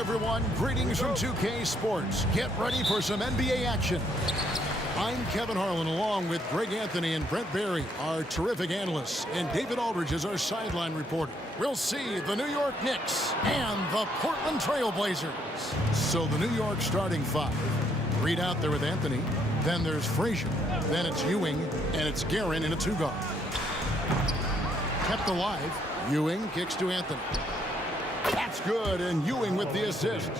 everyone, greetings from 2K Sports. Get ready for some NBA action. I'm Kevin Harlan along with Greg Anthony and Brent Barry, our terrific analysts, and David Aldridge is our sideline reporter. We'll see the New York Knicks and the Portland Trail Blazers. So the New York starting five. Reed out there with Anthony. Then there's Frazier. Then it's Ewing, and it's Guerin in a two-guard. Kept alive. Ewing kicks to Anthony. That's good, and Ewing with the assist.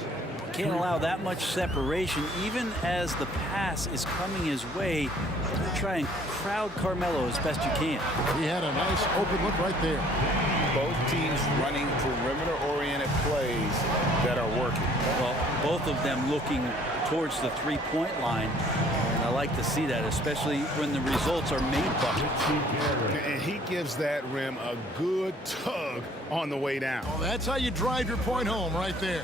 Can't allow that much separation, even as the pass is coming his way. Try and crowd Carmelo as best you can. He had a nice open look right there. Both teams running perimeter-oriented plays that are working. Well, both of them looking towards the three-point line. And I like to see that, especially when the results are made buckets. And he gives that rim a good tug on the way down. Well, that's how you drive your point home right there.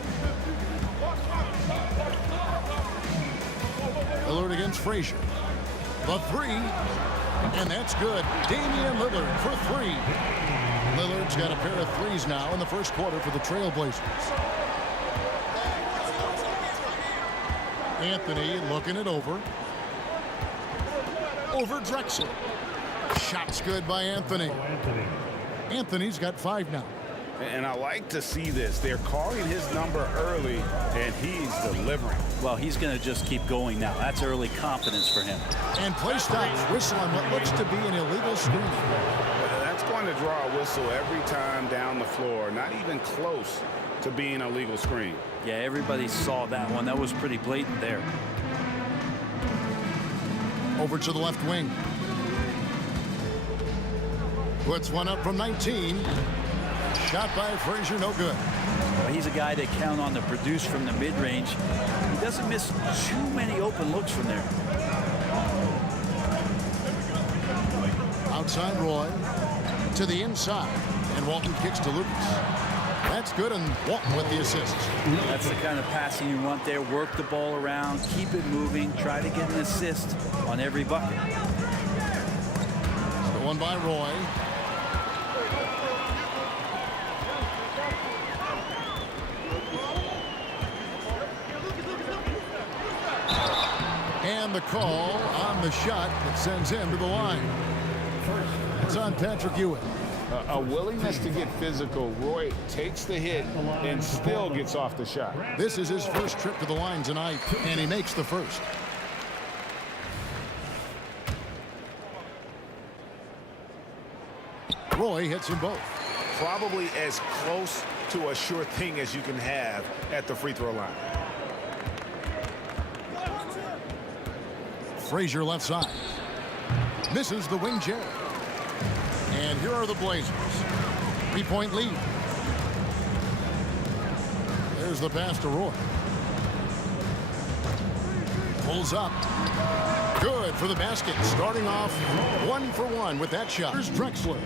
Lillard against Frazier. The three. And that's good. Damian Lillard for three. Lillard's got a pair of threes now in the first quarter for the Trailblazers. Anthony looking it over. Over Drexler. Shot's good by Anthony. Anthony's got 5 now. And I like to see this. They're calling his number early, and he's delivering. Well, he's going to just keep going now. That's early confidence for him. And play stops. Whistle on what looks to be an illegal screen. That's going to draw a whistle every time down the floor. Not even close to being a legal screen. Yeah, everybody saw that one. That was pretty blatant there. Over to the left wing. Puts one up from 19. Shot by Frazier, no good. Well, he's a guy they count on to produce from the mid-range. He doesn't miss too many open looks from there. Outside Roy. To the inside. And Walton kicks to Lucas. That's good, and Walton with the assist. That's the kind of passing you want there. Work the ball around, keep it moving, try to get an assist on every bucket. The one by Roy. And the call on the shot that sends him to the line. It's on Patrick Ewing. A willingness to get physical. Roy takes the hit and still gets off the shot. This is his first trip to the line tonight, and he makes the first. Roy hits them both. Probably as close to a sure thing as you can have at the free throw line. Frazier left side. Misses the wing jab. And here are the Blazers. 3-point lead. There's the pass to Roy. Pulls up. Good for the basket. Starting off 1 for 1 with that shot. Here's Drexler.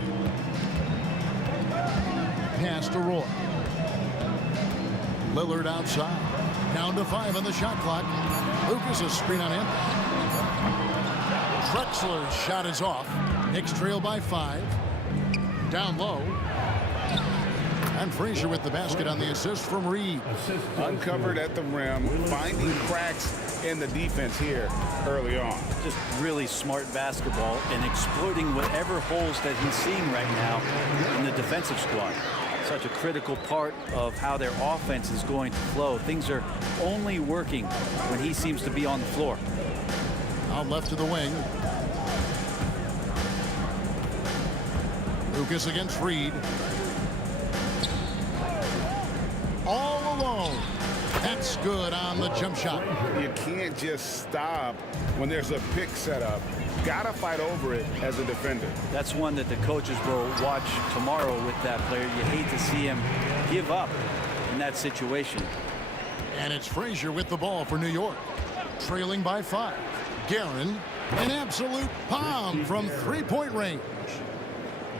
Pass to Roy. Lillard outside. Down to 5 on the shot clock. Lucas is screen on Anthony. Drexler's shot is off. Knicks trail by 5. Down low. And Frazier with the basket on the assist from Reed. Uncovered at the rim, finding cracks in the defense here early on. Just really smart basketball and exploiting whatever holes that he's seeing right now in the defensive squad. Such a critical part of how their offense is going to flow. Things are only working when he seems to be on the floor. Out left to the wing. Lucas against Reed. All alone. That's good on the jump shot. You can't just stop when there's a pick set up. Gotta fight over it as a defender. That's one that the coaches will watch tomorrow with that player. You hate to see him give up in that situation. And it's Frazier with the ball for New York. Trailing by 5. Guerin, an absolute bomb from 3-point range.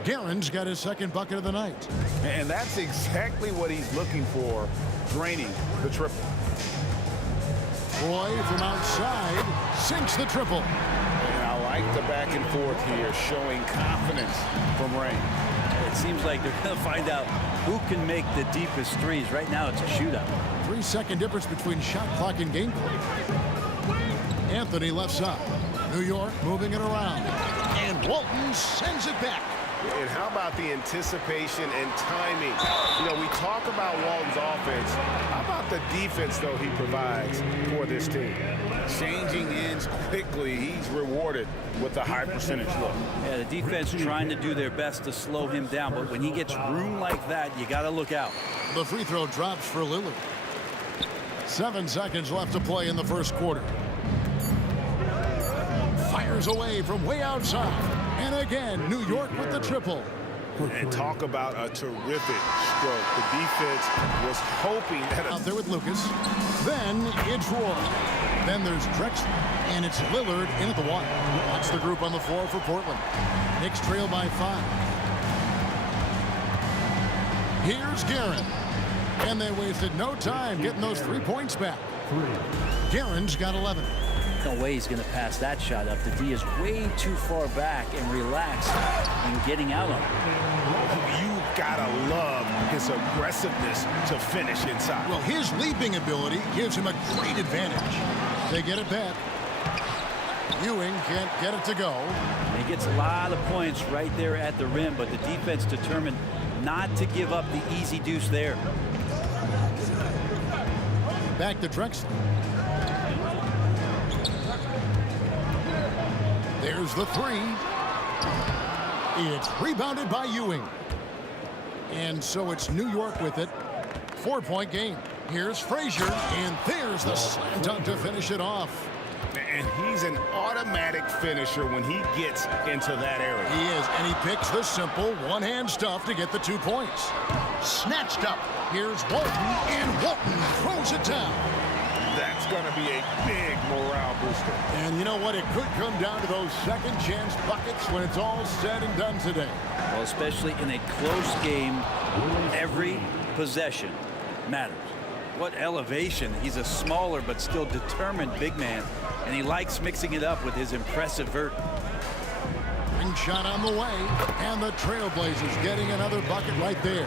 Guerin's got his second bucket of the night. And that's exactly what he's looking for, draining the triple. Roy from outside sinks the triple. And I like the back and forth here, showing confidence from Ray. It seems like they're going to find out who can make the deepest threes. Right now, it's a shootout. 3-second difference between shot clock and game clock. Anthony left side. New York moving it around. And Walton sends it back. And how about the anticipation and timing? You know, we talk about Walton's offense. How about the defense, though, he provides for this team? Changing ends quickly. He's rewarded with a high percentage look. Yeah, the defense trying to do their best to slow him down, but when he gets room like that, you got to look out. The free throw drops for Lillard. 7 seconds left to play in the first quarter. Fires away from way outside. And again, New York with the triple. And talk about a terrific stroke. The defense was hoping that... Out there with Lucas. Then it's Roy. Then there's Drexler. And it's Lillard in at the one. That's the group on the floor for Portland. Knicks trail by 5. Here's Guerin. And they wasted no time getting those 3 points back. Guerin's got 11. No way he's going to pass that shot up. The D is way too far back and relaxed in getting out on it. You gotta love his aggressiveness to finish inside. Well, his leaping ability gives him a great advantage. They get it back. Ewing can't get it to go. He gets a lot of points right there at the rim, but the defense determined not to give up the easy deuce there. Back to Drexler. There's the 3. It's rebounded by Ewing. And so it's New York with it. 4-point game. Here's Frazier, and there's the slam dunk to finish it off. And he's an automatic finisher when he gets into that area. He is, and he picks the simple one-hand stuff to get the 2 points. Snatched up. Here's Walton, and Walton throws it down. That's going to be a big morale booster. And you know what? It could come down to those second chance buckets when it's all said and done today. Well, especially in a close game, every possession matters. What elevation. He's a smaller but still determined big man, and he likes mixing it up with his impressive vert. Ring shot on the way, and the Trailblazers getting another bucket right there.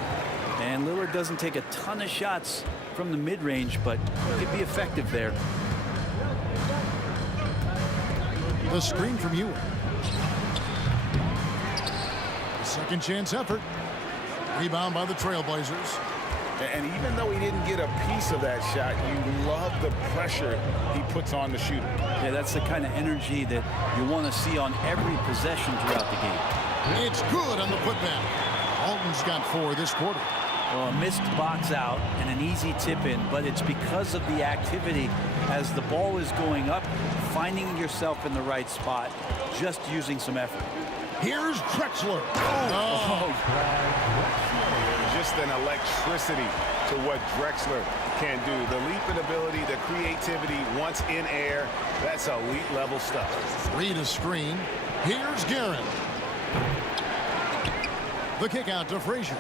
And Lillard doesn't take a ton of shots from the mid-range, but he could be effective there. The screen from Ewing. Second chance effort. Rebound by the Trailblazers. And even though he didn't get a piece of that shot, you love the pressure he puts on the shooter. Yeah, that's the kind of energy that you want to see on every possession throughout the game. It's good on the putback. Alton's got 4 this quarter. Well, a missed box out and an easy tip in, but it's because of the activity as the ball is going up, finding yourself in the right spot, just using some effort. Here's Drexler. Just an electricity to what Drexler can do. The leaping ability, the creativity, once in air, that's elite level stuff. Read a screen. Here's Guerin. The kick out to Frazier.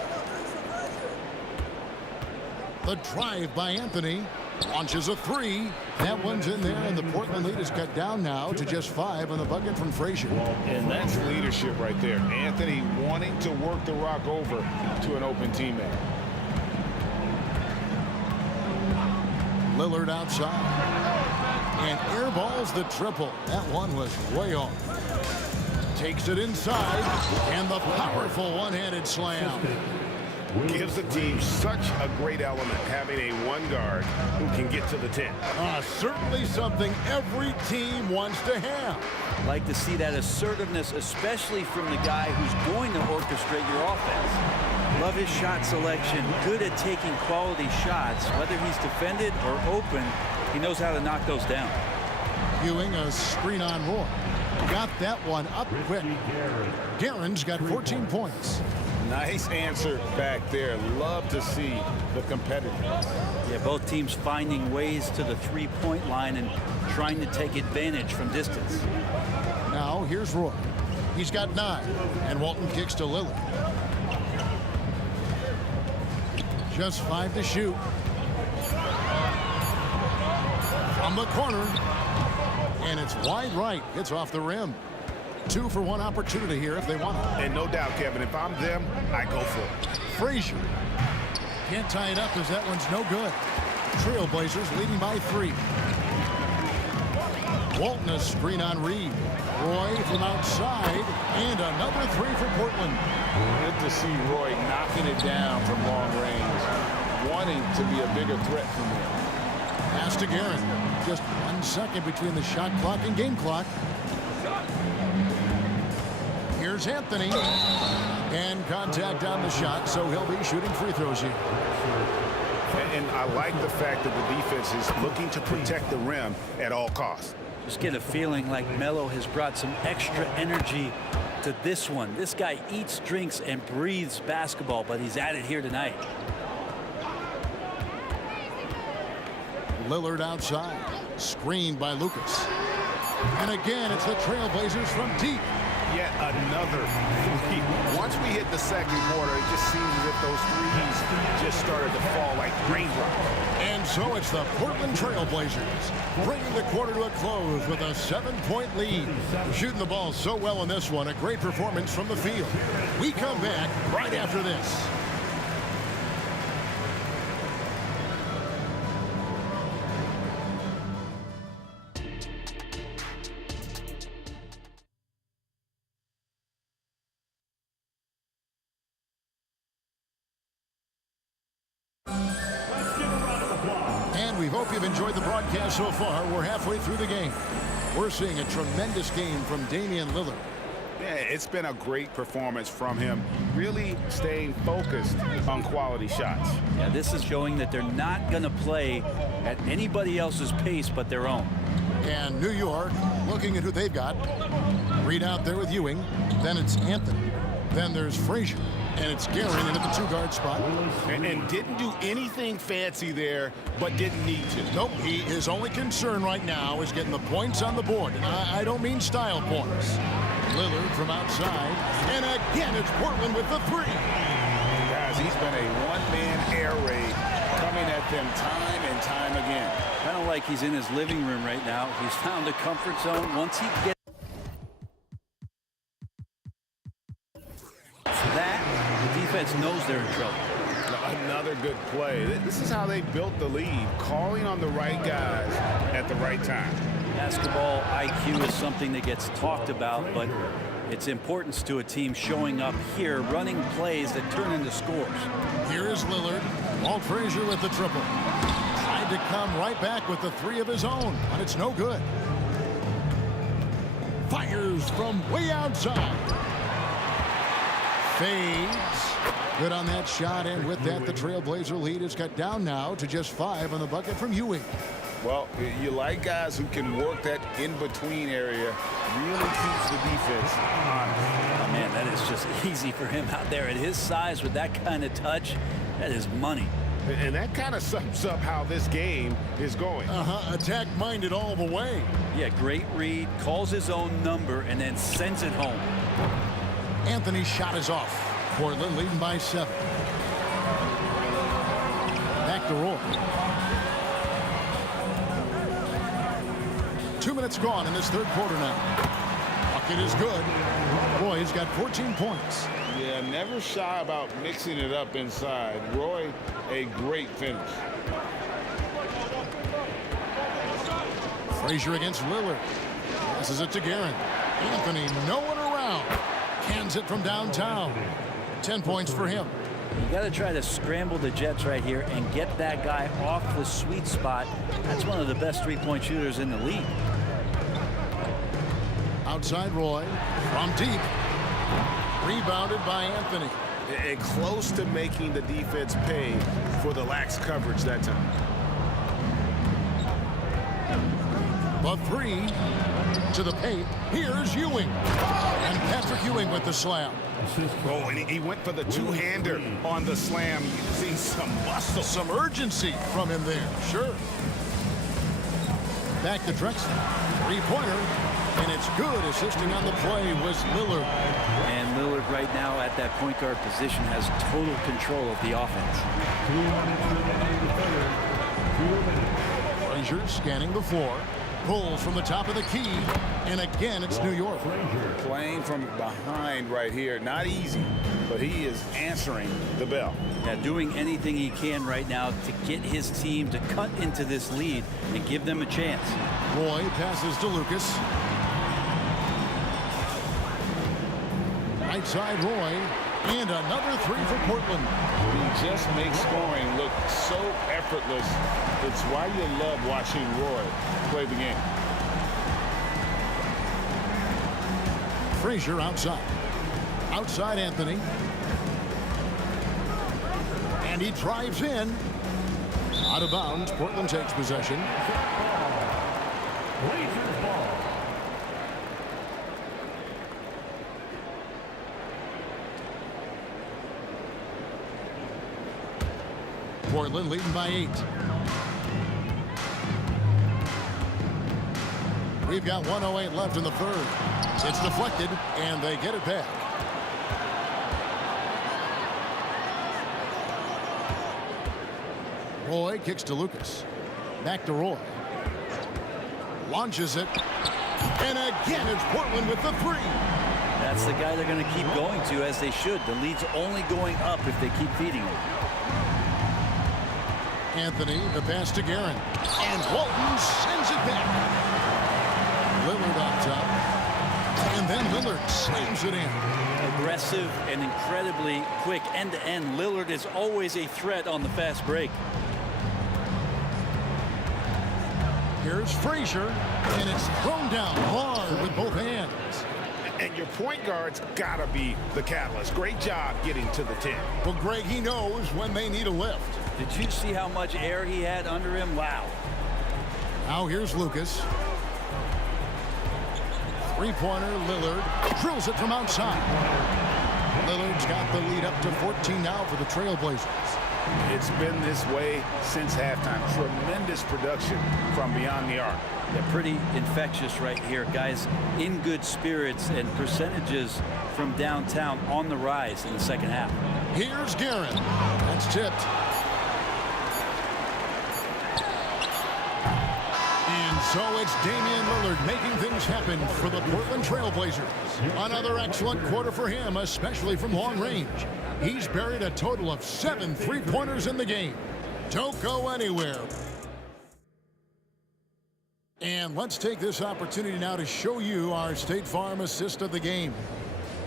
The drive by Anthony. Launches a 3. That one's in there, and the Portland lead is cut down now to just 5 on the bucket from Frazier. And that's leadership right there. Anthony wanting to work the rock over to an open teammate. Lillard outside. And airballs the triple. That one was way off. Takes it inside, and the powerful one-handed slam. Gives the team such a great element having a one guard who can get to the 10. Certainly something every team wants to have. Like to see that assertiveness, especially from the guy who's going to orchestrate your offense. Love his shot selection, good at taking quality shots. Whether he's defended or open, he knows how to knock those down. Ewing, a screen on Roy. Got that one up quick. Guerin's got 14 points. Nice answer back there. Love to see the competitiveness. Yeah, both teams finding ways to the three-point line and trying to take advantage from distance. Now here's Roy. He's got 9, and Walton kicks to Lillard. Just 5 to shoot. From the corner, and it's wide right. It's off the rim. 2 for 1 opportunity here if they want it. And no doubt, Kevin, if I'm them, I go for it. Frazier can't tie it up as that one's no good. Trailblazers leading by 3. Walton a screen on Reed. Roy from outside, and another 3 for Portland. Good to see Roy knocking it down from long range, wanting to be a bigger threat from there. Pass to Guerin. Just 1 second between the shot clock and game clock. Here's Anthony. And contact on the shot, so he'll be shooting free throws here. And I like the fact that the defense is looking to protect the rim at all costs. Just get a feeling like Melo has brought some extra energy to this one. This guy eats, drinks, and breathes basketball, but he's at it here tonight. Lillard outside. Screened by Lucas. And again, it's the Trailblazers from deep. Yet another three. Once we hit the second quarter, it just seems as if those threes just started to fall like raindrops. And so it's the Portland Trailblazers bringing the quarter to a close with a 7-point lead. Shooting the ball so well in this one, a great performance from the field. We come back right after this. We hope you've enjoyed the broadcast so far. We're halfway through the game. We're seeing a tremendous game from Damian Lillard. Yeah, it's been a great performance from him, really staying focused on quality shots. Yeah, this is showing that they're not going to play at anybody else's pace but their own. And New York looking at who they've got. Reed out there with Ewing. Then it's Anthony. Then there's Frazier. And it's Guerin in at the 2-guard spot. And didn't do anything fancy there, but didn't need to. Nope, his only concern right now is getting the points on the board. And I don't mean style points. Lillard from outside. And again, it's Portland with the 3. Guys, he's been a one-man air raid coming at them time and time again. Kind of like he's in his living room right now. He's found a comfort zone. Once he gets that, the defense knows they're in trouble. Another good play. This is how they built the lead, calling on the right guys at the right time. Basketball IQ is something that gets talked about, but its importance to a team showing up here, running plays that turn into scores. Here is Lillard. Walt Frazier with the triple. Tried to come right back with the 3 of his own, but it's no good. Fires from way outside. Fades. Good on that shot, and with that, the Trailblazer lead is cut down now to just 5 on the bucket from Ewing. Well, you like guys who can work that in-between area, really keeps the defense honest. Oh, man, that is just easy for him out there at his size with that kind of touch. That is money. And that kind of sums up how this game is going. Attack-minded all the way. Yeah, great read, calls his own number, and then sends it home. Anthony's shot is off. Portland leading by 7. Back to Roy. 2 minutes gone in this third quarter now. Bucket is good. Roy's got 14 points. Yeah, never shy about mixing it up inside. Roy, a great finish. Frazier against Lillard. Passes it to Guerin. Anthony, no one around. Cans it from downtown. 10 points for him. You got to try to scramble the Jets right here and get that guy off the sweet spot. That's one of the best three-point shooters in the league. Outside Roy from deep. Rebounded by Anthony. And close to making the defense pay for the lax coverage that time. The 3 to the paint. Here's Ewing. And Patrick Ewing with the slam. Oh, and he went for the two-hander on the slam. Using some muscle. Some urgency from him there. Sure. Back to Drexler. 3-pointer. And it's good. Assisting on the play was Lillard. And Lillard right now at that point guard position has total control of the offense. Frazier scanning the floor. Pulls from the top of the key, and again it's New York. Playing from behind right here. Not easy, but he is answering the bell. Yeah, doing anything he can right now to get his team to cut into this lead and give them a chance. Roy passes to Lucas. Right side Roy, and another three for Portland. He just makes scoring look so effortless. It's why you love watching Roy play the game. Frazier outside. Outside Anthony. And he drives in. Out of bounds. Portland takes possession. Portland leading by 8. We've got 1:08 left in the third. It's deflected, and they get it back. Roy kicks to Lucas. Back to Roy. Launches it. And again, it's Portland with the three. That's the guy they're going to keep going to, as they should. The lead's only going up if they keep feeding him. Anthony, the pass to Guerin. And Walton sends it back. Lillard on top. And then Lillard slams it in. Aggressive and incredibly quick end-to-end. Lillard is always a threat on the fast break. Here's Frazier, and it's thrown down hard with both hands. And your point guard's got to be the catalyst. Great job getting to the 10. Well, Greg, he knows when they need a lift. Did you see how much air he had under him? Wow. Now here's Lucas. Three-pointer, Lillard drills it from outside. Lillard's got the lead up to 14 now for the Trailblazers. It's been this way since halftime. Tremendous production from beyond the arc. Yeah, pretty infectious right here. Guys in good spirits, and percentages from downtown on the rise in the second half. Here's Guerin. That's tipped. And so it's Damian Lillard making things happen for the Portland Trailblazers. Another excellent quarter for him, especially from long range. He's buried a total of 7 three-pointers in the game. Don't go anywhere. And let's take this opportunity now to show you our State Farm assist of the game.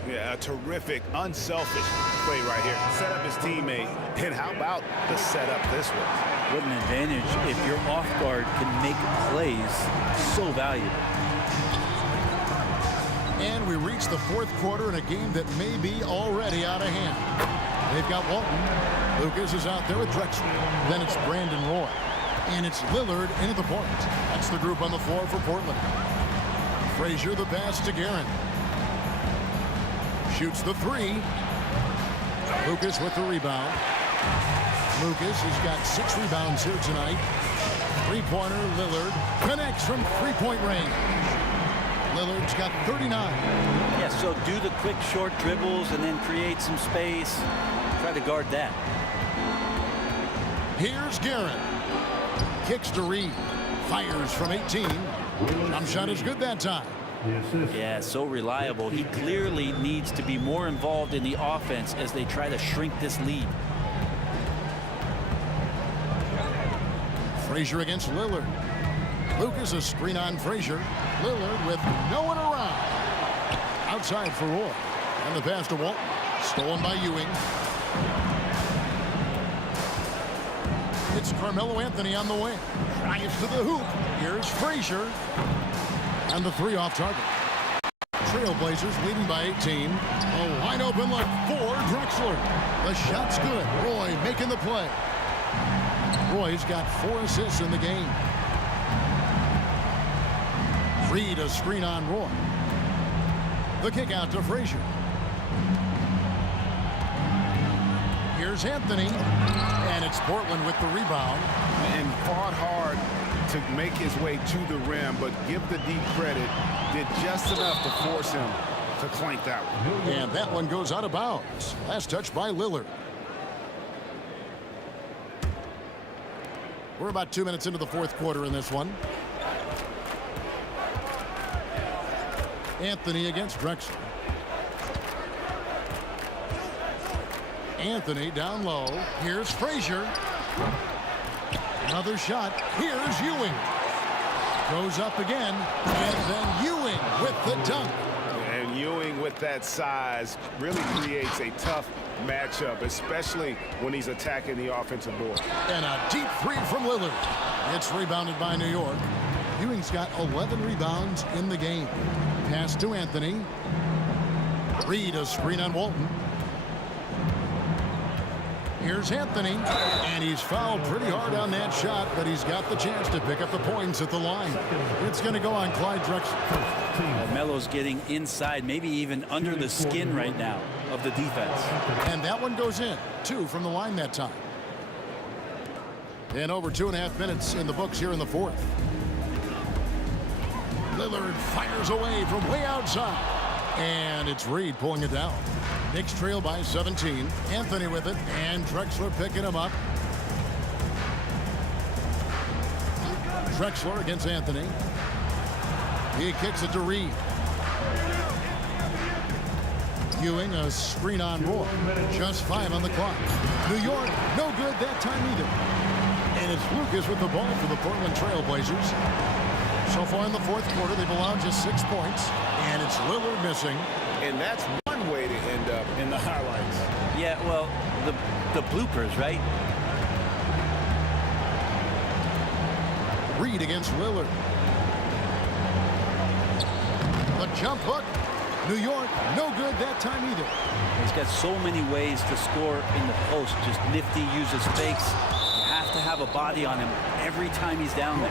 Yeah, a terrific, unselfish play right here. Set up his teammate. And how about the setup this was? What an advantage if your off guard can make plays so valuable. And we reach the fourth quarter in a game that may be already out of hand. They've got Walton. Lucas is out there with Drexler. Then it's Brandon Roy. And it's Lillard into the point. That's the group on the floor for Portland. Frazier the pass to Guerin. Shoots the three. Lucas with the rebound. Lucas has got 6 rebounds here tonight. Three-pointer, Lillard connects from three-point range. Lillard's got 39. Yeah, so do the quick short dribbles and then create some space. Try to guard that. Here's Guerin. Kicks to Reed. Fires from 18. Jump shot is good that time. Yeah, so reliable. He clearly needs to be more involved in the offense as they try to shrink this lead. Frazier against Lillard. Lucas a screen on Frazier. Lillard with no one around. Outside for Roy. And the pass to Walton. Stolen by Ewing. It's Carmelo Anthony on the wing. Drives to the hoop. Here's Frazier. And the three off target. Trailblazers leading by 18. A wide open look for Drexler. The shot's good. Roy making the play. Roy's got 4 assists in the game. Reed a screen on Roy. The kick out to Frazier. Here's Anthony. And it's Portland with the rebound. And fought hard to make his way to the rim, but give the D credit. Did just enough to force him to clank that one. And that one goes out of bounds. Last touch by Lillard. We're about 2 minutes into the fourth quarter in this one. Anthony against Drexler. Anthony down low. Here's Frazier. Another shot. Here's Ewing. Goes up again. And then Ewing with the dunk. And Ewing with that size really creates a tough matchup, especially when he's attacking the offensive board. And a deep three from Lillard. It's rebounded by New York. Ewing's got 11 rebounds in the game. Pass to Anthony. Reed, a screen on Walton. Here's Anthony, and he's fouled pretty hard on that shot, but he's got the chance to pick up the points at the line. It's going to go on Clyde Drexler. Melo's getting inside, maybe even under the skin right now of the defense. And that one goes in. 2 from the line that time. And over 2.5 minutes in the books here in the fourth. Lillard fires away from way outside. And it's Reed pulling it down. Knicks trail by 17. Anthony with it, and Drexler picking him up. Drexler against Anthony. He kicks it to Reed. Ewing, a screen on Roy. Just 5 on the clock. New York, no good that time either. And it's Lucas with the ball for the Portland Trail Blazers. So far in the fourth quarter, they've allowed just 6 points, and it's Lillard missing. And that's one way to end up in the highlights. Yeah, well, the bloopers, right? Reed against Lillard. The jump hook. New York, no good that time either. He's got so many ways to score in the post. Just nifty, uses fakes. You have to have a body on him every time he's down there.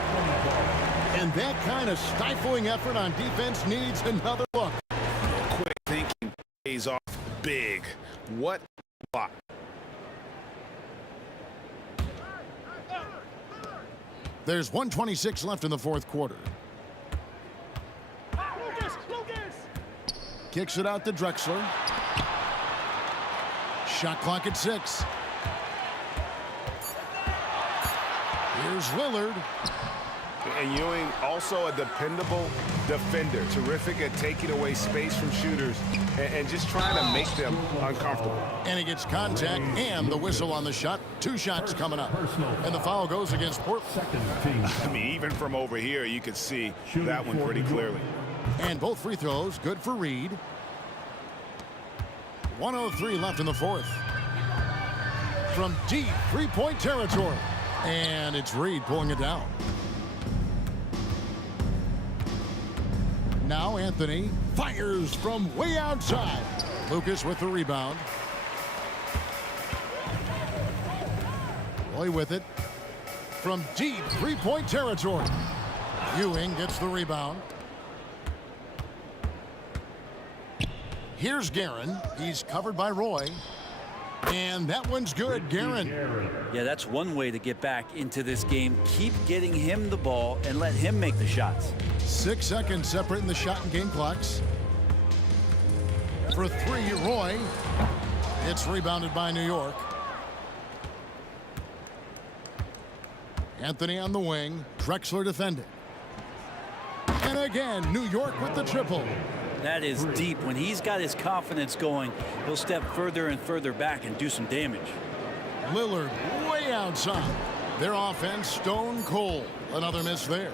And that kind of stifling effort on defense needs another look. Quick thinking pays off big. What block? There's 1:26 left in the fourth quarter. Kicks it out to Drexler. Shot clock at 6. Here's Lillard. And Ewing, also a dependable defender. Terrific at taking away space from shooters and just trying to make them uncomfortable. And he gets contact and the whistle on the shot. 2 shots coming up. And the foul goes against Portland. I mean, even from over here, you could see that one pretty clearly. And both free throws good for Reed. 1:03 left in the fourth. From deep 3-point territory. And it's Reed pulling it down. Now Anthony fires from way outside. Lucas with the rebound. Roy with it. From deep 3-point territory. Ewing gets the rebound. Here's Guerin. He's covered by Roy. And that one's good, Guerin. Yeah, that's one way to get back into this game. Keep getting him the ball and let him make the shots. 6 seconds separating the shot and game clocks. For 3, Roy. It's rebounded by New York. Anthony on the wing. Drexler defending. And again, New York with the triple. That is deep. When he's got his confidence going, he'll step further and further back and do some damage. Lillard way outside. Their offense stone cold. Another miss there.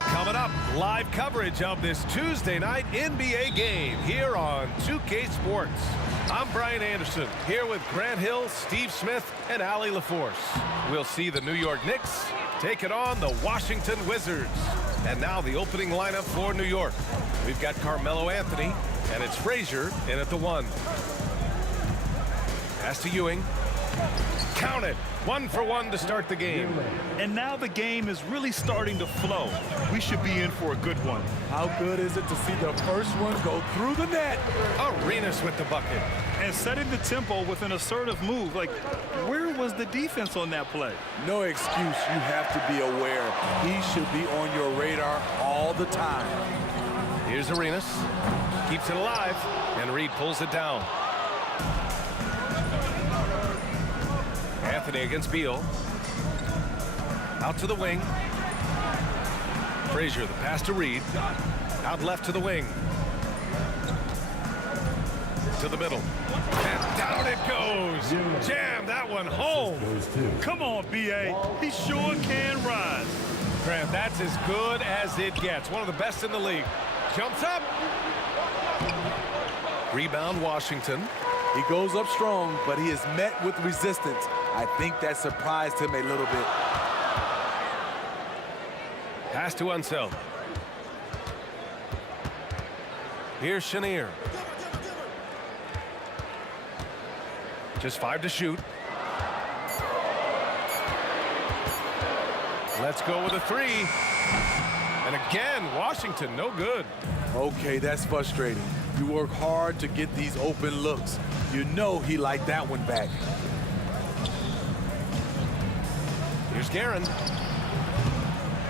Coming up, live coverage of this Tuesday night NBA game here on 2K Sports. I'm Brian Anderson, here with Grant Hill, Steve Smith, and Allie LaForce. We'll see the New York Knicks take it on the Washington Wizards. And now the opening lineup for New York. We've got Carmelo Anthony, and it's Frazier in at the 1. Pass to Ewing. Count it. 1 for 1 to start the game. And now the game is really starting to flow. We should be in for a good one. How good is it to see the first one go through the net? Arenas with the bucket. And setting the tempo with an assertive move. Like, where was the defense on that play? No excuse. You have to be aware. He should be on your radar all the time. Here's Arenas. Keeps it alive. And Reed pulls it down. Anthony against Beal. Out to the wing. Frazier, the pass to Reed. Out left to the wing. To the middle. And down it goes. Jam that one home. Come on, B.A. He sure can rise. Grant, that's as good as it gets. One of the best in the league. Jumps up. Rebound, Washington. He goes up strong, but he is met with resistance. I think that surprised him a little bit. Pass to Unseld. Here's Chenier. Just 5 to shoot. Let's go with a 3. And again, Washington, no good. Okay, that's frustrating. You work hard to get these open looks. You know he liked that one back. Here's Guerin.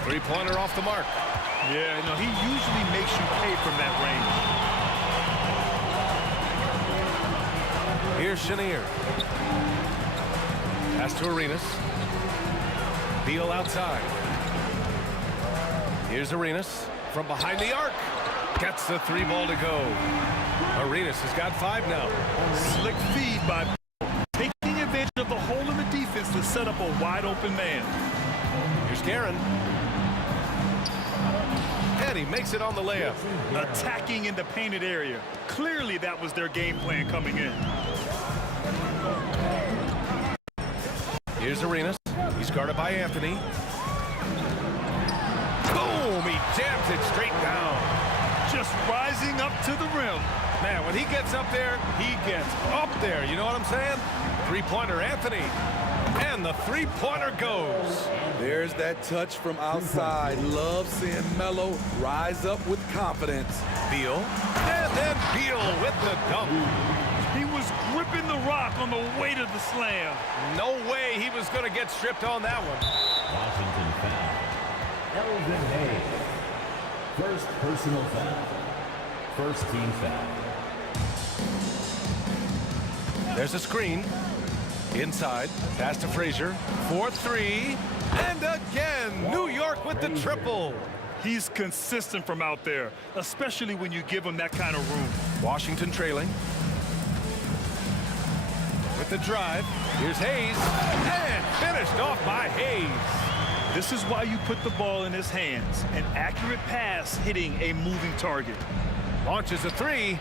3-pointer off the mark. Yeah, no, he usually makes you pay from that range. Here's Chenier. Pass to Arenas. Beal outside. Here's Arenas from behind the arc. Gets the 3 ball to go. Arenas has got 5 now. Slick feed by Beal. Taking advantage of the hole in the defense to set up a wide open man. Here's Guerin. And he makes it on the layup. Attacking in the painted area. Clearly that was their game plan coming in. Here's Arenas. He's guarded by Anthony. Boom! He jams it straight down. Just rising up to the rim. Man, when he gets up there, he gets up there. You know what I'm saying? 3-pointer Anthony. And the 3-pointer goes. There's that touch from outside. Love seeing Melo rise up with confidence. Beal. And then Beal with the dunk. He was gripping the rock on the weight of the slam. No way he was going to get stripped on that one. Washington foul. Elvin Hayes. First personal foul. First team foul. There's a screen. Inside. Pass to Frazier. 4-3. And again, New York with the triple. He's consistent from out there, especially when you give him that kind of room. Washington trailing. With the drive. Here's Hayes. And finished off by Hayes. This is why you put the ball in his hands. An accurate pass hitting a moving target. Launches a 3.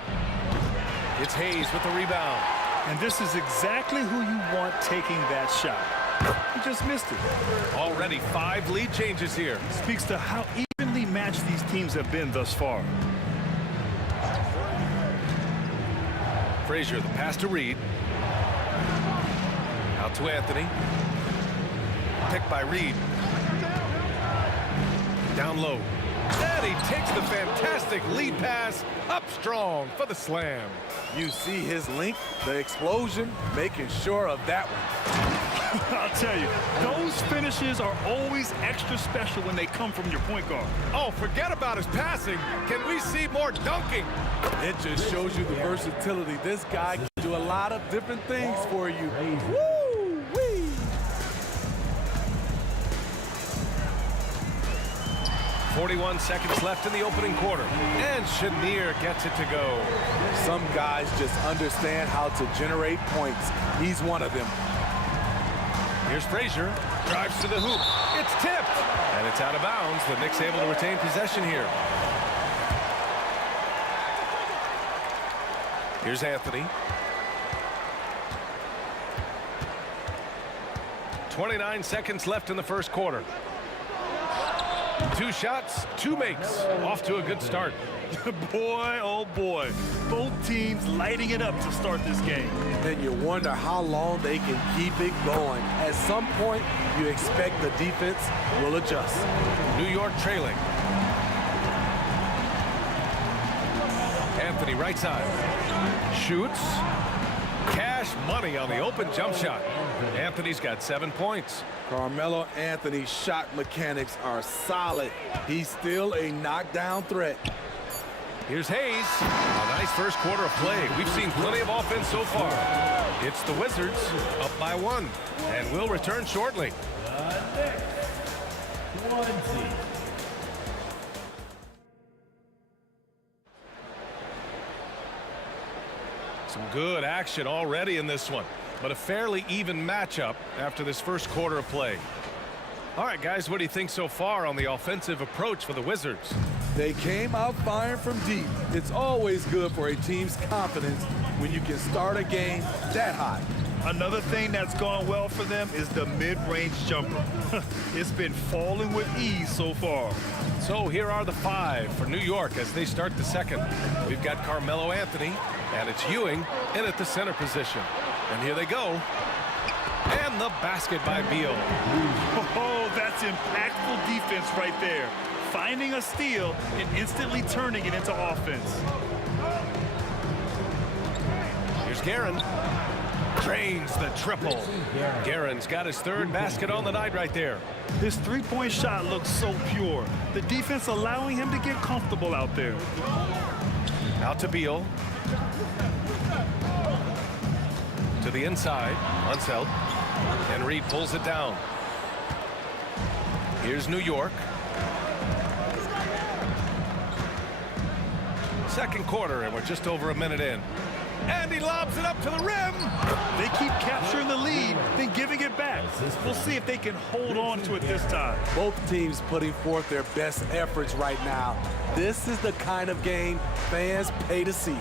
It's Hayes with the rebound. And this is exactly who you want taking that shot. He just missed it. Already 5 lead changes here. Speaks to how evenly matched these teams have been thus far. Frazier, the pass to Reed. Out to Anthony. Picked by Reed. Down low. And he takes the fantastic lead pass up strong for the slam. You see his length, the explosion, making sure of that one. I'll tell you, those finishes are always extra special when they come from your point guard. Oh, forget about his passing. Can we see more dunking? It just shows you the versatility. This guy can do a lot of different things for you. Woo-wee! 41 seconds left in the opening quarter. And Chenier gets it to go. Some guys just understand how to generate points. He's one of them. Here's Frazier. Drives to the hoop. It's tipped, and it's out of bounds. The Knicks able to retain possession here. Here's Anthony. 29 seconds left in the first quarter. 2 shots, 2 makes. Off to a good start. Boy, oh boy. Both teams lighting it up to start this game. And you wonder how long they can keep it going. At some point, you expect the defense will adjust. New York trailing. Anthony right side. Shoots. Cash money on the open jump shot. Anthony's got 7 points. Carmelo Anthony's shot mechanics are solid. He's still a knockdown threat. Here's Hayes. A nice first quarter of play. We've seen plenty of offense so far. It's the Wizards up by 1. And will return shortly. The Knicks, 20. Some good action already in this one, but a fairly even matchup after this first quarter of play. All right, guys, what do you think so far on the offensive approach for the Wizards? They came out firing from deep. It's always good for a team's confidence when you can start a game that hot. Another thing that's gone well for them is the mid-range jumper. It's been falling with ease so far. So here are the 5 for New York as they start the second. We've got Carmelo Anthony, and it's Ewing in at the center position. And here they go. And the basket by Beal. Oh, that's impactful defense right there. Finding a steal and instantly turning it into offense. Here's Guerin. Drains the triple. Guerin's got his 3rd basket on the night right there. His three-point shot looks so pure. The defense allowing him to get comfortable out there. Out to Beal. To the inside. Unseld. And Reed pulls it down. Here's New York. Second quarter, and we're just over a minute in. And he lobs it up to the rim. They keep capturing the lead, then giving it back. We'll see if they can hold on to it this time. Both teams putting forth their best efforts right now. This is the kind of game fans pay to see.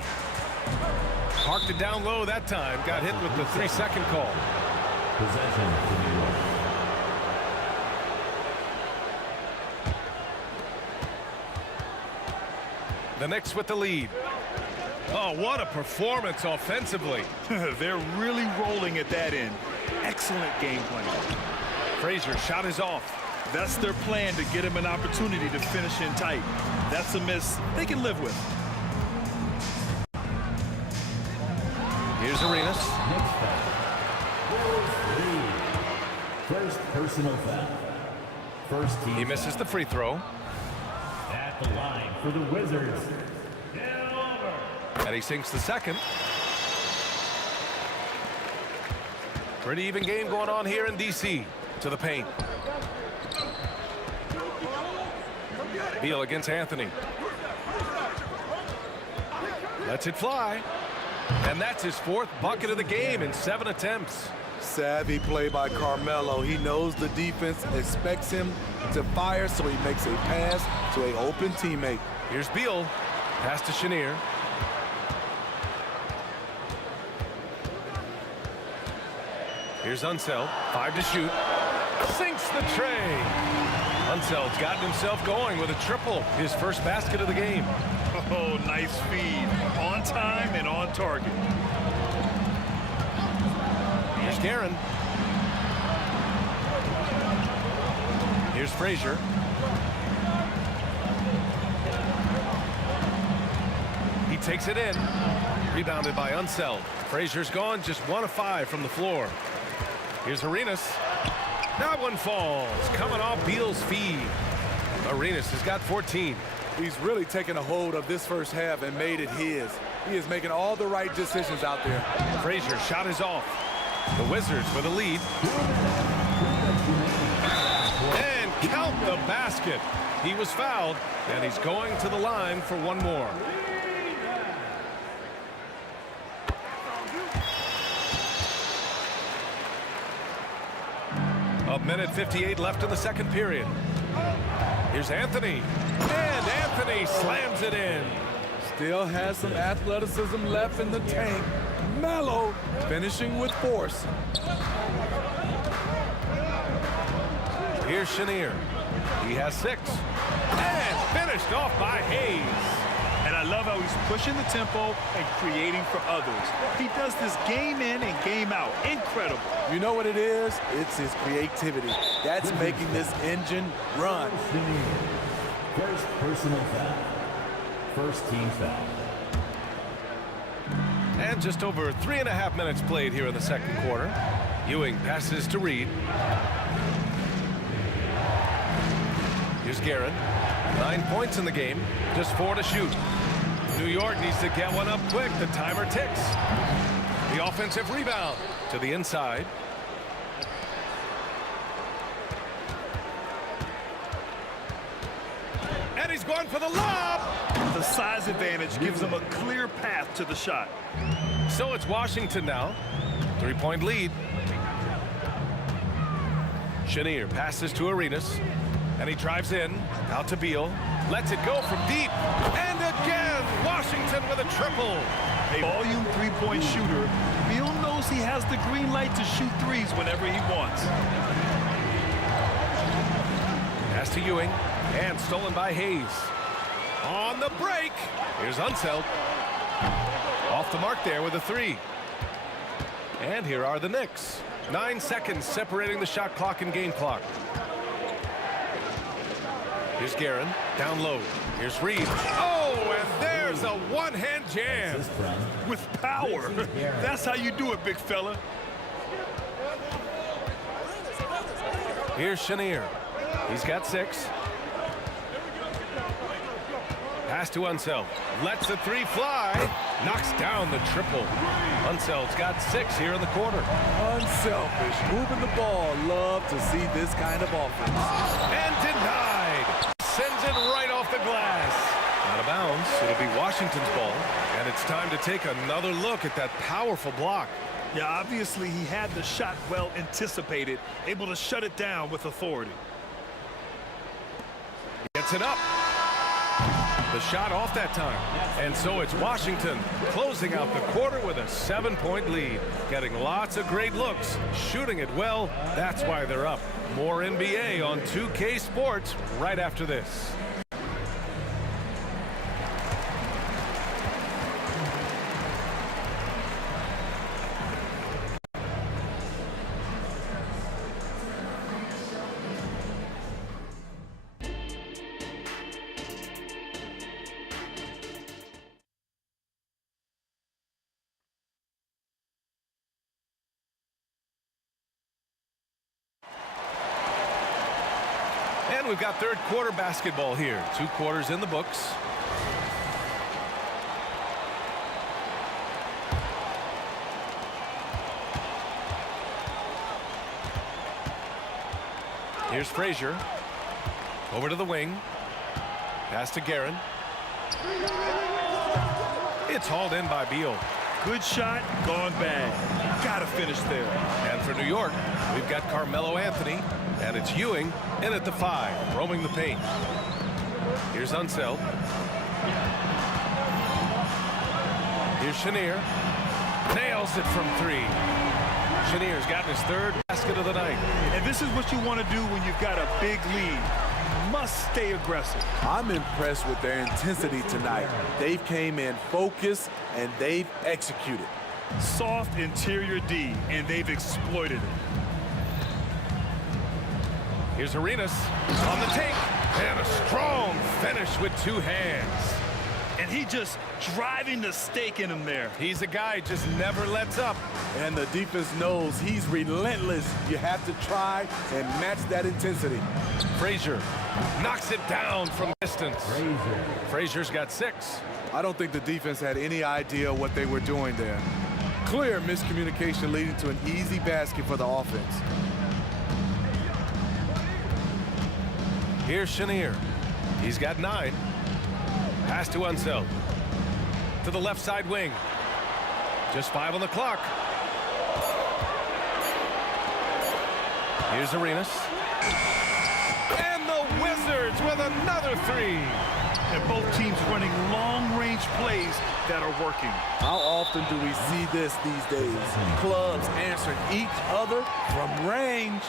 Parked it down low that time. Got hit with the 3-second call. Possession to New York. The Knicks with the lead. Oh, what a performance offensively. They're really rolling at that end. Excellent game plan. Frazier shot is off. That's their plan to get him an opportunity to finish in tight. That's a miss they can live with. Here's Arenas. Next foul. First personal foul. First team. He misses the free throw. At the line for the Wizards. And he sinks the second. Pretty even game going on here in D.C. To the paint. Beal against Anthony. Lets it fly. And that's his 4th bucket of the game in 7 attempts. Savvy play by Carmelo. He knows the defense expects him to fire, so he makes a pass to an open teammate. Here's Beal. Pass to Chenier. Here's Unseld. 5 to shoot. Sinks the tray. Unseld's gotten himself going with a triple. His first basket of the game. Oh, nice feed. On time and on target. Here's Guerin. Here's Frazier. He takes it in. Rebounded by Unseld. Frazier's gone just 1 of 5 from the floor. Here's Arenas. That one falls. Coming off Beal's feed. Arenas has got 14. He's really taken a hold of this first half and made it his. He is making all the right decisions out there. Frazier shot is off. The Wizards with a lead. And count the basket. He was fouled, and he's going to the line for one more. 1:58 left in the second period. Here's Anthony. And Anthony slams it in. Still has some athleticism left in the tank. Melo finishing with force. Here's Chenier. He has 6. And finished off by Hayes. And I love how he's pushing the tempo and creating for others. He does this game in and game out. Incredible. You know what it is? It's his creativity. That's making this engine run. First personal foul. First team foul. And just over 3.5 minutes played here in the second quarter. Ewing passes to Reed. Here's Guerin. 9 points in the game, just 4 to shoot. New York needs to get one up quick. The timer ticks. The offensive rebound to the inside. And he's going for the lob. The size advantage gives him a clear path to the shot. So it's Washington now. 3-point lead. Chenier passes to Arenas. And he drives in, out to Beal, lets it go from deep, and again, Washington with a triple. A volume three-point shooter, Beal knows he has the green light to shoot threes whenever he wants. Pass to Ewing, and stolen by Hayes. On the break, here's Unseld. Off the mark there with a 3. And here are the Knicks. 9 seconds separating the shot clock and game clock. Here's Guerin, down low. Here's Reed. Oh, and there's a one-hand jam. With power. That's how you do it, big fella. Here's Chenier. He's got 6. Pass to Unseld. Lets the 3 fly. Knocks down the triple. Unseld's got 6 here in the quarter. Unselfish, moving the ball. Love to see this kind of offense. And denied. Sends it right off the glass. Out of bounds. It'll be Washington's ball. And it's time to take another look at that powerful block. Yeah, obviously he had the shot well anticipated, able to shut it down with authority. Gets it up. The shot off that time. And so it's Washington closing out the quarter with a 7-point lead. Getting lots of great looks, shooting it well. That's why they're up. More NBA on 2K Sports right after this. And we've got third quarter basketball here. 2 quarters in the books. Here's Frazier. Over to the wing. Pass to Guerin. It's hauled in by Beal. Good shot, gone bad. Gotta finish there. And for New York, we've got Carmelo Anthony. And it's Ewing in at the 5, roaming the paint. Here's Unseld. Here's Chenier. Nails it from 3. Chenier's gotten his 3rd basket of the night. And this is what you want to do when you've got a big lead. Must stay aggressive. I'm impressed with their intensity tonight. They've came in focused and they've executed. Soft interior D, and they've exploited it. Here's Arenas on the take, and a strong finish with 2 hands. And he just driving the stake in him there. He's a guy just never lets up. And the defense knows he's relentless. You have to try and match that intensity. Frazier knocks it down from distance. Frazier's got 6. I don't think the defense had any idea what they were doing there. Clear miscommunication leading to an easy basket for the offense. Here's Chenier. He's got 9. Pass to Unseld. To the left side wing. Just 5 on the clock. Here's Arenas. And the Wizards with another three. And both teams running long-range plays that are working. How often do we see this these days? Clubs answering each other from range.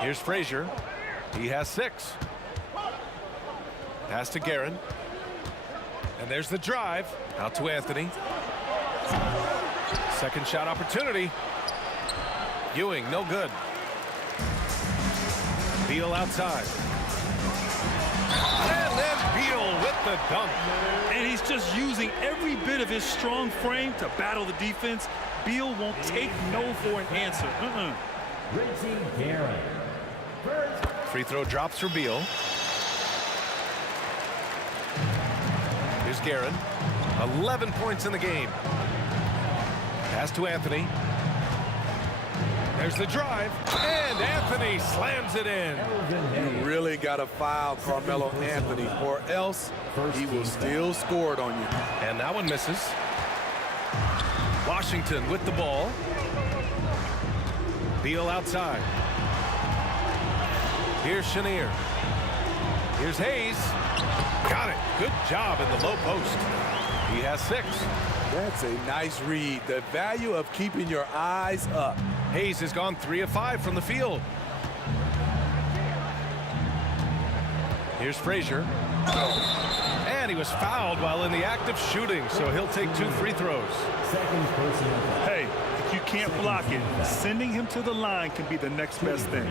Here's Frazier. He has 6. Pass to Guerin. And there's the drive. Out to Anthony. Second shot opportunity. Ewing, no good. Beal outside. And then Beal with the dunk. And he's just using every bit of his strong frame to battle the defense. Beal won't take no for an answer. Reggie Guerin. Free throw drops for Beal. Here's Guerin. 11 points in the game. Pass to Anthony. There's the drive. And Anthony slams it in. You really got to foul Carmelo Anthony, or else he will still score it on you. And that one misses. Washington with the ball. Beal outside. Here's Chenier. Here's Hayes. Got it. Good job in the low post. He has 6. That's a nice read. The value of keeping your eyes up. Hayes has gone 3 of 5 from the field. Here's Frazier. And he was fouled while in the act of shooting, so he'll take 2 free throws. Second personal foul. Hey, if you can't block it, sending him to the line can be the next best thing.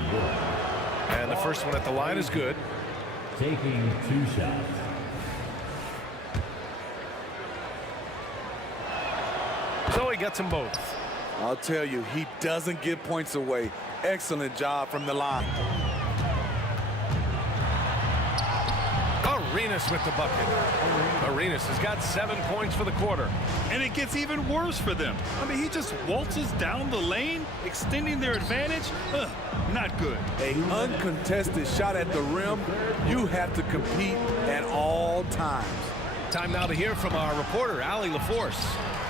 And the first one at the line is good. Taking 2 shots. So he gets them both. I'll tell you, he doesn't give points away. Excellent job from the line. Arenas with the bucket. Arenas has got 7 points for the quarter. And it gets even worse for them. I mean, he just waltzes down the lane, extending their advantage. Not good. An uncontested shot at the rim, you have to compete at all times. Time now to hear from our reporter, Allie LaForce.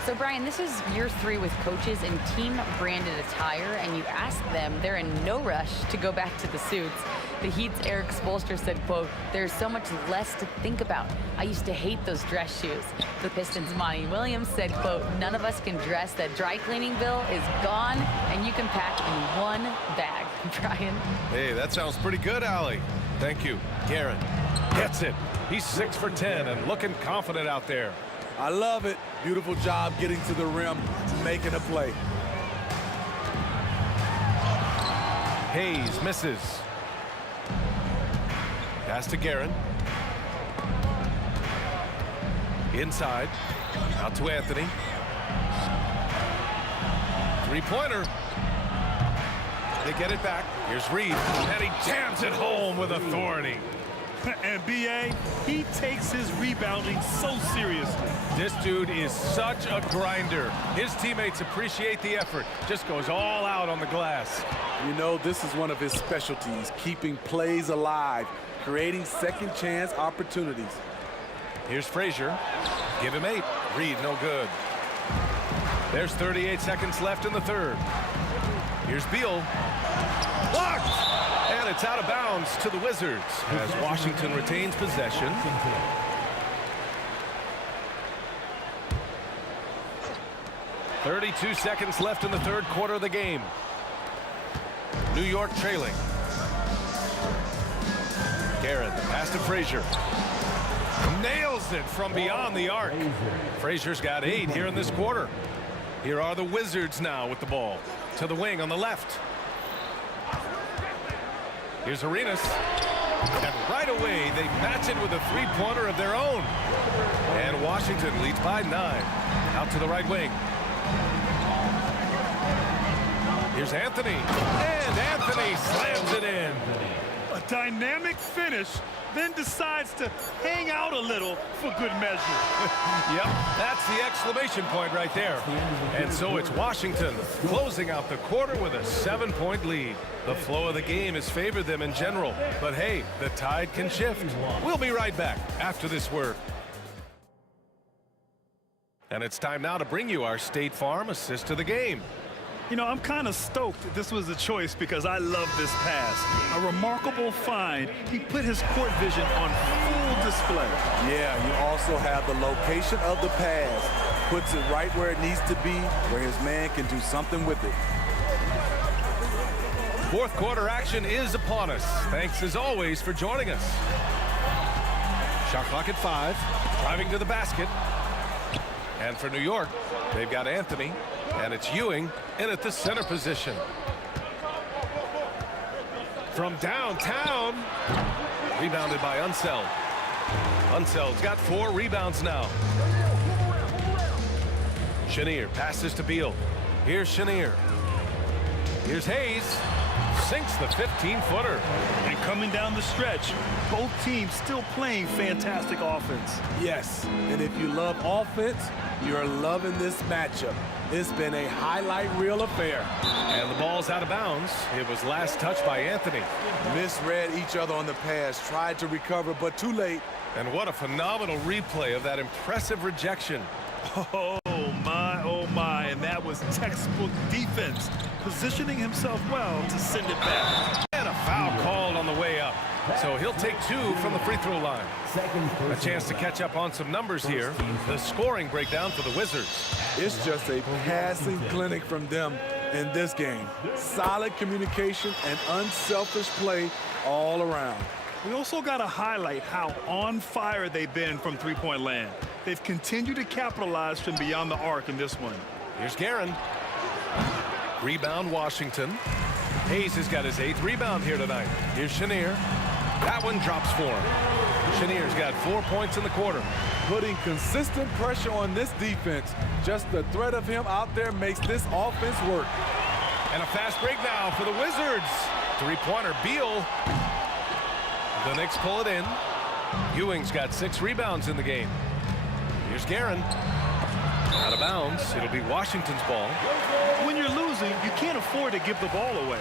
So, Brian, this is year 3 with coaches in team-branded attire, and you ask them, they're in no rush to go back to the suits. The Heat's Eric Spoelstra said, quote, "There's so much less to think about. I used to hate those dress shoes." The Pistons' Monty Williams said, quote, "None of us can dress. That dry cleaning bill is gone, and you can pack in one bag." Brian? Hey, that sounds pretty good, Allie. Thank you. Guerin gets it. He's 6 for 10 and looking confident out there. I love it. Beautiful job getting to the rim, making a play. Hayes misses. Pass to Guerin. Inside. Out to Anthony. Three-pointer. They get it back. Here's Reed. And he jams it home with authority. And B.A., he takes his rebounding so seriously. This dude is such a grinder. His teammates appreciate the effort. Just goes all out on the glass. You know, this is one of his specialties, keeping plays alive, creating second chance opportunities. Here's Frazier. Give him 8. Reed, no good. There's 38 seconds left in the third. Here's Beal. Blocked! And it's out of bounds to the Wizards as Washington retains possession. .32 seconds left in the third quarter of the game. New York trailing. Guerin, the pass to Frazier. Nails it from beyond the arc. Frazier's got 8 here in this quarter. Here are the Wizards now with the ball. To the wing on the left. Here's Arenas. And right away, they match it with a three-pointer of their own. And Washington leads by 9. Out to the right wing. Here's Anthony. And Anthony slams it in. A dynamic finish, then decides to hang out a little for good measure. Yep, that's the exclamation point right there. And so it's Washington closing out the quarter with a 7-point lead. The flow of the game has favored them in general. But hey, the tide can shift. We'll be right back after this word. And it's time now to bring you our State Farm assist to the game. You know, I'm kind of stoked that this was a choice because I love this pass. A remarkable find. He put his court vision on full display. Yeah, you also have the location of the pass. Puts it right where it needs to be, where his man can do something with it. Fourth quarter action is upon us. Thanks as always for joining us. Shot clock at 5. Driving to the basket. And for New York, they've got Anthony. And it's Ewing in at the center position. From downtown. Rebounded by Unseld. Unseld's got 4 rebounds now. Chenier passes to Beal. Here's Chenier. Here's Hayes. Sinks the 15-footer. And coming down the stretch, both teams still playing fantastic offense. Yes, and if you love offense, you're loving this matchup. It's been a highlight reel affair. And the ball's out of bounds. It was last touched by Anthony. Misread each other on the pass, tried to recover, but too late. And what a phenomenal replay of that impressive rejection. Oh my, and that was textbook defense, positioning himself well to send it back. And a foul called on the way up. So he'll take 2 from the free throw line. A chance to catch up on some numbers here. The scoring breakdown for the Wizards. It's just a passing clinic from them in this game. Solid communication and unselfish play all around. We also got to highlight how on fire they've been from three-point land. They've continued to capitalize from beyond the arc in this one. Here's Guerin. Rebound Washington. Hayes has got his 8th rebound here tonight. Here's Chenier. That one drops for him. Chenier's got 4 points in the quarter. Putting consistent pressure on this defense. Just the threat of him out there makes this offense work. And a fast break now for the Wizards. Three-pointer, Beal. The Knicks pull it in. Ewing's got 6 rebounds in the game. Here's Guerin. Out of bounds. It'll be Washington's ball. When you're losing, you can't afford to give the ball away.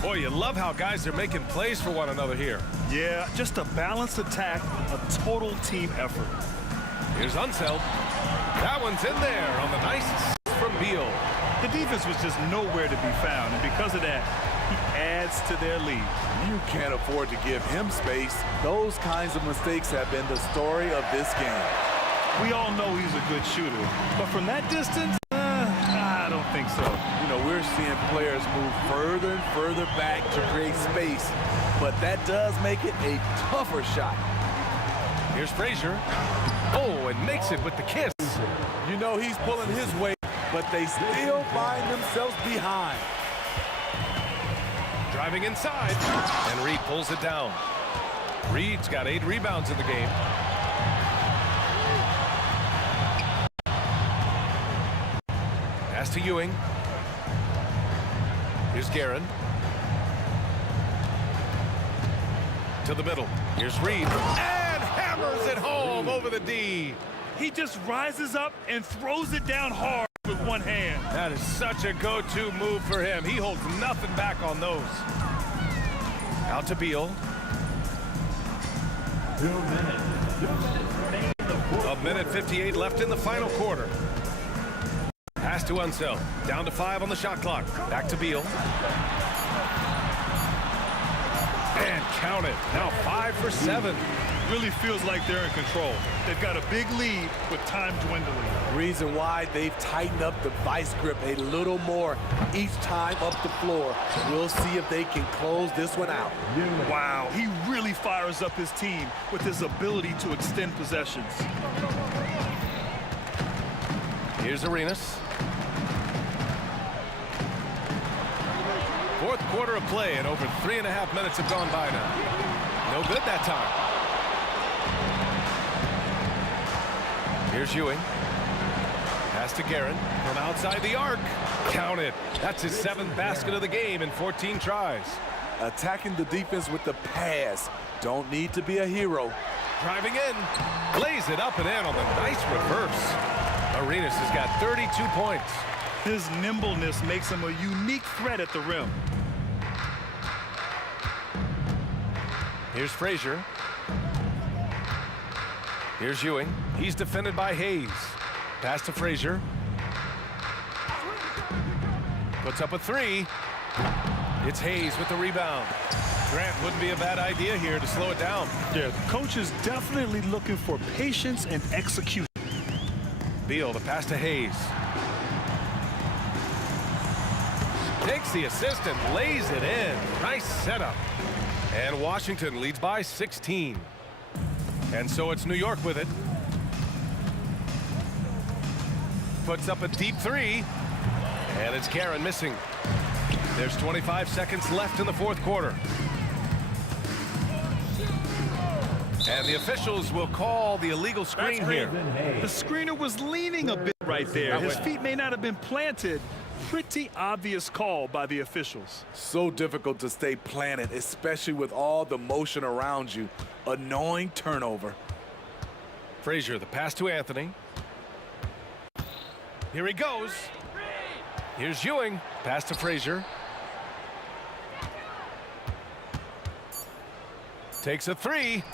Boy, you love how guys are making plays for one another here. Yeah, just a balanced attack, a total team effort. Here's Unseld. That one's in there on the nice from Beal. The defense was just nowhere to be found, and because of that, he adds to their lead. You can't afford to give him space. Those kinds of mistakes have been the story of this game. We all know he's a good shooter, but from that distance, I don't think so. You know, we're seeing players move further and further back to create space, but that does make it a tougher shot. Here's Frazier. Oh, and makes it with the kiss. You know he's pulling his weight, but they still find themselves behind. Driving inside, and Reed pulls it down. Reed's got 8 rebounds in the game. Pass to Ewing. Here's Guerin. To the middle. Here's Reed. And hammers it home over the D. He just rises up and throws it down hard with one hand. That is such a go-to move for him. He holds nothing back on those. Out to Beal. 2 minutes. 1:58 left in the final quarter. Pass to Unseld. Down to 5 on the shot clock. Back to Beal. And count it. Now 5 for 7. Really feels like they're in control. They've got a big lead with time dwindling. Reason why they've tightened up the vice grip a little more each time up the floor. We'll see if they can close this one out. Wow, he really fires up his team with his ability to extend possessions. Here's Arenas. Fourth quarter of play, and over 3.5 minutes have gone by now. No good that time. Here's Ewing. Pass to Guerin from outside the arc. Count it. That's his 7th basket of the game in 14 tries. Attacking the defense with the pass. Don't need to be a hero. Driving in. Lays it up and in on the nice reverse. Arenas has got 32 points. His nimbleness makes him a unique threat at the rim. Here's Frazier. Here's Ewing. He's defended by Hayes. Pass to Frazier. Puts up a three. It's Hayes with the rebound. Grant, wouldn't be a bad idea here to slow it down. Yeah, the coach is definitely looking for patience and execution. Beal, the pass to Hayes. Takes the assist and lays it in. Nice setup. And Washington leads by 16. And so it's New York with it. Puts up a deep three. And it's Karen missing. There's 25 seconds left in the fourth quarter. And the officials will call the illegal screen here. The screener was leaning a bit right there. His feet may not have been planted. Pretty obvious call by the officials. So difficult to stay planted, especially with all the motion around you. Annoying turnover. Frazier, the pass to Anthony. Here he goes. Here's Ewing. Pass to Frazier. Takes a three.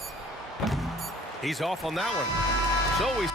He's off on that one. So we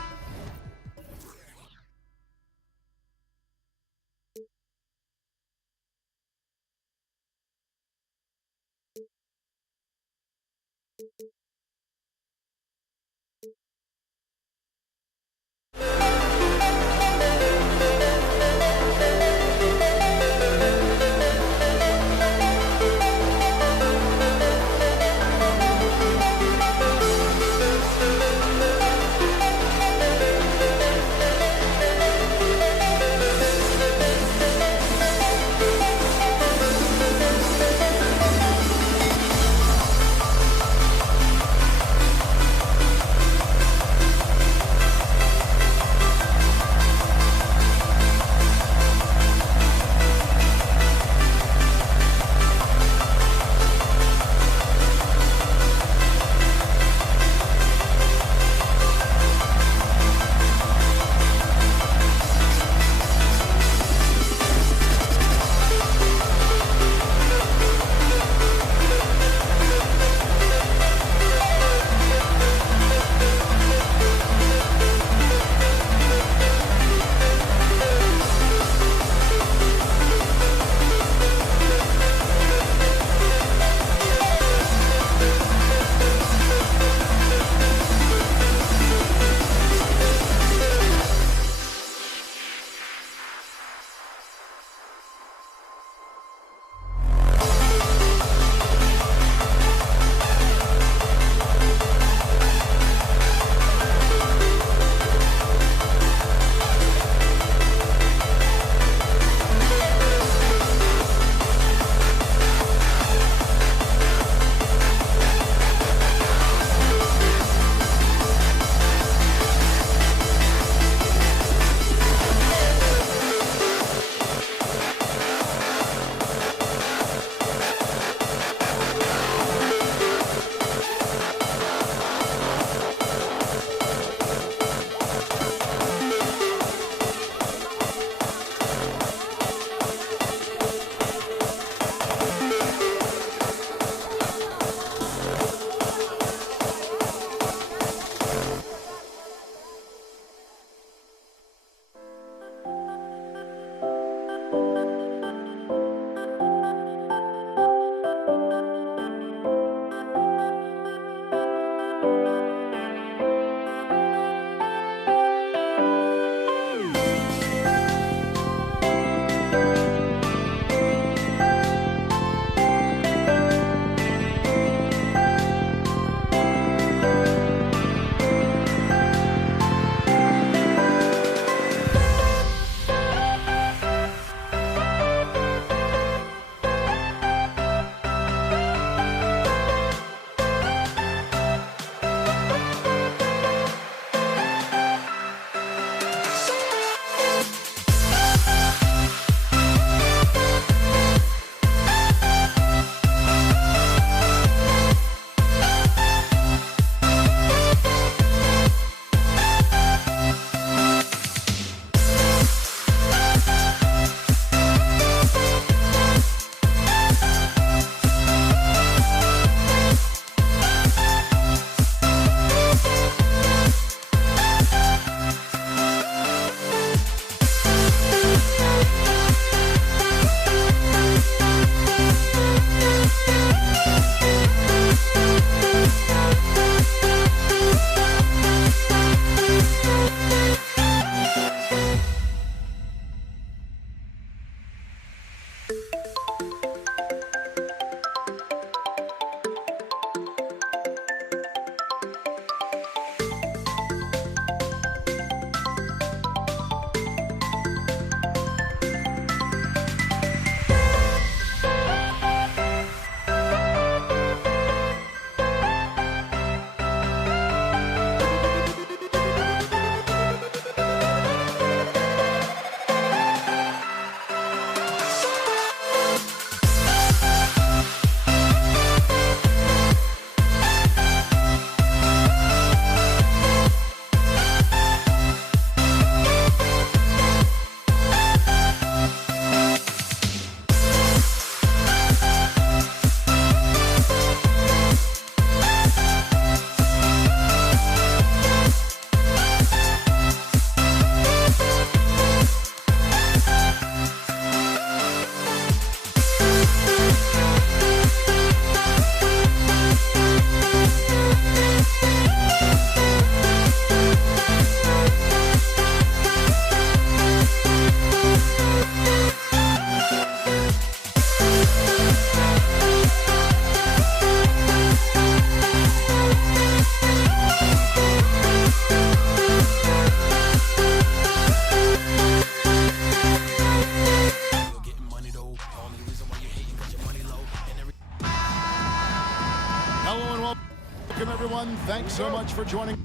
Thanks so much for joining.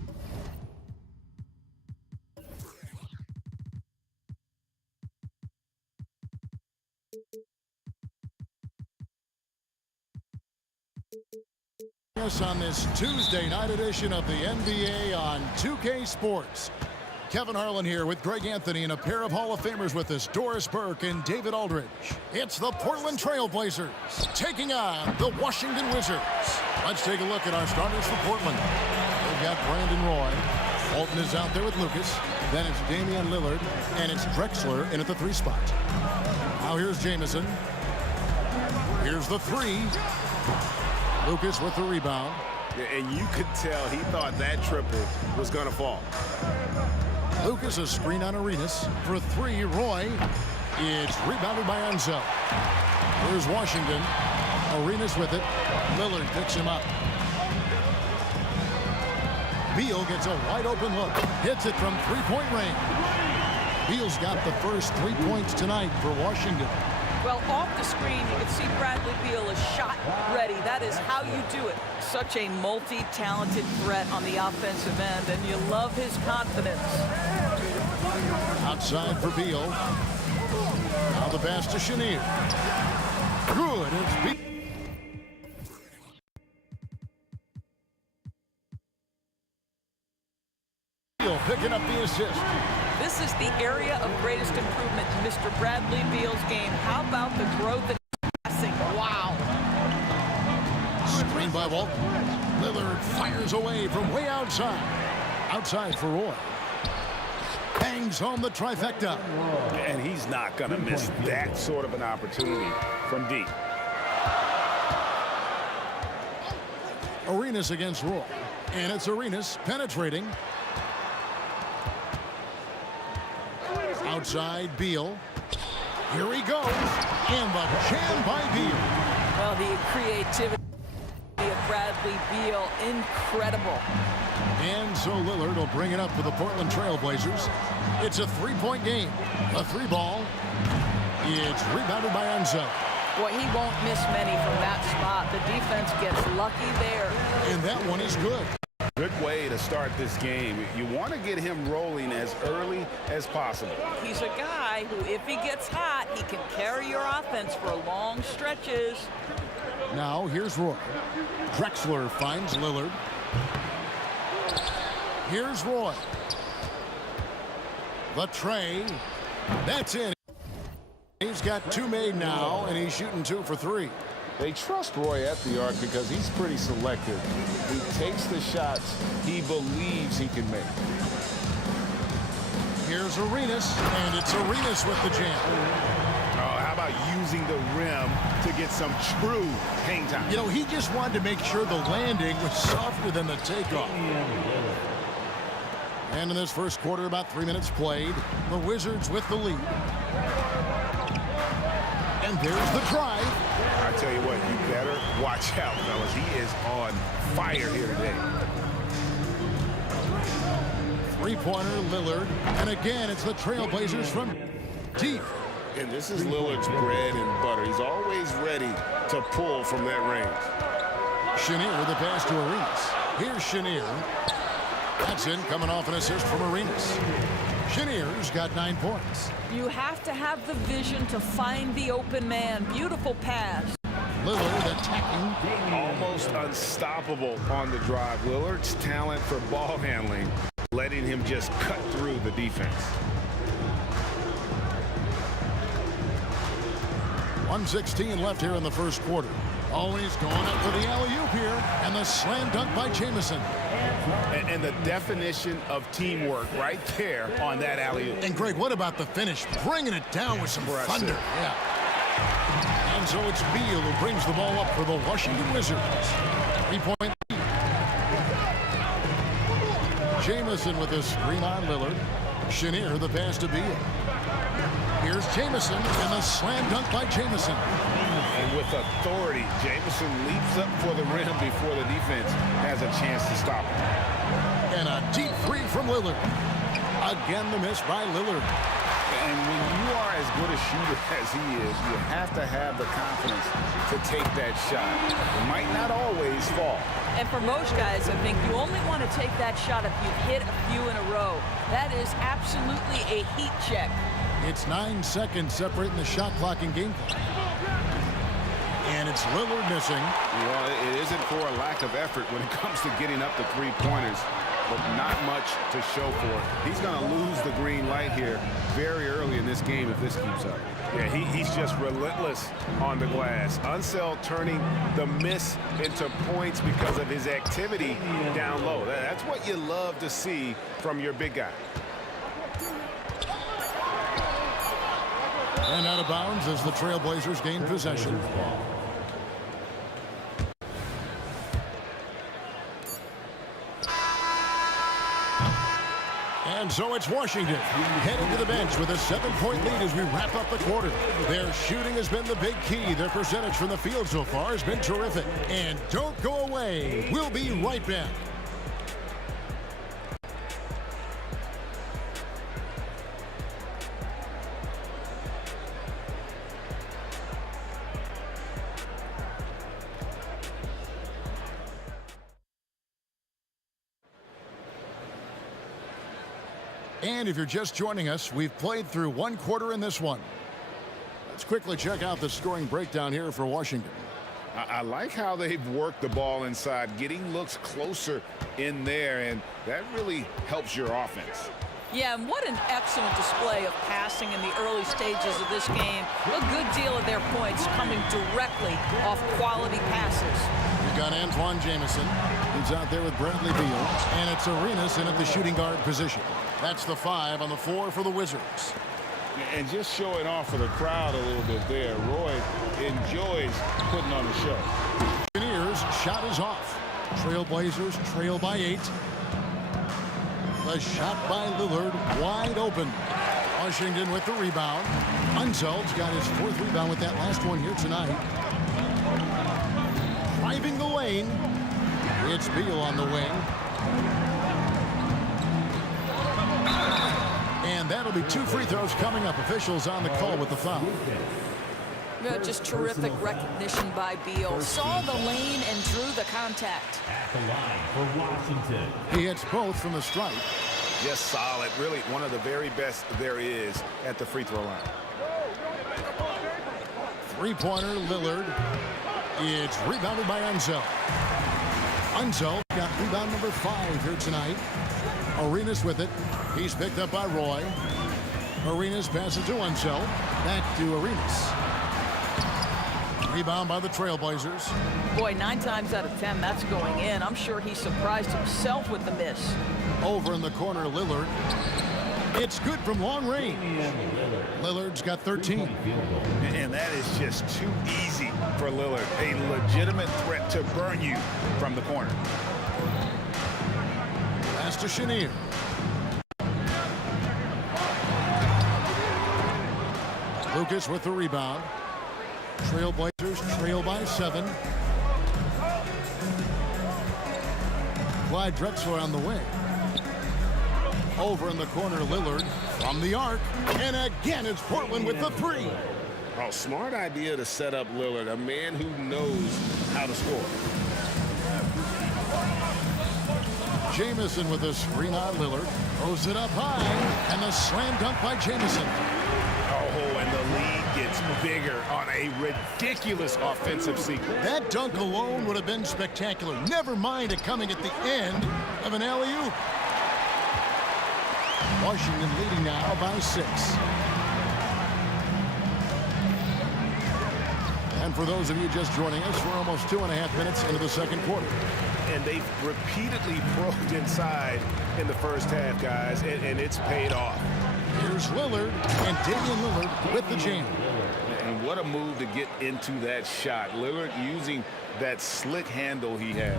Us on this Tuesday night edition of the NBA on 2K Sports. Kevin Harlan here with Greg Anthony and a pair of Hall of Famers with us, Doris Burke and David Aldridge. It's the Portland Trail Blazers taking on the Washington Wizards. Let's take a look at our starters for Portland. They've got Brandon Roy. Walton is out there with Lucas. Then it's Damian Lillard, and it's Drexler in at the 3 spot. Now here's Jamison. Here's the 3. Lucas with the rebound. And you could tell he thought that triple was going to fall. Lucas a screen on Arenas. For 3, Roy. It's rebounded by Enzo. Here's Washington. Arenas with it. Lillard picks him up. Beal gets a wide open look. Hits it from 3-point range. Beal's got the first 3 points tonight for Washington. Well, off the screen, you can see Bradley Beal is shot ready. That is how you do it. Such a multi-talented threat on the offensive end, and you love his confidence. Outside for Beal. Now the pass to Chenier. Good. It's Beal picking up the assist. This is the area of greatest improvement in Mr. Bradley Beal's game. How about the growth in passing? Wow. Screen by Walton. Lillard fires away from way outside. Outside for Roy. Bangs home the trifecta. And he's not going to miss that sort of an opportunity from deep. Arenas against Roy. And it's Arenas penetrating. Outside Beal. Here he goes. And the jam by Beal. Well, the creativity of Bradley Beal, incredible. And so Lillard will bring it up for the Portland Trail Blazers. It's a 3-point game. A 3 ball. It's rebounded by Enzo. Boy, he won't miss many from that spot. The defense gets lucky there. And that one is good. Good way to start this game. You want to get him rolling as early as possible. He's a guy who, if he gets hot, he can carry your offense for long stretches. Now here's Roy. Drexler finds Lillard. Here's Roy. The tray. That's it. He's got 2 made now, and he's shooting 2 for 3. They trust Roy at the arc because he's pretty selective. He takes the shots he believes he can make. Here's Arenas, and it's Arenas with the jam. Oh, how about using the rim to get some true hang time? You know, he just wanted to make sure the landing was softer than the takeoff. And in this first quarter, about 3 minutes played, the Wizards with the lead. And there's the drive. I tell you what, you better watch out, fellas. He is on fire here today. 3-pointer, Lillard. And again, it's the Trailblazers from deep. And this is Lillard's bread and butter. He's always ready to pull from that range. Chenier, the pass to Arenas. Here's Chenier. That's in, coming off an assist from Arenas. Chenier's got 9 points. You have to have the vision to find the open man. Beautiful pass. Lillard attacking. Almost unstoppable on the drive. Lillard's talent for ball handling, letting him just cut through the defense. 1:16 left here in the first quarter. Always going up for the alley-oop here, and the slam dunk by Jamison. And the definition of teamwork right there on that alley-oop. And Greg, what about the finish? Bringing it down with some thunder. Yeah. And so it's Beal who brings the ball up for the Washington Wizards. 3-point lead. Jamison with a screen on Lillard. Chenier the pass to Beal. Here's Jamison, and the slam dunk by Jamison. And with authority, Jamison leaps up for the rim before the defense has a chance to stop him. And a deep 3 from Lillard. Again, the miss by Lillard. And when you are as good a shooter as he is, you have to have the confidence to take that shot. It might not always fall. And for most guys, I think you only want to take that shot if you've hit a few in a row. That is absolutely a heat check. It's 9 seconds separating the shot clock and game clock. And it's Lillard missing. Well, it isn't for a lack of effort when it comes to getting up the three-pointers, but not much to show for it. He's going to lose the green light here very early in this game if this keeps up. Yeah, he's just relentless on the glass. Unseld turning the miss into points because of his activity down low. That's what you love to see from your big guy. And out of bounds as the Trailblazers gain possession. And so it's Washington heading to the bench with a 7-point lead as we wrap up the quarter. Their shooting has been the big key. Their percentage from the field so far has been terrific. And don't go away. We'll be right back. And if you're just joining us, we've played through one quarter in this one. Let's quickly check out the scoring breakdown here for Washington. I like how they've worked the ball inside, getting looks closer in there, and that really helps your offense. Yeah, and what an excellent display of passing in the early stages of this game. A good deal of their points coming directly off quality passes. You've got Antoine Jamison, who's out there with Bradley Beal, and it's Arenas in at the shooting guard position. That's the 5 on the floor for the Wizards. And just showing off for the crowd a little bit there. Roy enjoys putting on a show. Buccaneers shot is off. Trailblazers trail by 8. The shot by Lillard wide open. Washington with the rebound. Unzeld's got his 4th rebound with that last one here tonight. Driving the lane. It's Beal on the wing. And that'll be 2 free throws coming up. Officials on the call with the foul. Just terrific recognition by Beal. Saw the lane and drew the contact. At the line for Washington. He hits both from the stripe. Just solid. Really one of the very best there is at the free throw line. 3-pointer Lillard. It's rebounded by Unseld. Unseld got rebound number 5 here tonight. Arenas with it. He's picked up by Roy. Arenas passes to Unseld. Back to Arenas. Rebound by the Trailblazers. Boy, 9 times out of 10, that's going in. I'm sure he surprised himself with the miss. Over in the corner, Lillard. It's good from long range. Lillard's got 13. And that is just too easy for Lillard. A legitimate threat to burn you from the corner. Pass to Chenier. Lucas with the rebound. Trailblazers trail by 7. Clyde Drexler on the wing. Over in the corner, Lillard from the arc. And again, it's Portland with the 3. Oh, smart idea to set up Lillard, a man who knows how to score. Jamison with a screen on Lillard. Throws it up high. And the slam dunk by Jamison. Oh, and the lead gets bigger on a ridiculous offensive sequence. That dunk alone would have been spectacular. Never mind it coming at the end of an alley-oop. Washington leading now by 6. And for those of you just joining us, we're almost 2.5 minutes into the second quarter. And they've repeatedly probed inside in the first half, guys, and it's paid off. Here's Lillard, and Damian Lillard with the jam. And what a move to get into that shot. Lillard using that slick handle he has.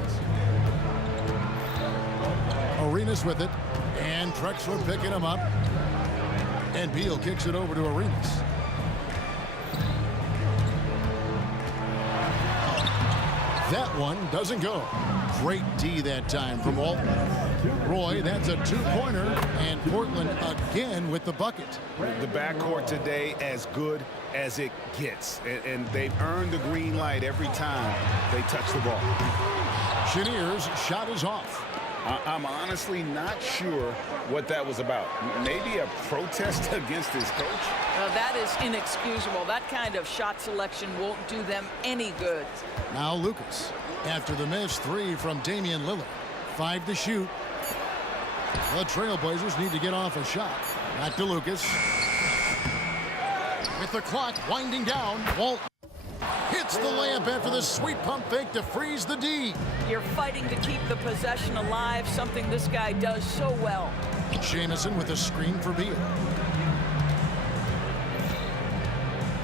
Arenas with it, and Drexler picking him up. And Beal kicks it over to Arenas. That one doesn't go. Great D that time from Walton. Roy, that's a two-pointer, and Portland again with the bucket. The backcourt today as good as it gets, and they've earned the green light every time they touch the ball. Chenier's shot is off. I'm honestly not sure what that was about. Maybe a protest against his coach? That is inexcusable. That kind of shot selection won't do them any good. Now Lucas, after the missed three from Damian Lillard. 5 to shoot. The Trailblazers need to get off a shot. Back to Lucas. With the clock winding down, Walt hits the layup after the sweet pump fake to freeze the D. You're fighting to keep the possession alive, something this guy does so well. Jamison with a screen for Beal.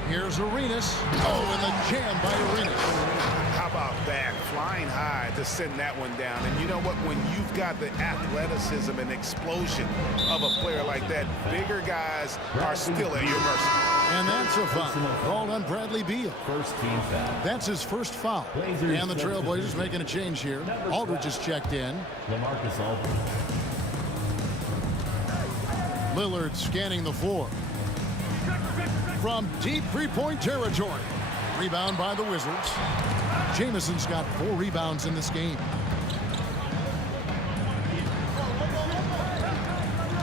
Here's Arenas. Oh, and the jam by Arenas. How about that? Flying high to send that one down. And you know what? When you've got the athleticism and explosion of a player like that, bigger guys are still at your mercy. And that's a foul called on Bradley Beal. First team foul. That's his first foul. And the Trailblazers making a change here. Aldridge is checked in. LaMarcus Aldridge. Lillard scanning the floor. From deep three-point territory. Rebound by the Wizards. Jamison's got 4 rebounds in this game.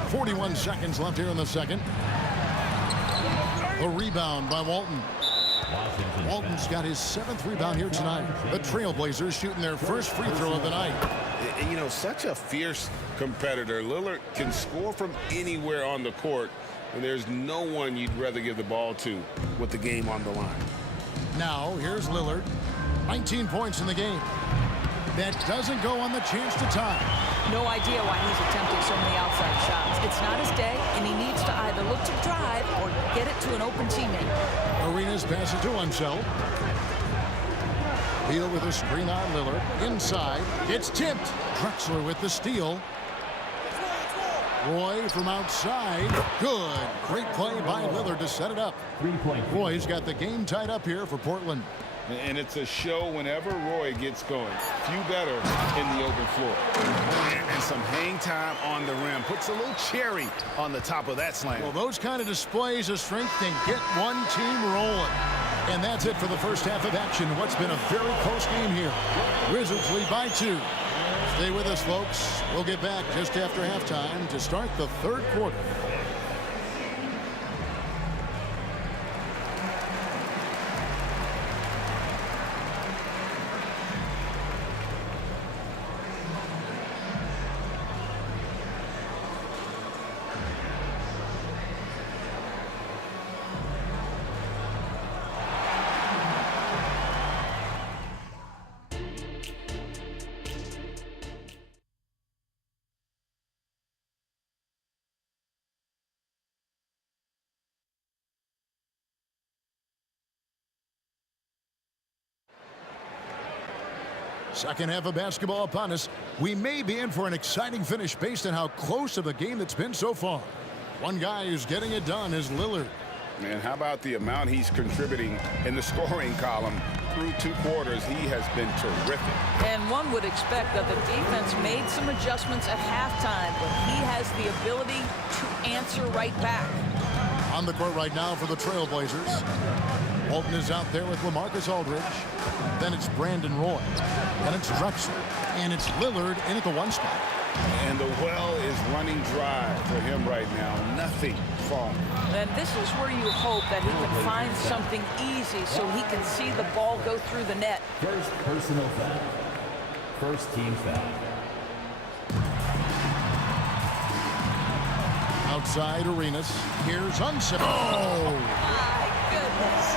41 seconds left here in the second. A rebound by Walton. Walton's got his 7th rebound here tonight. The Trailblazers shooting their first free throw of the night. And, you know, such a fierce competitor. Lillard can score from anywhere on the court, and there's no one you'd rather give the ball to with the game on the line. Now, here's Lillard. 19 points in the game. That doesn't go on the chance to tie. No idea why he's attempting so many outside shots. It's not his day, and he needs to either look to drive or get it to an open teammate. Arenas passes to himself. Beal with a screen on Lillard. Inside. It's tipped. Drexler with the steal. Roy from outside. Good. Great play by Lillard to set it up. 3-point. Roy's got the game tied up here for Portland. And it's a show whenever Roy gets going. Few better in the open floor. And some hang time on the rim. Puts a little cherry on the top of that slam. Well, those kind of displays of strength can get one team rolling. And that's it for the first half of action. What's been a very close game here. Wizards lead by 2. Stay with us, folks. We'll get back just after halftime to start the third quarter. Second half of basketball upon us. We may be in for an exciting finish based on how close of a game that's been so far. One guy who's getting it done is Lillard. And how about the amount he's contributing in the scoring column through 2 quarters? He has been terrific. And one would expect that the defense made some adjustments at halftime, but he has the ability to answer right back. On the court right now for the Trailblazers. Walton is out there with LaMarcus Aldridge. Then it's Brandon Roy. Then it's Drexler. And it's Lillard in at the 1 spot. And the well is running dry for him right now. Nothing falling. And this is where you hope that he can find something easy so he can see the ball go through the net. First personal foul. First team foul. Outside Arenas. Here's Unset. Oh! My goodness.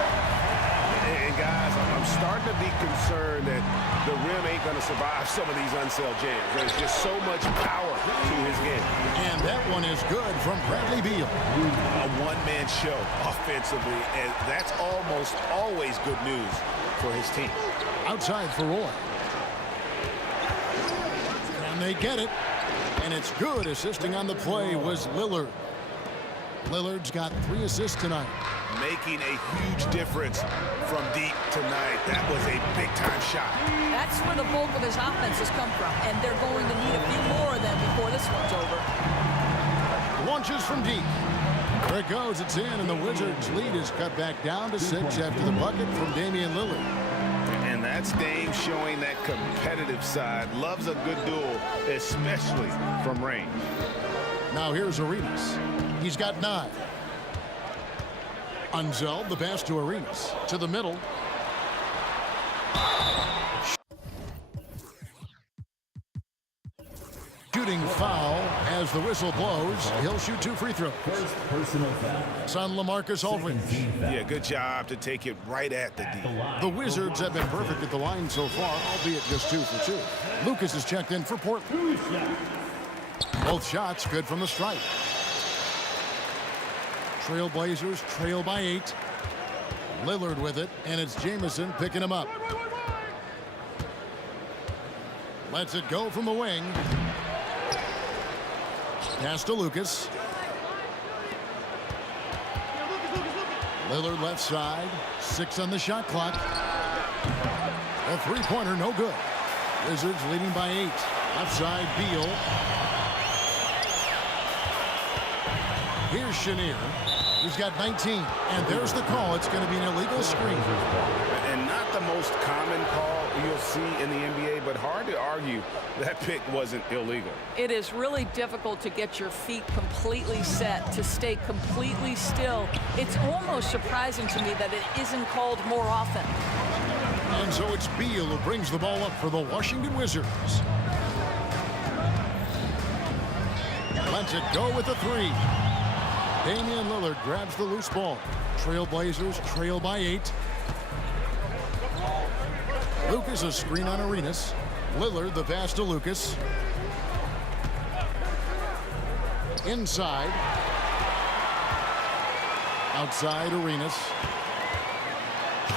And guys, I'm starting to be concerned that the rim ain't going to survive some of these unsell jams. There's just so much power to his game. And that one is good from Bradley Beal. A one-man show offensively, and that's almost always good news for his team. Outside for Roy. And they get it. And it's good. Assisting on the play was Lillard. Lillard's got 3 assists tonight. Making a huge difference from deep tonight. That was a big-time shot. That's where the bulk of his offense has come from, and they're going to need a few more of them before this one's over. Launches from deep. There it goes. It's in, and the Wizards' lead is cut back down to 6 after the bucket from Damian Lillard. And that's Dame showing that competitive side. Loves a good duel, especially from range. Now here's Arenas. He's got 9. Unseld, the pass to Arenas. To the middle. Shooting foul as the whistle blows. He'll shoot 2 free throws. First personal foul. It's on LaMarcus Aldridge. Yeah, good job to take it right at the D. The Wizards have been perfect at the line so far, albeit just 2 for 2. Lucas is checked in for Portland. Both shots good from the stripe. Trailblazers trail by 8. Lillard with it, and it's Jamison picking him up. Lets it go from the wing. Pass to Lucas. Lillard left side. 6 on the shot clock. A three-pointer, no good. Wizards leading by 8. Left side, Beal. Here's Chenier. He's got 19. And there's the call. It's going to be an illegal screen. And not the most common call you'll see in the NBA, but hard to argue that pick wasn't illegal. It is really difficult to get your feet completely set, to stay completely still. It's almost surprising to me that it isn't called more often. And so it's Beal who brings the ball up for the Washington Wizards. Lets it go with a 3. Damian Lillard grabs the loose ball. Trailblazers trail by 8. Lucas a screen on Arenas. Lillard the pass to Lucas. Inside. Outside Arenas.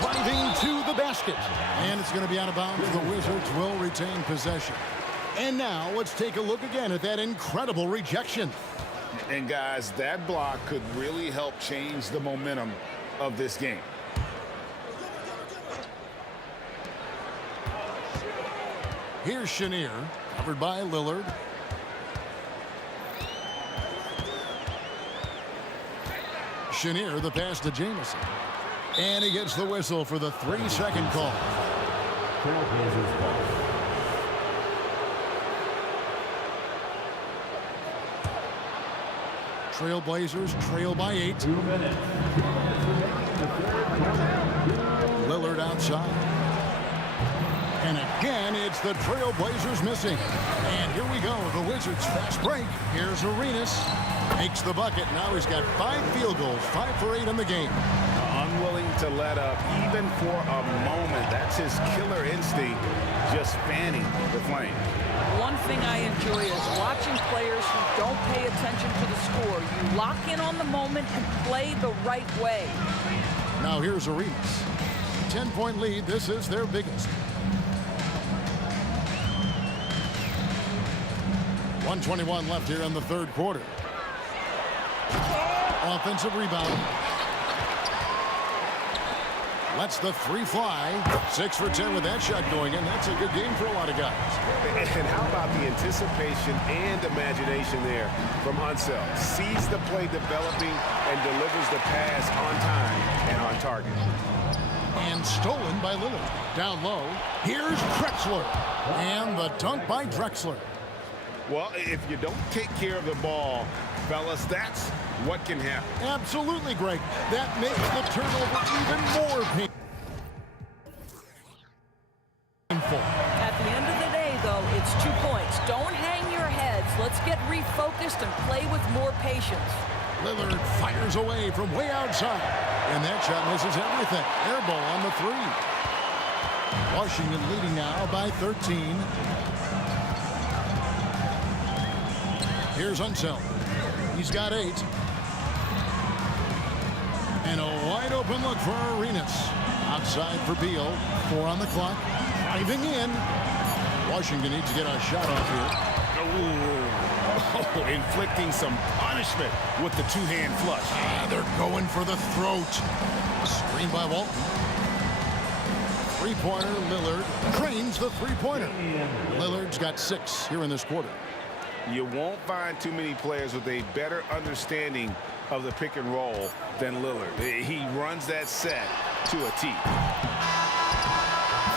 Driving to the basket. And it's going to be out of bounds. The Wizards will retain possession. And now let's take a look again at that incredible rejection. And guys, that block could really help change the momentum of this game. Here's Chenier, covered by Lillard. Chenier, the pass to Jamison. And he gets the whistle for the 3-second call. Trailblazers ball. Trailblazers trail by 8. 2 minutes. Lillard outside. And again, it's the Trailblazers missing. And here we go, the Wizards fast break. Here's Arenas. Makes the bucket. Now he's got 5 field goals, 5 for 8 in the game. Unwilling to let up, even for a moment. That's his killer instinct, just fanning the flame. One thing I enjoy is watching players who don't pay attention to the score. You lock in on the moment and play the right way. Now here's Arenas. 10-point lead. This is their biggest. 1:21 left here in the third quarter. Offensive rebound. Lets the 3 fly. 6 for 10 with that shot going in. That's a good game for a lot of guys. And how about the anticipation and imagination there from Unseld? Sees the play developing and delivers the pass on time and on target. And stolen by Lillard. Down low. Here's Drexler. And the dunk by Drexler. Well, if you don't take care of the ball, fellas, that's what can happen. Absolutely, Greg. That makes the turnover even more painful. At the end of the day, though, it's 2 points. Don't hang your heads. Let's get refocused and play with more patience. Lillard fires away from way outside. And that shot misses everything. Air ball on the 3. Washington leading now by 13. Here's Unseld. He's got 8. And a wide open look for Arenas. Outside for Beal. 4 on the clock. Driving in. Washington needs to get a shot off here. Ooh. Oh, inflicting some punishment with the two-hand flush. They're going for the throat. Screen by Walton. Three-pointer, Lillard drains the three-pointer. Lillard's got 6 here in this quarter. You won't find too many players with a better understanding of the pick and roll than Lillard. He runs that set to a T.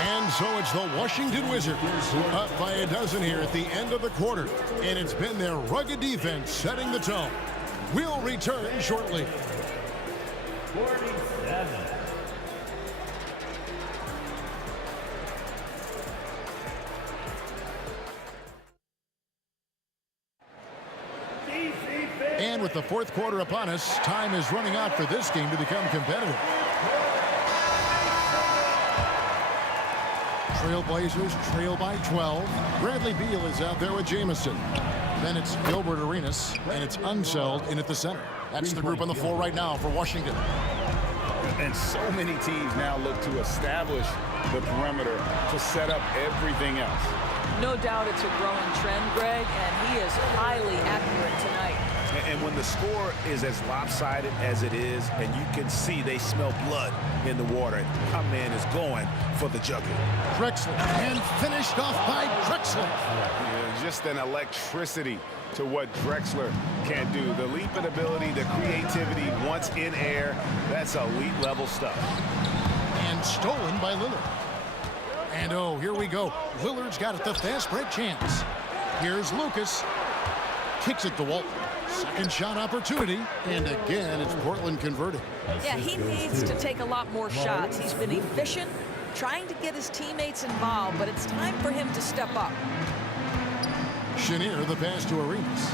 And so it's the Washington Wizards up by a dozen here at the end of the quarter. And it's been their rugged defense setting the tone. We'll return shortly. 47. And with the fourth quarter upon us, time is running out for this game to become competitive. Trailblazers trail by 12. Bradley Beal is out there with Jamison. Then it's Gilbert Arenas, and it's Unseld in at the center. That's the group on the floor right now for Washington. And so many teams now look to establish the perimeter to set up everything else. No doubt it's a growing trend, Greg, and he is highly accurate tonight. And when the score is as lopsided as it is, and you can see they smell blood in the water, my man is going for the jugular. Drexler, and finished off by Drexler. Yeah, just an electricity to what Drexler can do. The leap in ability, the creativity, once in air, that's elite level stuff. And stolen by Lillard. And oh, here we go. Lillard's got it, the fast break chance. Here's Lucas. Kicks it to Walton. Second shot opportunity. And again, it's Portland converting. Yeah, he needs to take a lot more shots. He's been efficient, trying to get his teammates involved, but it's time for him to step up. Chenier, the pass to Arenas.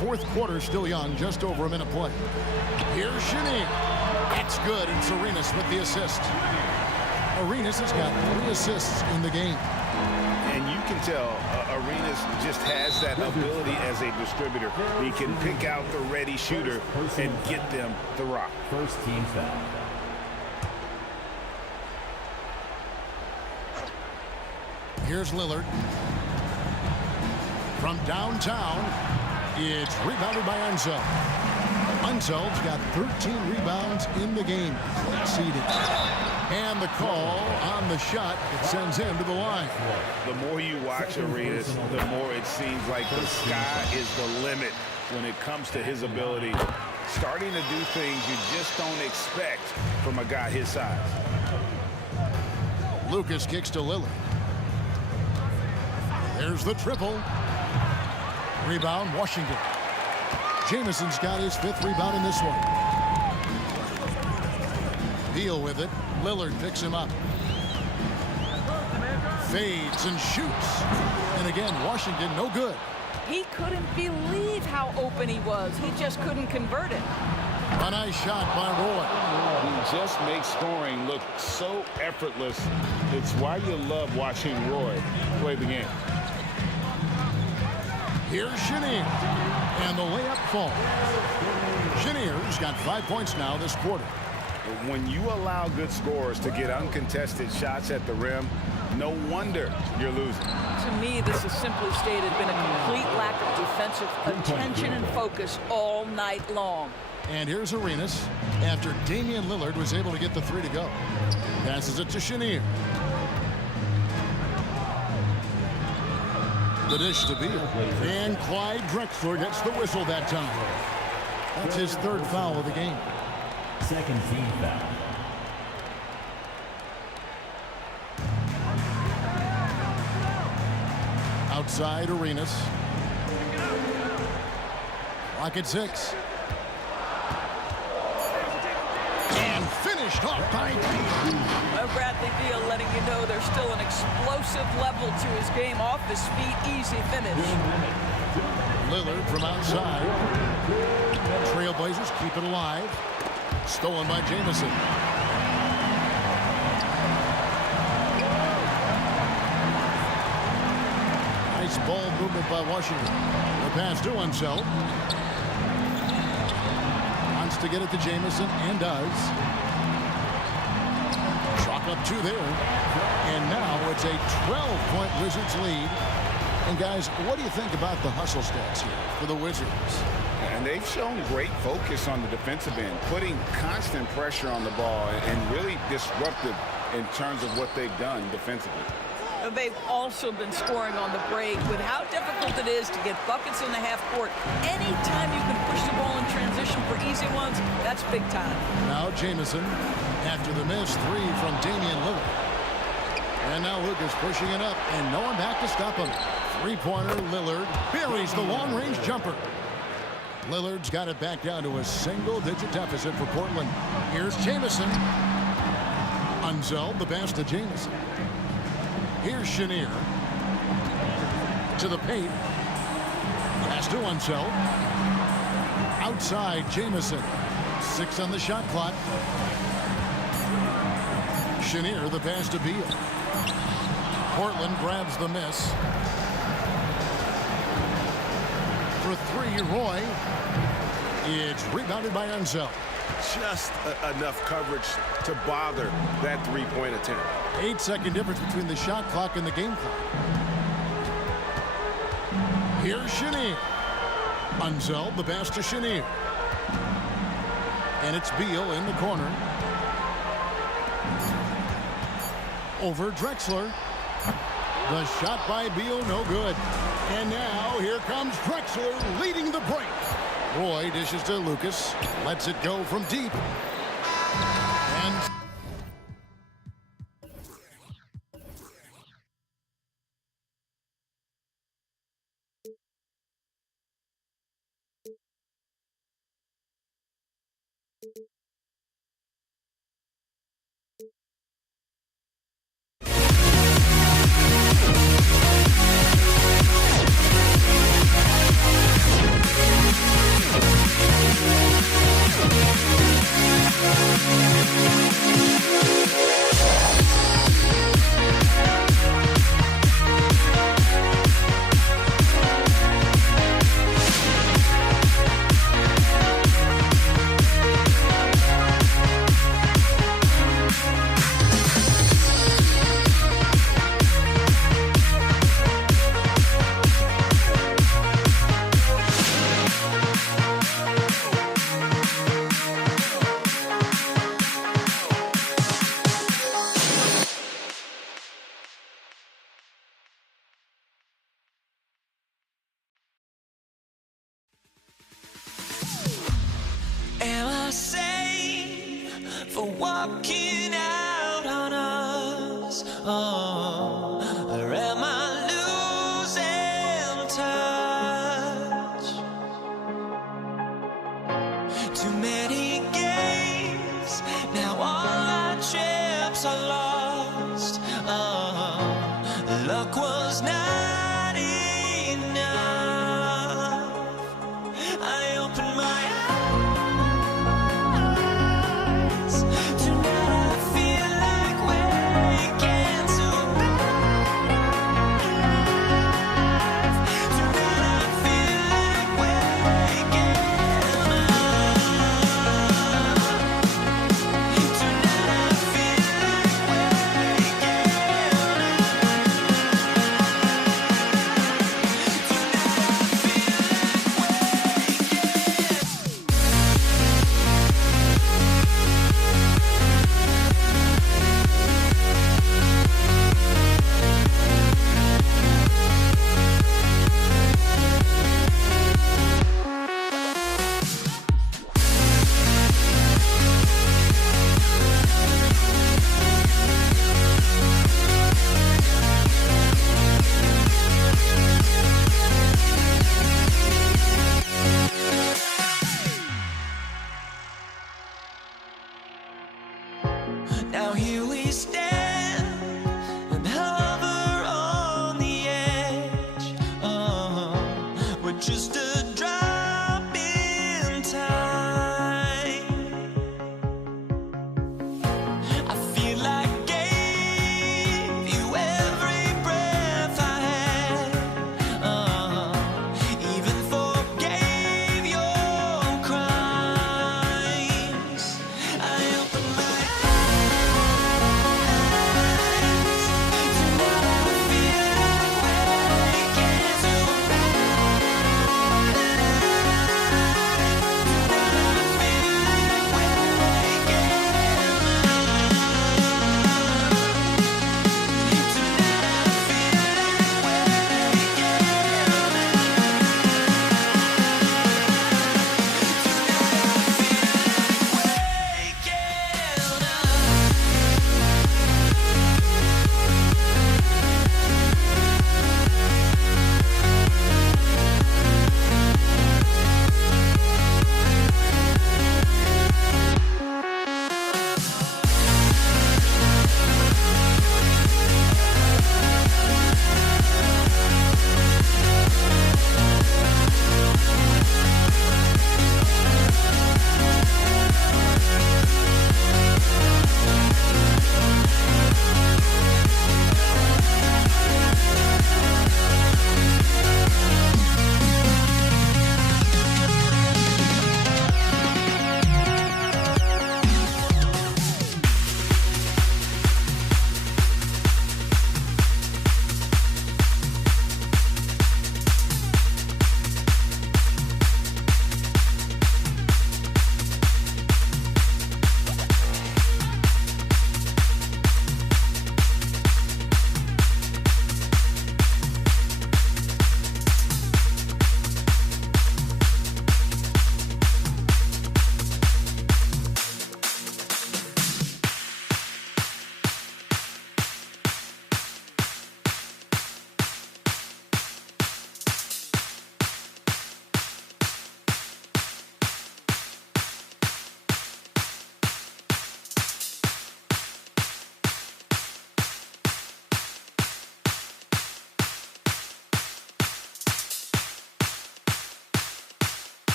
Fourth quarter still young, just over a minute play. Here's Chenier. It's good. It's Arenas with the assist. Arenas has got 3 assists in the game. And you can tell Arenas just has that ability as a distributor. He can pick out the ready shooter and get them the rock. First team foul. Here's Lillard. From downtown, it's rebounded by Unseld. Unseld's got 13 rebounds in the game. Exceeded. And the call on the shot, it sends him to the line. The more you watch Arenas, the more it seems like the sky is the limit when it comes to his ability. Starting to do things you just don't expect from a guy his size. Lucas kicks to Lillard. There's the triple. Rebound, Washington. Jamison's got his 5th rebound in this one. Beal with it. Lillard picks him up. Fades and shoots. And again, Washington no good. He couldn't believe how open he was. He just couldn't convert it. A nice shot by Roy. He just makes scoring look so effortless. It's why you love watching Roy play the game. Here's Chenier. And the layup falls. Chenier's got 5 points now this quarter. When you allow good scorers to get uncontested shots at the rim, no wonder you're losing. To me, this is simply stated been a complete lack of defensive attention and focus all night long. And here's Arenas after Damian Lillard was able to get the 3 to go. Passes it to Chenier. The dish to Beal. And Clyde Drexler gets the whistle that time. That's his 3rd foul of the game. Second team foul. Outside Arenas. Clock at 6. And finished off by Beal. Bradley Beal letting you know there's still an explosive level to his game. Off his feet, easy finish. Lillard from outside. Trailblazers keep it alive. Stolen by Jamison. Nice ball movement by Washington. The pass to Unseld. Wants to get it to Jamison and does. Chalk up 2 there. And now it's a 12-point Wizards lead. And guys, what do you think about the hustle stats here for the Wizards? And they've shown great focus on the defensive end, putting constant pressure on the ball and really disruptive in terms of what they've done defensively. They've also been scoring on the break. With how difficult it is to get buckets in the half court, anytime you can push the ball in transition for easy ones, that's big time. Now Jamison after the miss 3 from Damian Lillard. And now Lucas pushing it up, and no one back to stop him. Three-pointer, Lillard buries the long-range jumper. Lillard's got it back down to a single-digit deficit for Portland. Here's Jamison. Unseld, the pass to Jamison. Here's Chenier. To the paint. Pass to Unseld. Outside, Jamison. 6 on the shot clock. Chenier, the pass to Beal. Portland grabs the miss. For 3, Roy. It's rebounded by Unseld. Just enough coverage to bother that three-point attempt. 8-second difference between the shot clock and the game clock. Here's Chenier. Unseld, the pass to Chenier. And it's Beal in the corner. Over Drexler. The shot by Beal, no good. And now here comes Drexler leading the break. Roy dishes to Lucas. Lets it go from deep. And walking out on us, or am I losing touch? Too many games, now all our chips are lost. Luck was not enough. I opened my eyes tonight.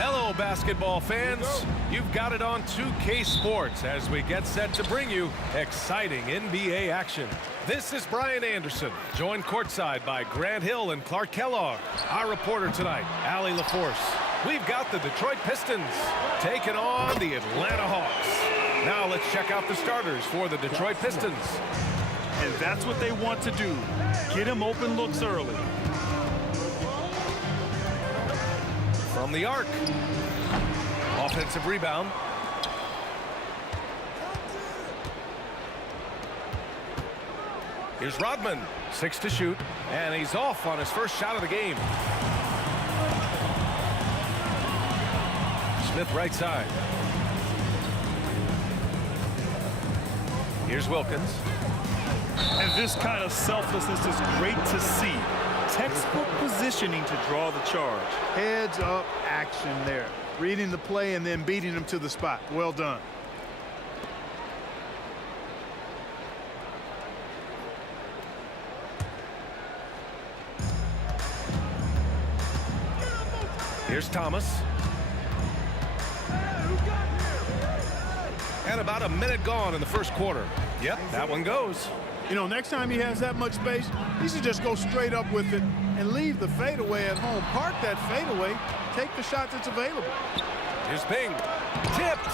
Hello, basketball fans. You've got it on 2K Sports as we get set to bring you exciting NBA action. This is Brian Anderson, joined courtside by Grant Hill and Clark Kellogg. Our reporter tonight, Allie LaForce. We've got the Detroit Pistons taking on the Atlanta Hawks. Now let's check out the starters for the Detroit Pistons. And that's what they want to do. Get him open looks early. From the arc. Offensive rebound. Here's Rodman. 6 to shoot. And he's off on his first shot of the game. Smith right side. Here's Wilkins. And this kind of selflessness is great to see. Textbook positioning to draw the charge. Heads up action there. Reading the play and then beating him to the spot. Well done. Here's Thomas. And about a minute gone in the first quarter. Yep, that one goes. You know, next time he has that much space, he should just go straight up with it and leave the fadeaway at home. Park that fadeaway, take the shot that's available. Here's Bing. Tipped.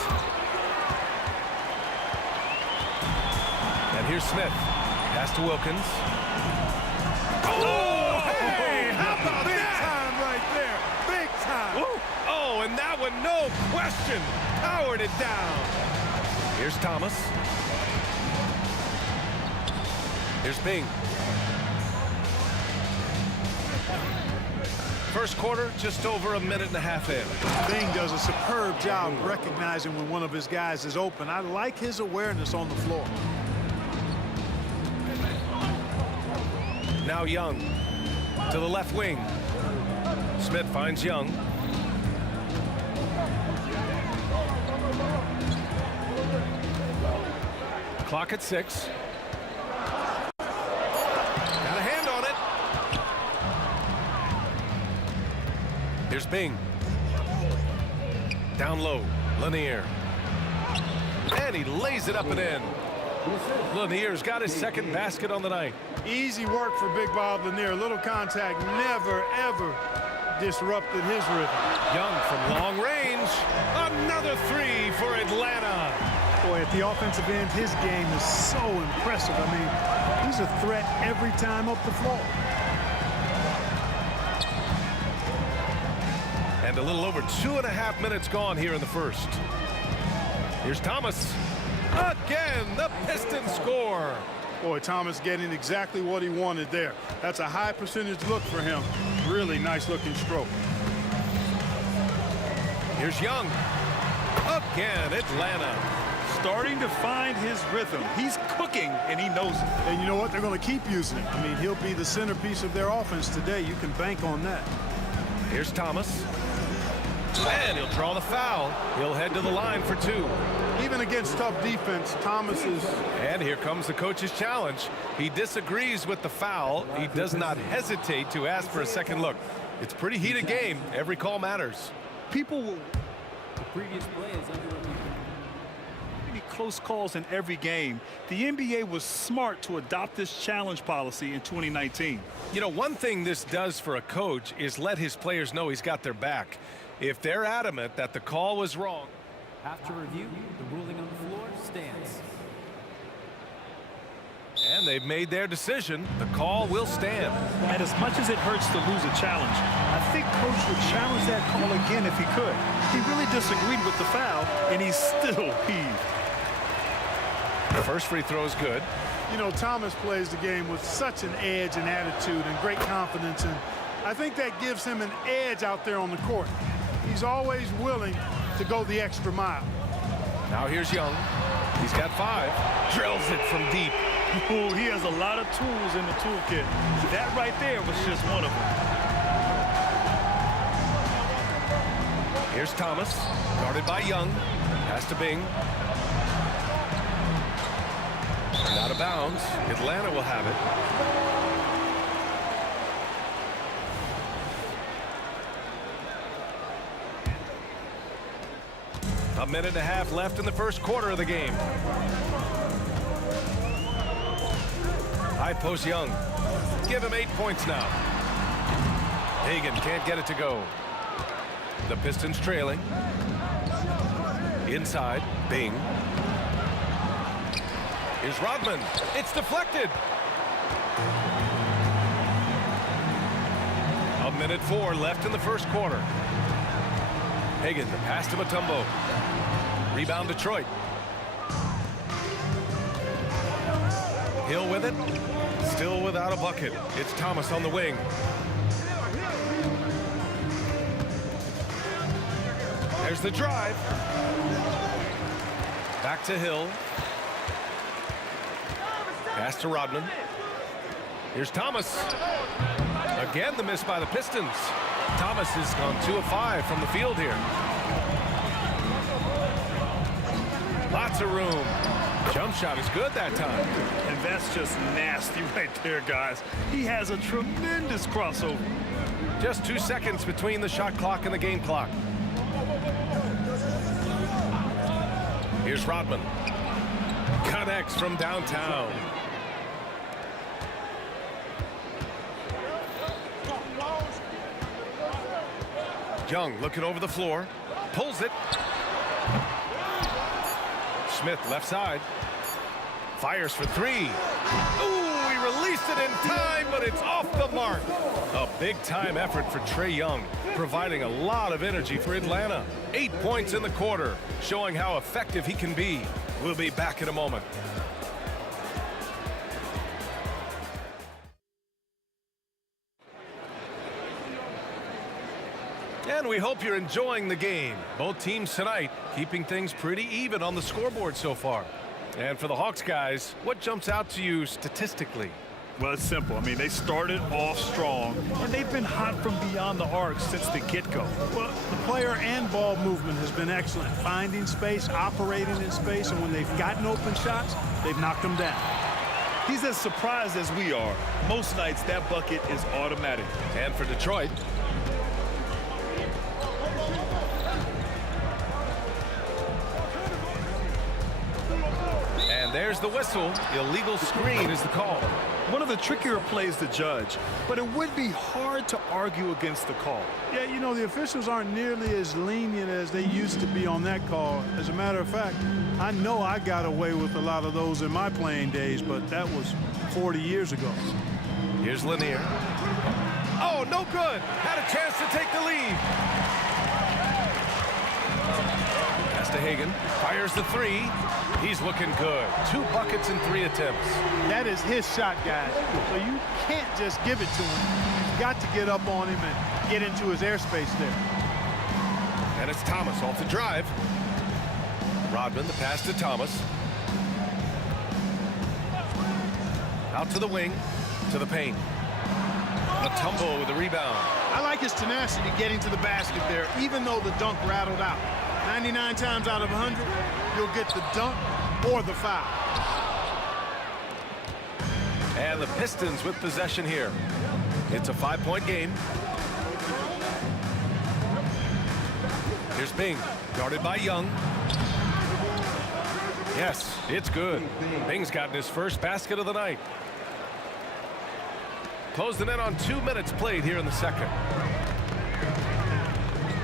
And here's Smith. Pass to Wilkins. Oh, hey, how about big time right there? Big time. Woo. Oh, and that one, no question, powered it down. Here's Thomas. Here's Bing. First quarter, just over a minute and a half in. Bing does a superb job recognizing when one of his guys is open. I like his awareness on the floor. Now Young to the left wing. Smith finds Young. Clock at 6. Got a hand on it. Here's Bing. Down low, Lanier. And he lays it up and in. Lanier's got his second basket on the night. Easy work for Big Bob Lanier. Little contact never, ever disrupted his rhythm. Young from long range. Another three for Atlanta. Boy, at the offensive end, his game is so impressive. I mean, he's a threat every time up the floor. And a little over 2.5 minutes gone here in the first. Here's Thomas. Again, the Pistons score. Boy, Thomas getting exactly what he wanted there. That's a high percentage look for him. Really nice looking stroke. Here's Young. Again, Atlanta. Starting to find his rhythm. He's cooking, and he knows it. And you know what? They're going to keep using it. I mean, he'll be the centerpiece of their offense today. You can bank on that. Here's Thomas. And he'll draw the foul. He'll head to the line for 2. Even against tough defense, Thomas is... And here comes the coach's challenge. He disagrees with the foul. He does not hesitate to ask for a second look. It's a pretty heated game. Every call matters. People will... The previous play is under review. Many close calls in every game. The NBA was smart to adopt this challenge policy in 2019. You know, one thing this does for a coach is let his players know he's got their back. If they're adamant that the call was wrong. After review, the ruling on the floor stands. And they've made their decision. The call will stand. And as much as it hurts to lose a challenge, I think Coach would challenge that call again if he could. He really disagreed with the foul, and he's still peeved. The first free throw is good. You know, Thomas plays the game with such an edge and attitude and great confidence, and I think that gives him an edge out there on the court. He's always willing to go the extra mile. Now here's Young. He's got 5. Drills it from deep. Ooh, he has a lot of tools in the toolkit. That right there was just one of them. Here's Thomas, guarded by Young. Pass to Bing. And out of bounds. Atlanta will have it. A minute and a half left in the first quarter of the game. High post Young. Give him 8 points now. Hagan can't get it to go. The Pistons trailing. Inside, Bing. Here's Rodman. It's deflected. A minute 4 left in the first quarter. Hagan, the pass to Mutombo. Rebound Detroit. Hill with it. Still without a bucket. It's Thomas on the wing. There's the drive. Back to Hill. Pass to Rodman. Here's Thomas. Again, the miss by the Pistons. Thomas has gone 2 of 5 from the field here. Lots of room. Jump shot is good that time. And that's just nasty right there, guys. He has a tremendous crossover. Just 2 seconds between the shot clock and the game clock. Here's Rodman. Connects from downtown. Young looking over the floor. Pulls it. Smith left side. Fires for 3. Ooh, he released it in time, but it's off the mark. A big-time effort for Trae Young, providing a lot of energy for Atlanta. 8 points in the quarter, showing how effective he can be. We'll be back in a moment. And we hope you're enjoying the game. Both teams tonight keeping things pretty even on the scoreboard so far. And for the Hawks guys, what jumps out to you statistically? Well, it's simple. I mean, they started off strong, and they've been hot from beyond the arc since the get-go. Well, the player and ball movement has been excellent. Finding space, operating in space, and when they've gotten open shots, they've knocked them down. He's as surprised as we are. Most nights, that bucket is automatic. And for Detroit, there's the whistle. Illegal screen is the call. One of the trickier plays to judge, but it would be hard to argue against the call. Yeah, you know, the officials aren't nearly as lenient as they used to be on that call. As a matter of fact, I know I got away with a lot of those in my playing days, but that was 40 years ago. Here's Lanier. Oh, no good. Had a chance to take the lead. Pass to Hagan. Fires the 3. He's looking good. 2 buckets in 3 attempts. That is his shot, guys. So you can't just give it to him. You've got to get up on him and get into his airspace there. And it's Thomas off the drive. Rodman, the pass to Thomas. Out to the wing, to the paint. Mutombo with the rebound. I like his tenacity getting to the basket there, even though the dunk rattled out. 99 times out of 100, you'll get the dunk or the foul. And the Pistons with possession here. It's a 5-point game. Here's Bing, guarded by Young. Yes, it's good. Bing's gotten his first basket of the night. Closing in on 2 minutes played here in the second.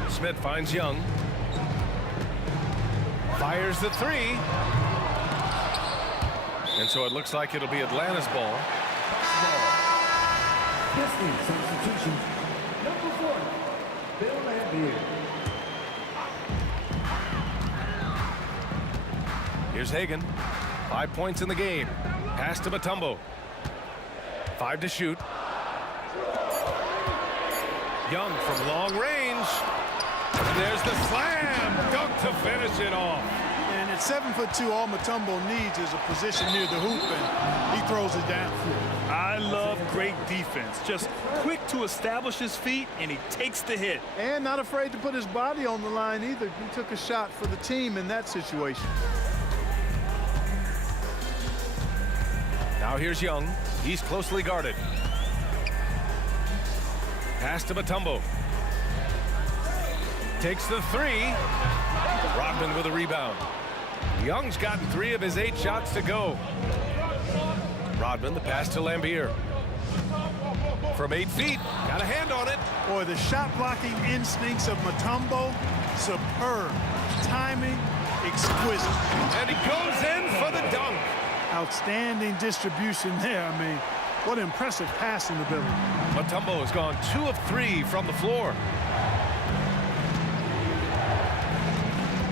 Smith finds Young. Fires the 3. And so it looks like it'll be Atlanta's ball. Pistons substitution. Number 4, Bill Laimbeer. Here's Hagan. 5 points in the game. Pass to Mutombo. 5 to shoot. Young from long range. And there's the slam dunk to finish it off. And At 7'2", all Mutombo needs is a position near the hoop, and he throws it down. I love great defense. Just quick to establish his feet, and he takes the hit. And not afraid to put his body on the line either. He took a shot for the team in that situation. Now here's Young. He's closely guarded. Pass to Mutombo. Takes the three. Rodman with a rebound. Young's gotten 3 of his 8 shots to go. Rodman, the pass to Lambier. From 8 feet, got a hand on it. Boy, the shot blocking instincts of Mutombo, superb. Timing, exquisite. And he goes in for the dunk. Outstanding distribution there. I mean, what impressive passing ability. Mutombo has gone 2 of 3 from the floor.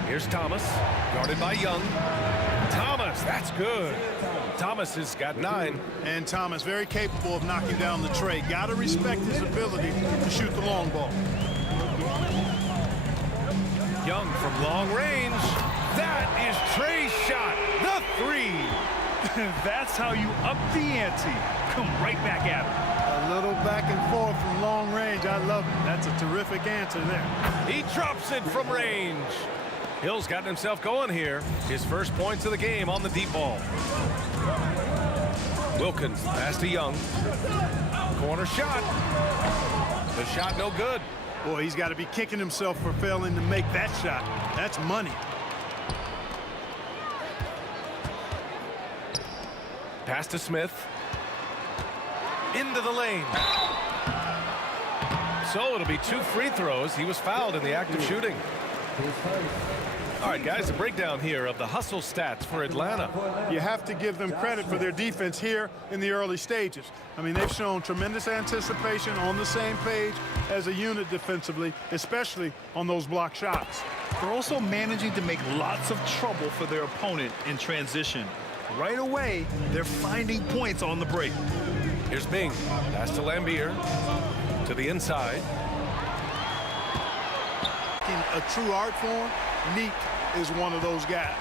Here's Thomas, guarded by Young. Thomas, that's good. Thomas has got 9. And Thomas very capable of knocking down the tray. Got to respect his ability to shoot the long ball. Young from long range. That is Trey's shot. The 3. That's how you up the ante. Come right back at him. A little back and forth from long range. I love it. That's a terrific answer there. He drops it from range. Hill's gotten himself going here. His first points of the game on the deep ball. Wilkins, pass to Young. Corner shot. The shot no good. Boy, he's got to be kicking himself for failing to make that shot. That's money. Pass to Smith. Into the lane. So it'll be 2 free throws. He was fouled in the act of shooting. All right, guys, a breakdown here of the hustle stats for Atlanta. You have to give them credit for their defense here in the early stages. I mean, they've shown tremendous anticipation, on the same page as a unit defensively, especially on those block shots. They're also managing to make lots of trouble for their opponent in transition. Right away, they're finding points on the break. Here's Bing. Pass to Lambier. To the inside. In a true art form, Neek is one of those guys.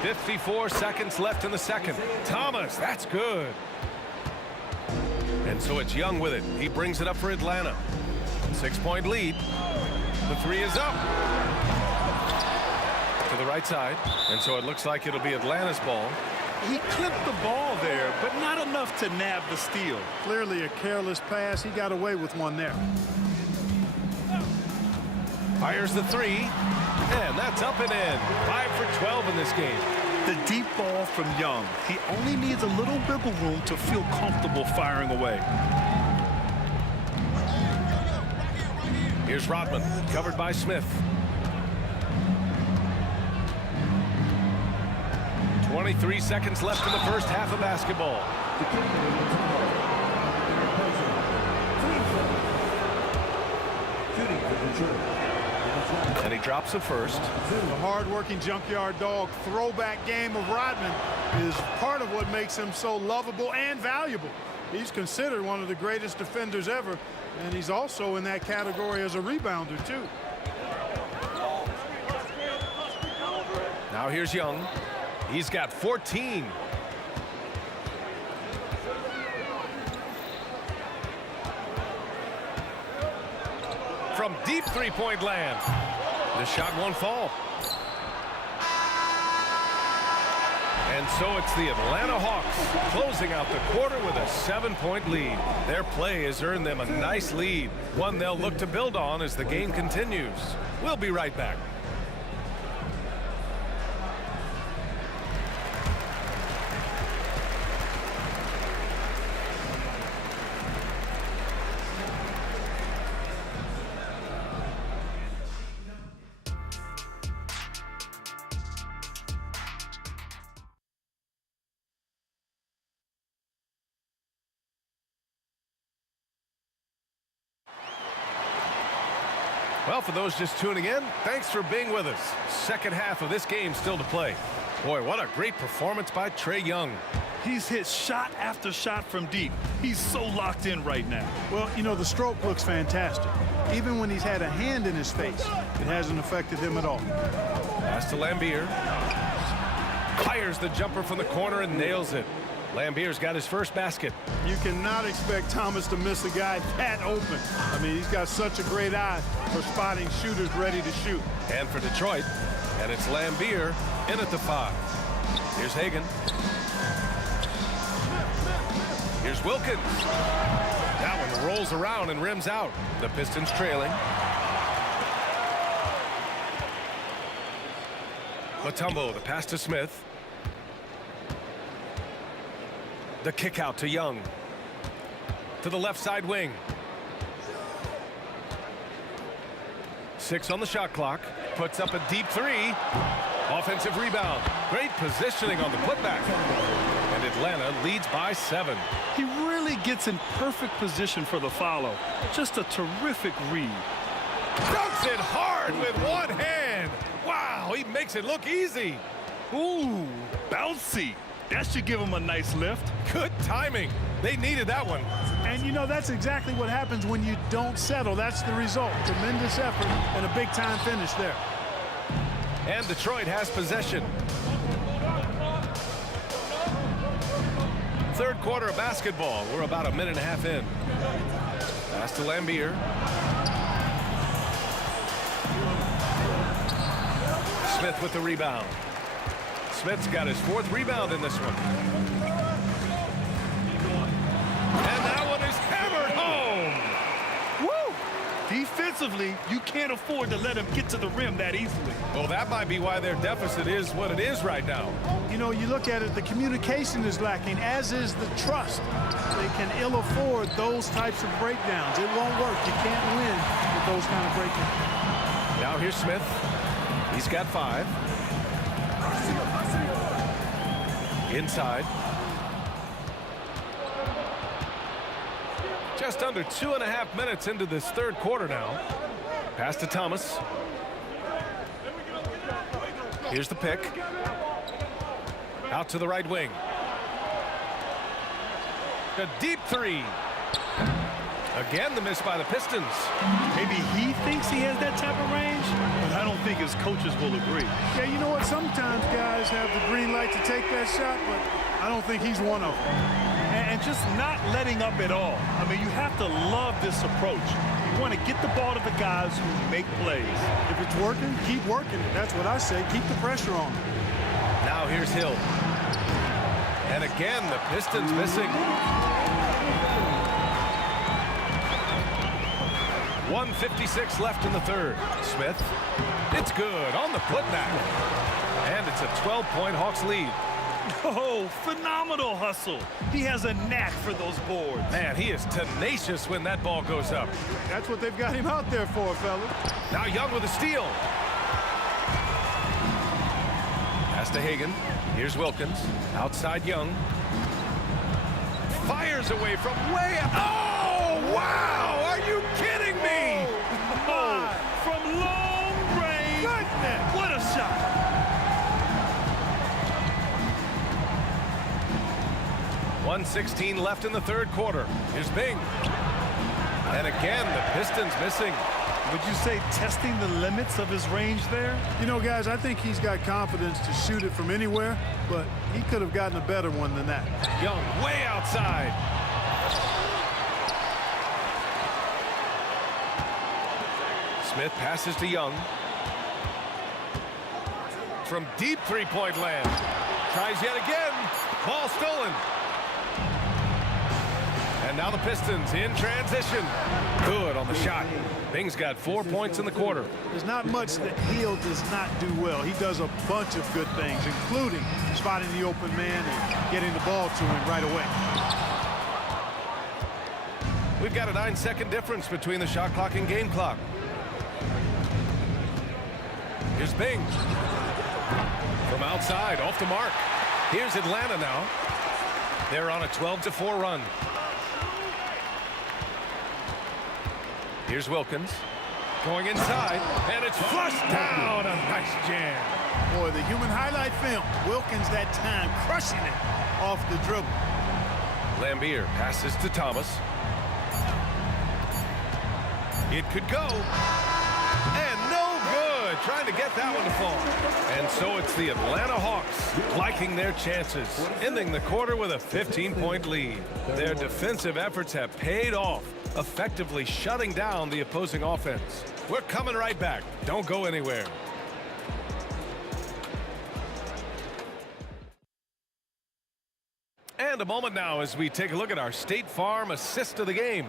54 seconds left in the second. Thomas, that's good. And so it's Young with it. He brings it up for Atlanta. 6-point lead. The 3 is up. To the right side. And so it looks like it'll be Atlanta's ball. He clipped the ball there, but not enough to nab the steal. Clearly a careless pass. He got away with one there. Fires the 3, and that's up and in. 5 for 12 in this game. The deep ball from Young. He only needs a little wiggle room to feel comfortable firing away. Here's Rodman, covered by Smith. 23 seconds left in the first half of basketball. And he drops it first. The hard-working junkyard dog throwback game of Rodman is part of what makes him so lovable and valuable. He's considered one of the greatest defenders ever, and he's also in that category as a rebounder, too. Now here's Young. He's got 14. From deep three-point land. The shot won't fall. And so it's the Atlanta Hawks closing out the quarter with a 7-point lead. Their play has earned them a nice lead, one they'll look to build on as the game continues. We'll be right back. Well, for those just tuning in, thanks for being with us. Second half of this game still to play. Boy, what a great performance by Trae Young. He's hit shot after shot from deep. He's so locked in right now. Well, you know, the stroke looks fantastic. Even when he's had a hand in his face, it hasn't affected him at all. Pass to Lambier. Fires the jumper from the corner and nails it. Lambier's got his first basket. You cannot expect Thomas to miss a guy that open. I mean, he's got such a great eye for spotting shooters ready to shoot. And for Detroit, and it's Lambier in at the 5. Here's Hagan. Here's Wilkins. That one rolls around and rims out. The Pistons trailing. Mutombo, the pass to Smith. The kick out to Young. To the left side wing. 6 on the shot clock. Puts up a deep 3. Offensive rebound. Great positioning on the putback. And Atlanta leads by 7. He really gets in perfect position for the follow. Just a terrific read. Dunks it hard with one hand. Wow, he makes it look easy. Ooh, bouncy. That should give him a nice lift. Good timing. They needed that one. And, you know, that's exactly what happens when you don't settle. That's the result. Tremendous effort and a big-time finish there. And Detroit has possession. Third quarter of basketball. We're about a minute and a half in. Pass to Lambier. Smith with the rebound. Smith's got his 4th rebound in this one. And that one is hammered home. Woo! Defensively, you can't afford to let him get to the rim that easily. Well, that might be why their deficit is what it is right now. You know, you look at it, the communication is lacking, as is the trust. They can ill afford those types of breakdowns. It won't work. You can't win with those kind of breakdowns. Now here's Smith. He's got 5. Inside. Just under 2.5 minutes into this third quarter now. Pass to Thomas. Here's the pick. Out to the right wing. A deep 3. Again, the miss by the Pistons. Maybe he thinks he has that type of range, but I don't think his coaches will agree. Yeah, you know what? Sometimes guys have the green light to take that shot, but I don't think he's one of them. And just not letting up at all. I mean, you have to love this approach. You want to get the ball to the guys who make plays. If it's working, keep working. That's what I say. Keep the pressure on. Now here's Hill. And again, the Pistons missing. 1:56 left in the third. Smith. It's good on the putback. And it's a 12-point Hawks lead. Oh, phenomenal hustle. He has a knack for those boards. Man, he is tenacious when that ball goes up. That's what they've got him out there for, fellas. Now Young with a steal. Pass to Hagan. Here's Wilkins. Outside Young. Fires away from way up. Oh, wow! Are you kidding me? Oh, from long range. Goodness. What a shot. .116 left in the third quarter. Here's Bing. And again, the Pistons missing. Would you say testing the limits of his range there? You know, guys, I think he's got confidence to shoot it from anywhere, but he could have gotten a better one than that. Young way outside. Smith passes to Young. From deep three-point land. Tries yet again. Ball stolen. And now the Pistons in transition. Good on the shot. Bing's got 4 points in the quarter. There's not much that Hill does not do well. He does a bunch of good things, including spotting the open man and getting the ball to him right away. We've got a 9-second difference between the shot clock and game clock. Here's Bing. From outside, off the mark. Here's Atlanta now. They're on a 12-4 run. Here's Wilkins. Going inside, and it's flushed down. A nice jam. Boy, the human highlight film. Wilkins that time crushing it off the dribble. Lambier passes to Thomas. It could go. And no good. Trying to get that one to fall. And so it's the Atlanta Hawks liking their chances, ending the quarter with a 15-point lead. Their defensive efforts have paid off, effectively shutting down the opposing offense. We're coming right back. Don't go anywhere. And a moment now as we take a look at our State Farm assist of the game.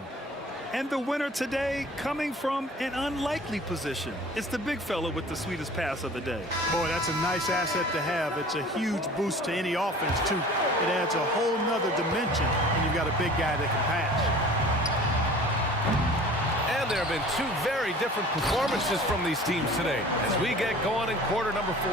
And the winner today coming from an unlikely position. It's the big fella with the sweetest pass of the day. Boy, that's a nice asset to have. It's a huge boost to any offense, too. It adds a whole nother dimension when you've got a big guy that can pass. And there have been two very different performances from these teams today as we get going in quarter number 4.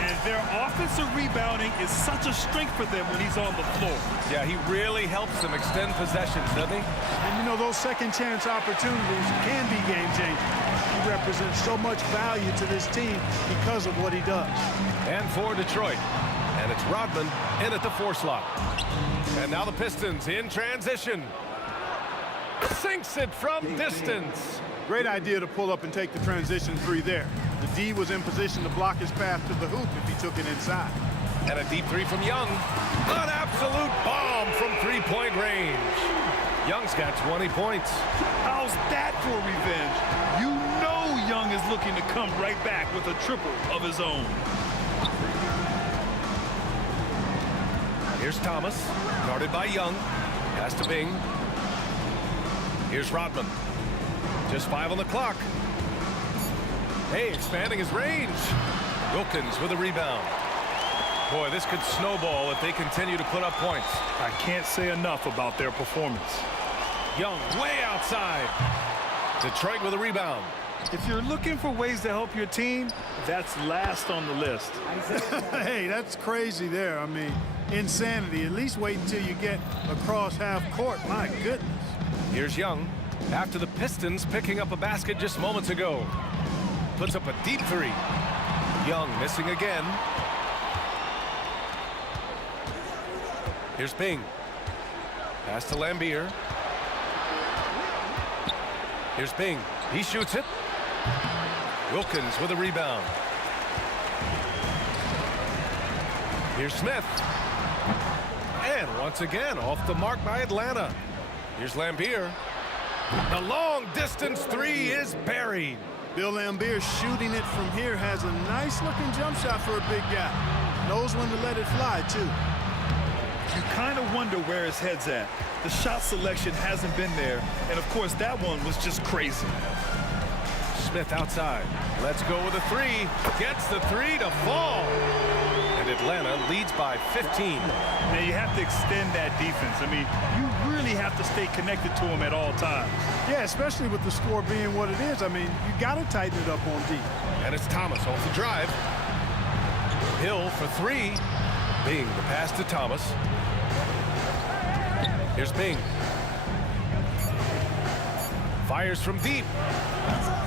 And their offensive rebounding is such a strength for them when he's on the floor. Yeah, he really helps them extend possessions, doesn't he? And, you know, those second chance opportunities can be game-changing. He represents so much value to this team because of what he does. And for Detroit. And it's Rodman in at the 4 slot. And now the Pistons in transition. Sinks it from distance. Great idea to pull up and take the transition 3 there. The D was in position to block his path to the hoop if he took it inside. And a deep 3 from Young. An absolute bomb from 3-point range. Young's got 20 points. How's that for revenge? You know Young is looking to come right back with a triple of his own. Here's Thomas, guarded by Young. Pass to Bing. Here's Rodman. Just 5 on the clock. Hey, expanding his range. Wilkins with a rebound. Boy, this could snowball if they continue to put up points. I can't say enough about their performance. Young way outside. Detroit with a rebound. If you're looking for ways to help your team, that's last on the list. Hey, that's crazy there. I mean, insanity. At least wait until you get across half court. My goodness. Here's Young after the Pistons picking up a basket just moments ago. Puts up a deep 3. Young missing again. Here's Bing. Pass to Lambier. Here's Bing. He shoots it. Wilkins with a rebound. Here's Smith. And once again, off the mark by Atlanta. Here's Lambier. The long distance 3 is buried. Bill Lambier shooting it from here has a nice looking jump shot for a big guy. Knows when to let it fly, too. You kind of wonder where his head's at. The shot selection hasn't been there. And, of course, that one was just crazy. Smith outside. Let's go with a 3. Gets the 3 to fall. And Atlanta leads by 15. Now, you have to extend that defense. I mean, you really have to stay connected to him at all times. Yeah, especially with the score being what it is. I mean, you got to tighten it up on D. And it's Thomas off the drive. Hill for 3. Bing, the pass to Thomas. Here's Bing. Fires from deep.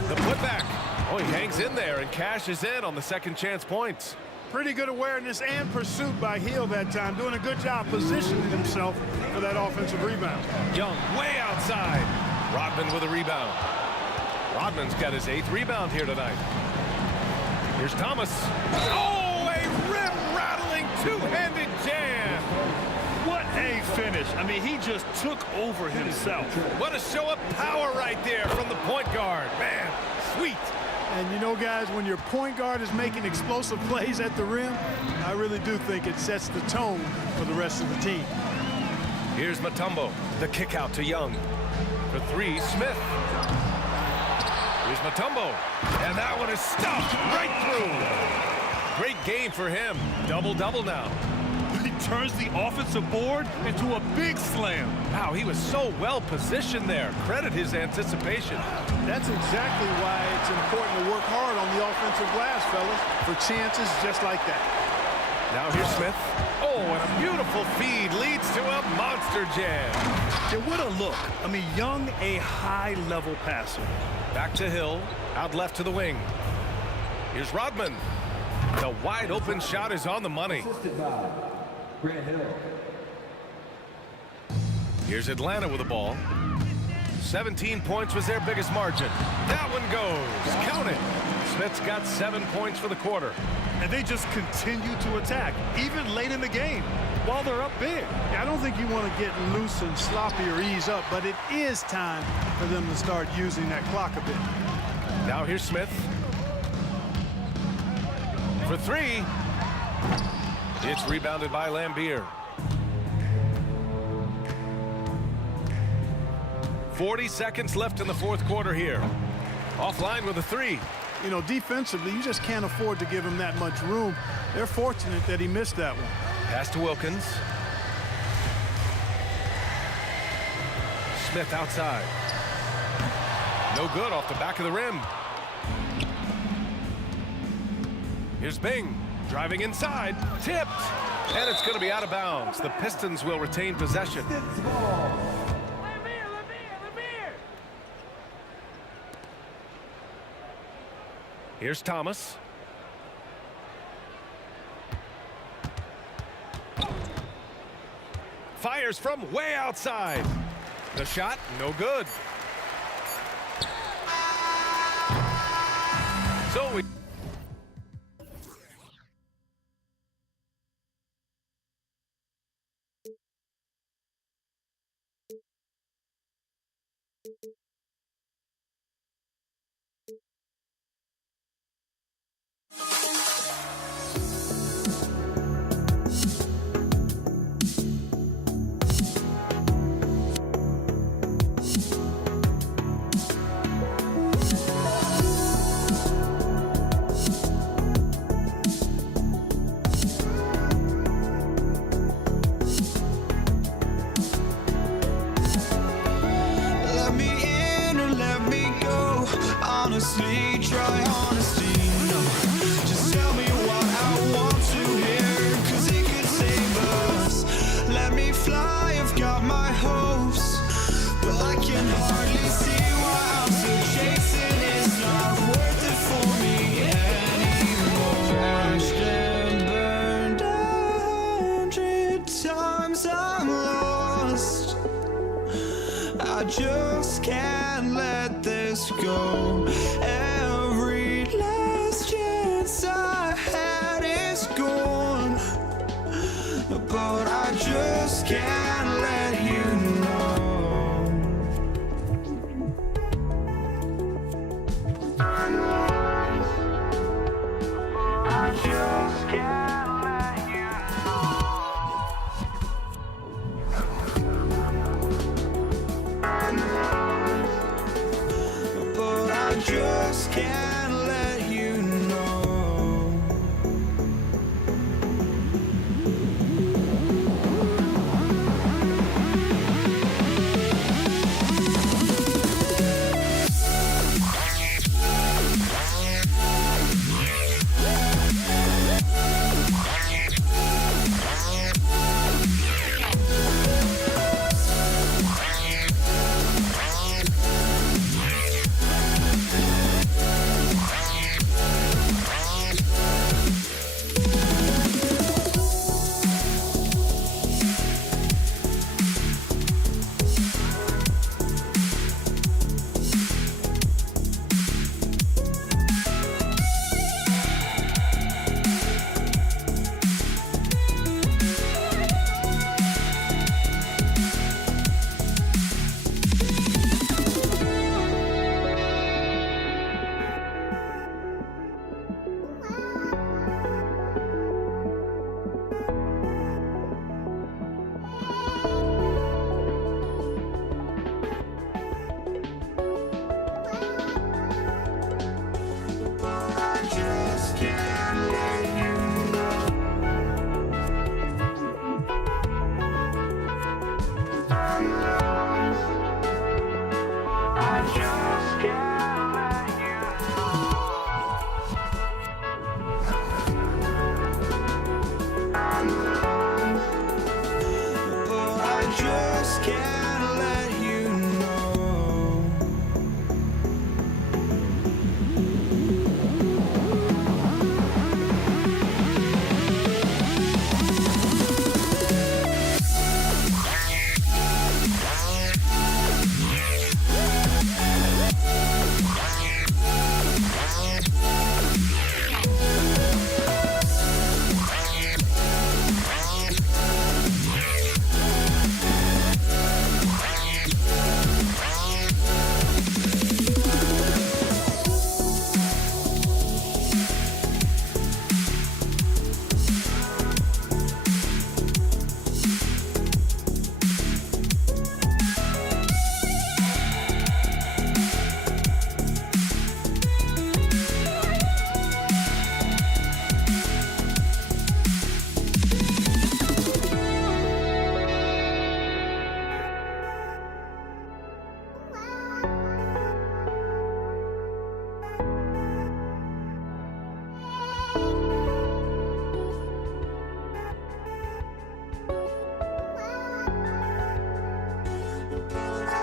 The putback. Oh, he hangs in there and cashes in on the second chance points. Pretty good awareness and pursuit by Hill that time. Doing a good job positioning himself for that offensive rebound. Young way outside. Rodman with a rebound. Rodman's got his 8th rebound here tonight. Here's Thomas. Oh, a rim-rattling two-handed jam. What a finish. I mean, he just took over himself. What a show of power right there from the point guard. Man, sweet. And you know, guys, when your point guard is making explosive plays at the rim, I really do think it sets the tone for the rest of the team. Here's Mutombo. The kick out to Young. For 3, Smith. Here's Mutombo. And that one is stuffed right through. Great game for him. Double-double now. He turns the offensive board into a big slam. Wow, he was so well positioned there. Credit his anticipation. That's exactly why it's important to work hard on the offensive glass, fellas, for chances just like that. Now here's Smith. Oh, and a beautiful feed leads to a monster jam. Yeah, what a look. I mean, Young, a high-level passer. Back to Hill, out left to the wing. Here's Rodman. The wide-open shot is on the money. Here's Atlanta with the ball. 17 points was their biggest margin. That one goes. Count it. Smith's got 7 points for the quarter. And they just continue to attack, even late in the game, while they're up big. I don't think you want to get loose and sloppy or ease up, but it is time for them to start using that clock a bit. Now here's Smith. For three. It's rebounded by Lambier. 40 seconds left in the fourth quarter here. Offline with a three. You know, defensively, you just can't afford to give him that much room. They're fortunate that he missed that one. Pass to Wilkins. Smith outside. No good off the back of the rim. Here's Bing driving inside, tipped, and it's going to be out of bounds. The Pistons will retain possession. Here's Thomas. Fires from way outside. The shot, no good. So we... Honestly, try honesty, no. Just tell me what I want to hear, 'cause it could save us. Let me fly, I've got my hopes, but I can hardly see why I'm still chasing. It's not worth it for me anymore. Crashed and burned 100 times, I'm lost. I just can't let this go. Every last chance I had is gone, but I just can't let you know. I just can't let you I just can't let you know.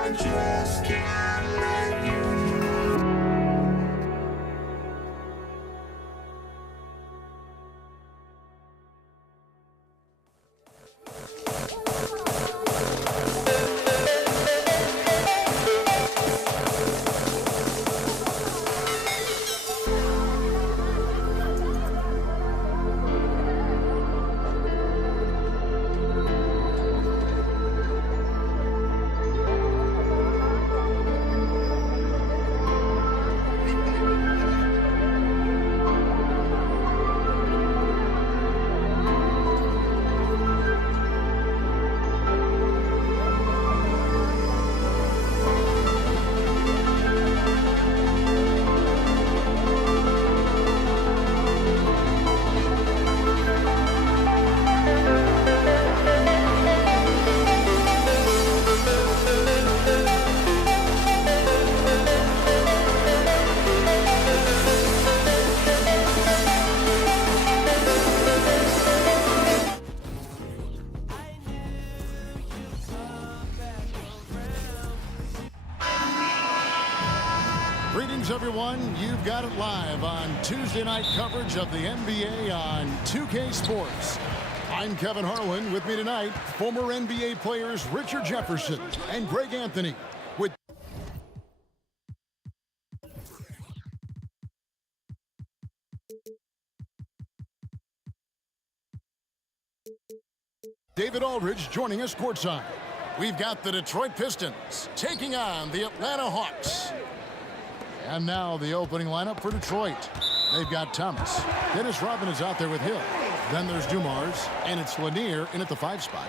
I just can't let you know. Greetings, everyone. You've got it live on Tuesday night coverage of the NBA on 2K Sports. I'm Kevin Harlan. With me tonight, former NBA players Richard Jefferson and Greg Anthony. With David Aldridge joining us courtside. We've got the Detroit Pistons taking on the Atlanta Hawks. And now the opening lineup for Detroit. They've got Thomas. Dennis Rodman is out there with Hill. Then there's Dumars, and it's Lanier in at the 5 spot.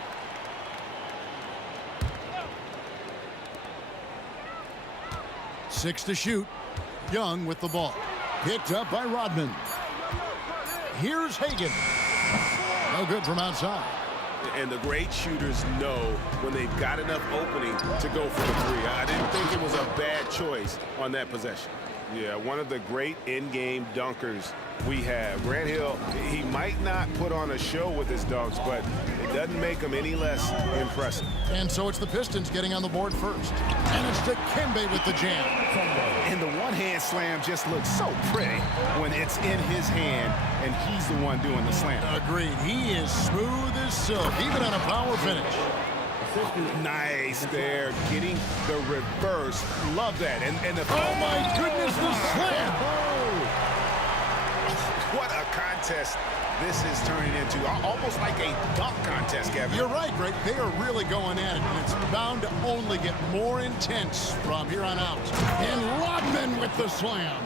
Six to shoot. Young with the ball. Picked up by Rodman. Here's Hagan. No good from outside. And the great shooters know when they've got enough opening to go for the three. I didn't think it was a bad choice on that possession. Yeah, one of the great in-game dunkers we have. Grant Hill, he might not put on a show with his dunks, but it doesn't make him any less impressive. And so it's the Pistons getting on the board first. And it's Dikembe with the jam. And the one-hand slam just looks so pretty when it's in his hand and he's the one doing the slam. Agreed. He is smooth as silk, even on a power finish. Nice there, getting the reverse. Love that. And the oh my goodness, the slam! What a contest this is turning into. Almost like a dunk contest, Kevin. You're right, Greg. They are really going at it, and it's bound to only get more intense from here on out. And Rodman with the slam.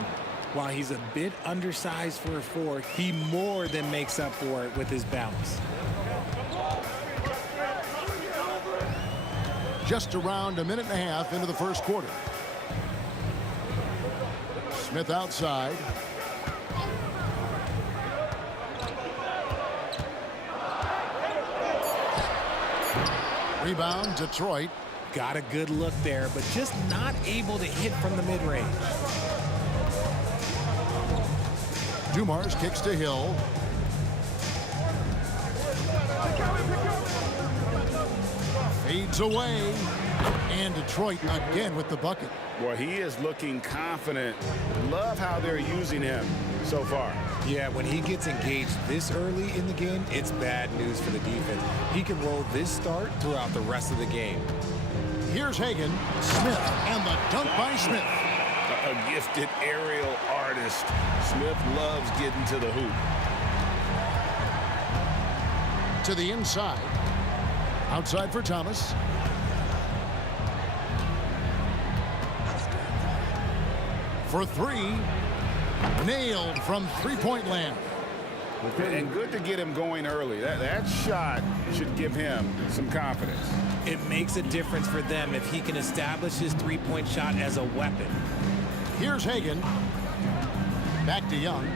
While he's a bit undersized for a 4, he more than makes up for it with his bounce. Just around a minute and a half into the first quarter. Smith outside. Rebound, Detroit. Got a good look there, but just not able to hit from the mid-range. Dumars kicks to Hill. Fades away. And Detroit again with the bucket. Well, he is looking confident. Love how they're using him so far. Yeah, when he gets engaged this early in the game, it's bad news for the defense. He can roll this start throughout the rest of the game. Here's Hagan, Smith, and the dunk by Smith. A gifted aerial artist. Smith loves getting to the hoop. To the inside. Outside for Thomas. For three. Nailed from three-point land. And good to get him going early. That shot should give him some confidence. It makes a difference for them if he can establish his three-point shot as a weapon. Here's Hagan. Back to Young.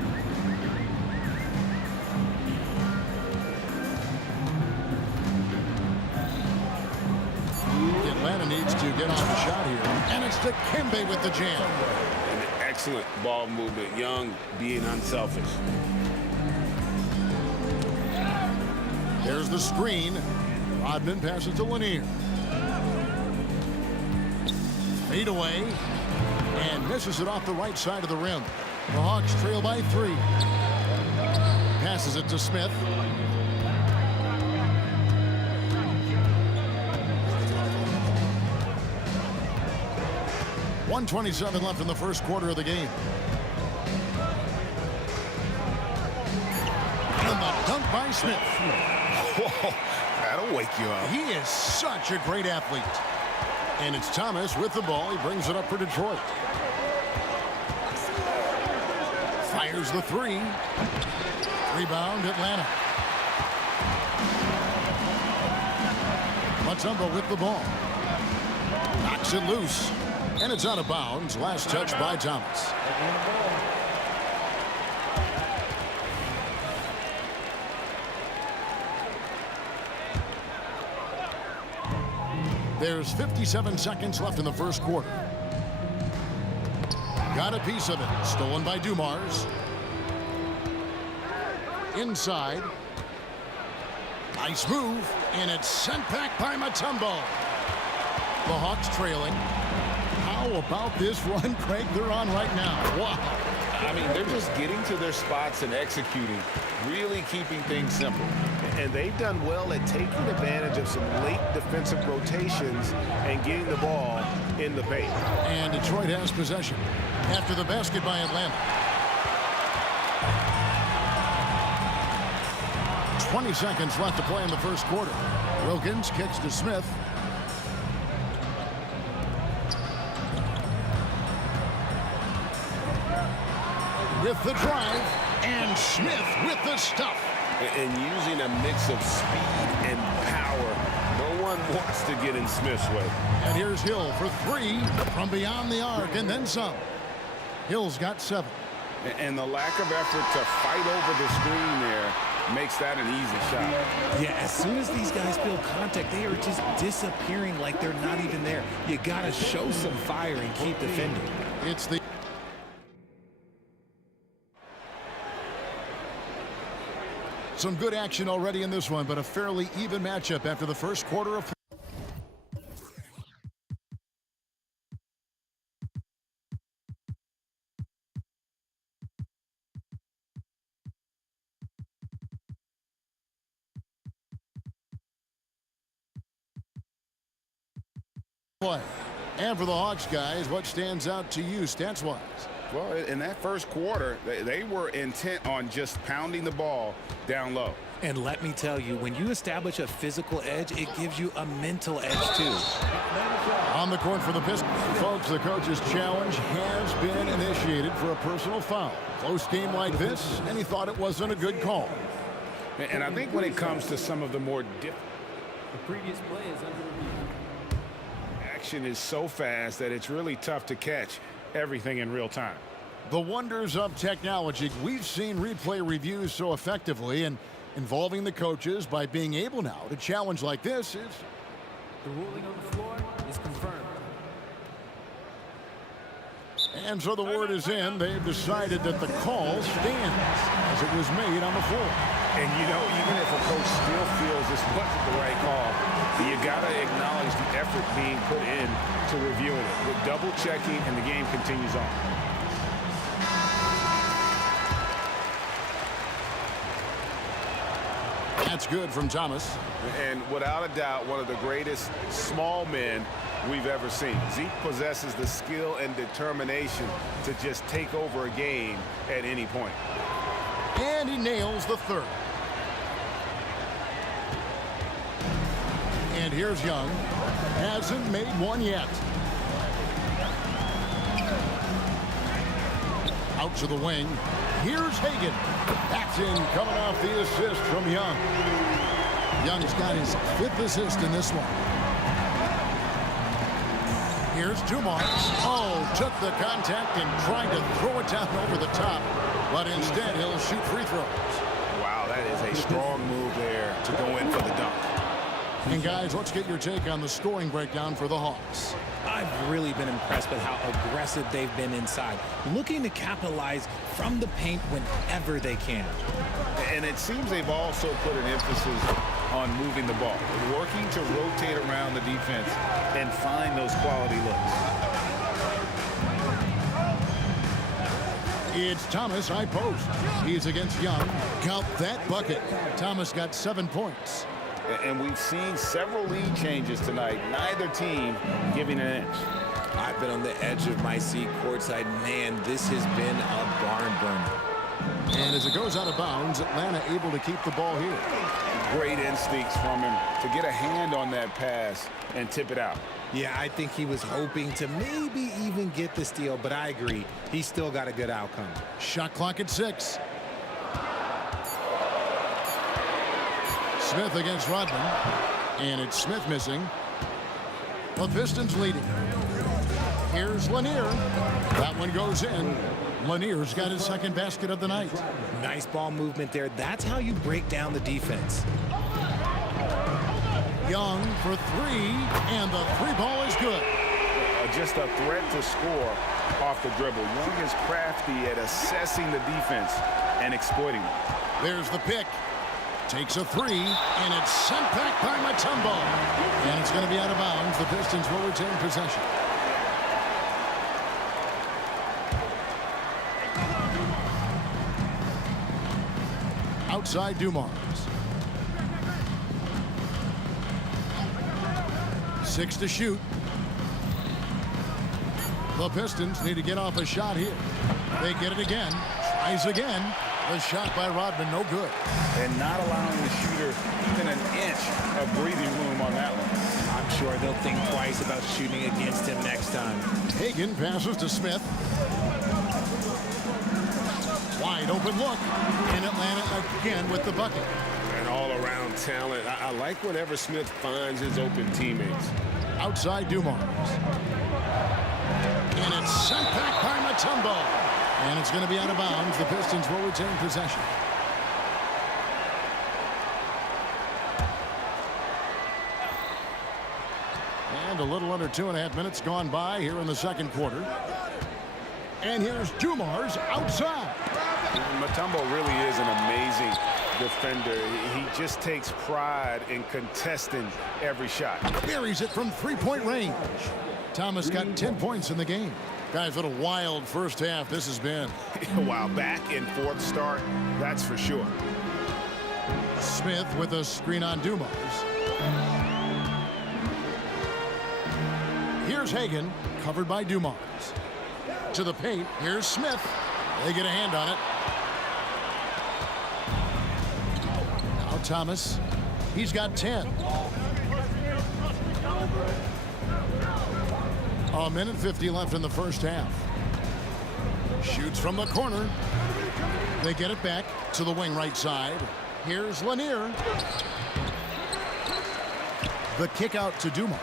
Atlanta needs to get on the shot here. And it's Dikembe with the jam. An excellent ball movement. Young being unselfish. There's the screen. Rodman passes to Lanier. Fade away. And misses it off the right side of the rim. The Hawks trail by 3. Passes it to Smith. .127 left in the first quarter of the game. And the dunk by Smith. Whoa, that'll wake you up. He is such a great athlete. And it's Thomas with the ball. He brings it up for Detroit. Fires the 3. Rebound, Atlanta. Mutombo with the ball. Knocks it loose. And it's out of bounds. Last touch by Thomas. There's 57 seconds left in the first quarter. Got a piece of it. Stolen by Dumars. Inside. Nice move. And it's sent back by Mutombo. The Hawks trailing. How about this run, Craig, they're on right now? Wow. I mean, they're just getting to their spots and executing, really keeping things simple. And they've done well at taking advantage of some late defensive rotations and getting the ball in the paint. And Detroit has possession after the basket by Atlanta. 20 seconds left to play in the first quarter. Wilkins kicks to Smith. With the drive, and Smith with the stuff. And using a mix of speed and power. No one wants to get in Smith's way. And here's Hill for 3 from beyond the arc, and then some. Hill's got 7. And the lack of effort to fight over the screen there makes that an easy shot. Yeah, as soon as these guys feel contact, they are just disappearing like they're not even there. You got to show some fire and keep defending. It's the some good action already in this one, but a fairly even matchup after the first quarter of play. And for the Hawks guys, what stands out to you stats-wise? Well, in that first quarter, they were intent on just pounding the ball down low. And let me tell you, when you establish a physical edge, it gives you a mental edge, too. On the court for the Pistons. Folks, the coach's challenge has been initiated for a personal foul. Close game like this, and he thought it wasn't a good call. And I think when it comes to some of the more The previous play is under review. Action is so fast that it's really tough to catch everything in real time. The wonders of technology. We've seen replay reviews so effectively, and involving the coaches by being able now to challenge like this is... The ruling on the floor is confirmed. And so the word is in. They've decided that the call stands as it was made on the floor. And, you know, even if a coach still feels this wasn't the right call, you got to acknowledge the effort being put in to reviewing it. With double checking, and the game continues on. That's good from Thomas. And without a doubt, one of the greatest small men we've ever seen. Zeke possesses the skill and determination to just take over a game at any point. And he nails the third. And here's Young. Hasn't made one yet. Out to the wing. Here's Hagan. That's in, coming off the assist from Young. Young's got his 5th assist in this one. Here's Dumars. Oh, took the contact and tried to throw it down over the top. But instead, he'll shoot free throws. Wow, that is a strong move there to go in for the dunk. And guys, let's get your take on the scoring breakdown for the Hawks. I've really been impressed with how aggressive they've been inside, looking to capitalize from the paint whenever they can. And it seems they've also put an emphasis on moving the ball, working to rotate around the defense and find those quality looks. It's Thomas, high post. He's against Young. Count that bucket. Thomas got 7 points. And we've seen several lead changes tonight. Neither team giving an inch. I've been on the edge of my seat courtside. Man, this has been a barn burner. And as it goes out of bounds, Atlanta able to keep the ball here. Great instincts from him to get a hand on that pass and tip it out. Yeah, I think he was hoping to maybe even get the steal, but I agree. He still got a good outcome. Shot clock at 6. Smith against Rodman. And it's Smith missing. The Pistons leading. Here's Lanier. That one goes in. Lanier's got his second basket of the night. Nice ball movement there. That's how you break down the defense. Young for 3, and the 3 ball is good. Just a threat to score off the dribble. Young is crafty at assessing the defense and exploiting it. There's the pick. Takes a 3, and it's sent back by Mutombo. And it's going to be out of bounds. The Pistons will retain possession. Outside Dumars. 6 to shoot. The Pistons need to get off a shot here. They get it again. Tries again. The shot by Rodman, no good. And not allowing the shooter even an inch of breathing room on that one. I'm sure they'll think twice about shooting against him next time. Hagan passes to Smith. Wide open look. In Atlanta again with the bucket. And all-around talent. I like whenever Smith finds his open teammates. Outside Dumars. And it's sent back by Mutombo. And it's going to be out of bounds. The Pistons will retain possession. And a little under 2.5 minutes gone by here in the second quarter. And here's Dumars outside. Mutombo really is an amazing defender. He just takes pride in contesting every shot. Buries it from 3-point range. Thomas got 10 points in the game. Guys, what a wild first half this has been. Wow, back and forth start, that's for sure. Smith with a screen on Dumars. Here's Hagan, covered by Dumars. To the paint, here's Smith. They get a hand on it. Now Thomas, he's got 10. A minute 50 left in the first half. Shoots from the corner. They get it back to the wing right side. Here's Lanier. The kick out to Dumars.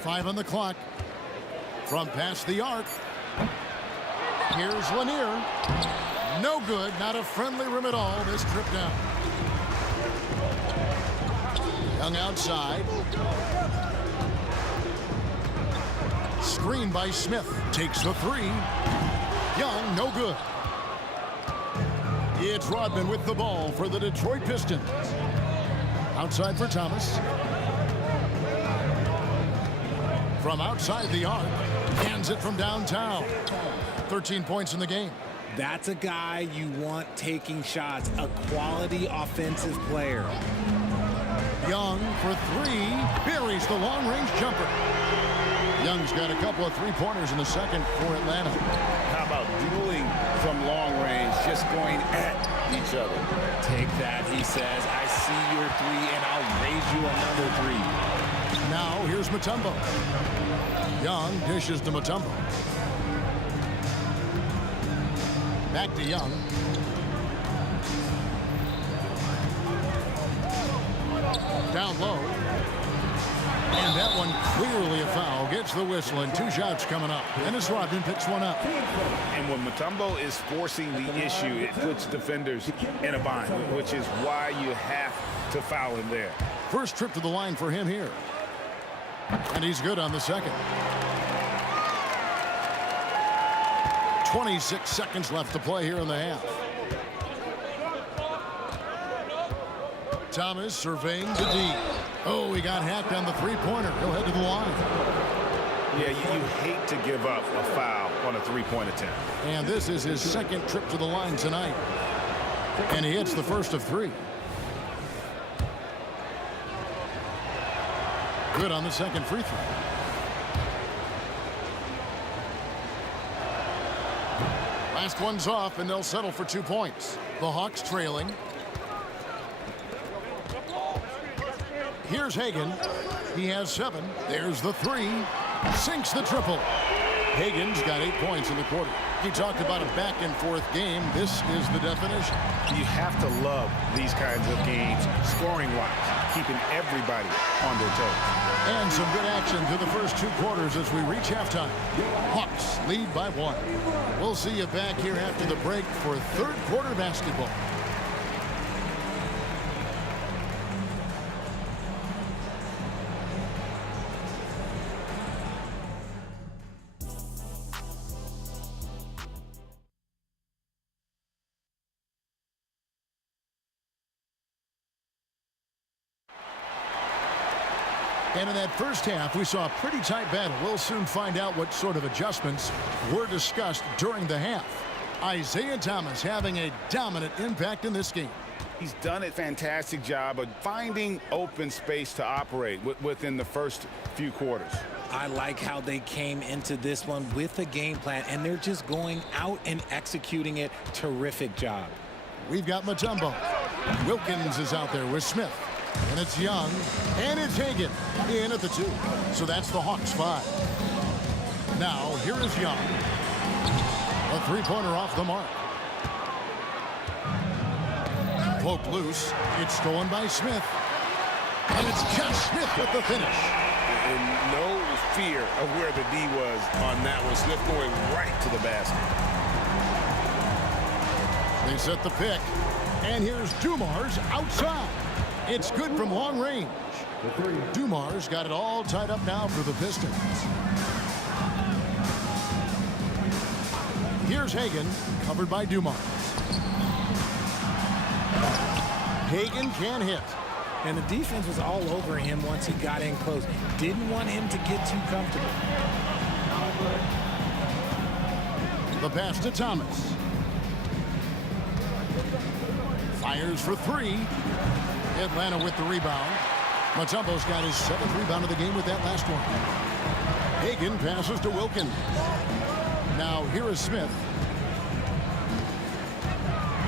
Five on the clock. From past the arc. Here's Lanier. No good. Not a friendly rim at all this trip down. Young outside. Screen by Smith. Takes the 3. Young, no good. It's Rodman with the ball for the Detroit Pistons. Outside for Thomas. From outside the arc. Hands it from downtown. 13 points in the game. That's a guy you want taking shots. A quality offensive player. Young for 3. Buries the long-range jumper. Young's got a couple of three-pointers in the second for Atlanta. How about dueling from long range, just going at each other? Take that, he says. I see your 3, and I'll raise you another 3. Now here's Mutombo. Young dishes to Mutombo. Back to Young. Down low. And that one clearly a foul. Gets the whistle, and 2 shots coming up. Dennis Rodman picks one up. And when Mutombo is forcing the issue, it puts defenders in a bind, which is why you have to foul him there. First trip to the line for him here. And he's good on the second. 26 seconds left to play here in the half. Thomas surveying the D. Oh, he got hacked on the three-pointer. He'll head to the line. Yeah, you hate to give up a foul on a three-point attempt. And this is his second trip to the line tonight. And he hits the first of 3. Good on the second free throw. Last one's off, and they'll settle for 2 points. The Hawks trailing. Here's Hagan. He has 7. There's the 3. Sinks the triple. Hagan's got 8 points in the quarter. He talked about a back-and-forth game. This is the definition. You have to love these kinds of games, scoring-wise, keeping everybody on their toes. And some good action through the first 2 quarters as we reach halftime. Hawks lead by 1. We'll see you back here after the break for third quarter basketball. And in that first half, we saw a pretty tight battle. We'll soon find out what sort of adjustments were discussed during the half. Isaiah Thomas having a dominant impact in this game. He's done a fantastic job of finding open space to operate within the first few quarters. I like how they came into this one with a game plan, and they're just going out and executing it. Terrific job. We've got Mutombo. Wilkins is out there with Smith. And it's Young, and it's Hagan in at the 2. So that's the Hawks 5. Now, here is Young. A three-pointer off the mark. Poked loose. It's stolen by Smith. And it's Josh Smith with the finish. And no fear of where the D was on that one. Smith going right to the basket. They set the pick. And here's Dumars outside. It's good from long range. Dumars got it all tied up now for the Pistons. Here's Hagan, covered by Dumars. Hagan can't hit. And the defense was all over him once he got in close. Didn't want him to get too comfortable. The pass to Thomas. Fires for 3. Atlanta with the rebound. Mutombo's got his 7th rebound of the game with that last one. Hagan passes to Wilkins. Now here is Smith.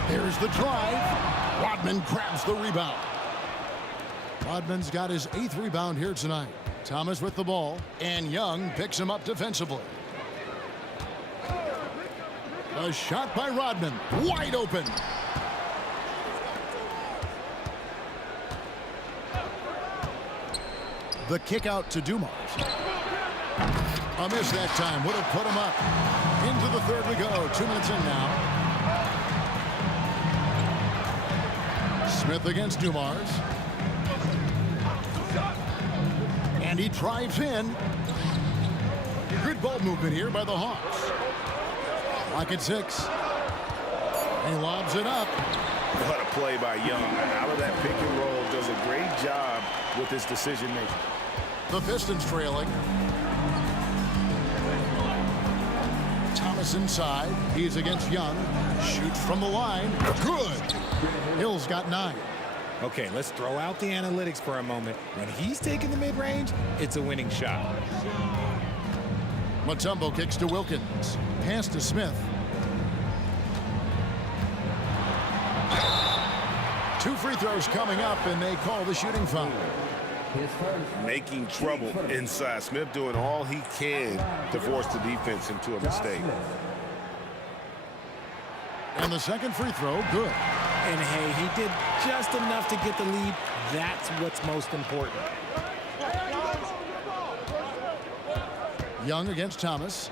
There's the drive. Rodman grabs the rebound. Rodman's got his 8th rebound here tonight. Thomas with the ball, and Young picks him up defensively. A shot by Rodman, wide open. The kick out to Dumars. A miss that time would have put him up. Into the third we go. 2 minutes in now. Smith against Dumars. And he drives in. Good ball movement here by the Hawks. Lock at 6. And he lobs it up. What a play by Young. Out of that pick and roll, does a great job with his decision making. The Pistons trailing. Thomas inside. He's against Young. Shoots from the line. Good. Hill's got 9. Okay, let's throw out the analytics for a moment. When he's taking the mid-range, it's a winning shot. Mutombo kicks to Wilkins. Pass to Smith. 2 free throws coming up, and they call the shooting foul. Making trouble inside. Smith doing all he can to force the defense into a mistake. And the second free throw, good. And hey, he did just enough to get the lead. That's what's most important. Young against Thomas.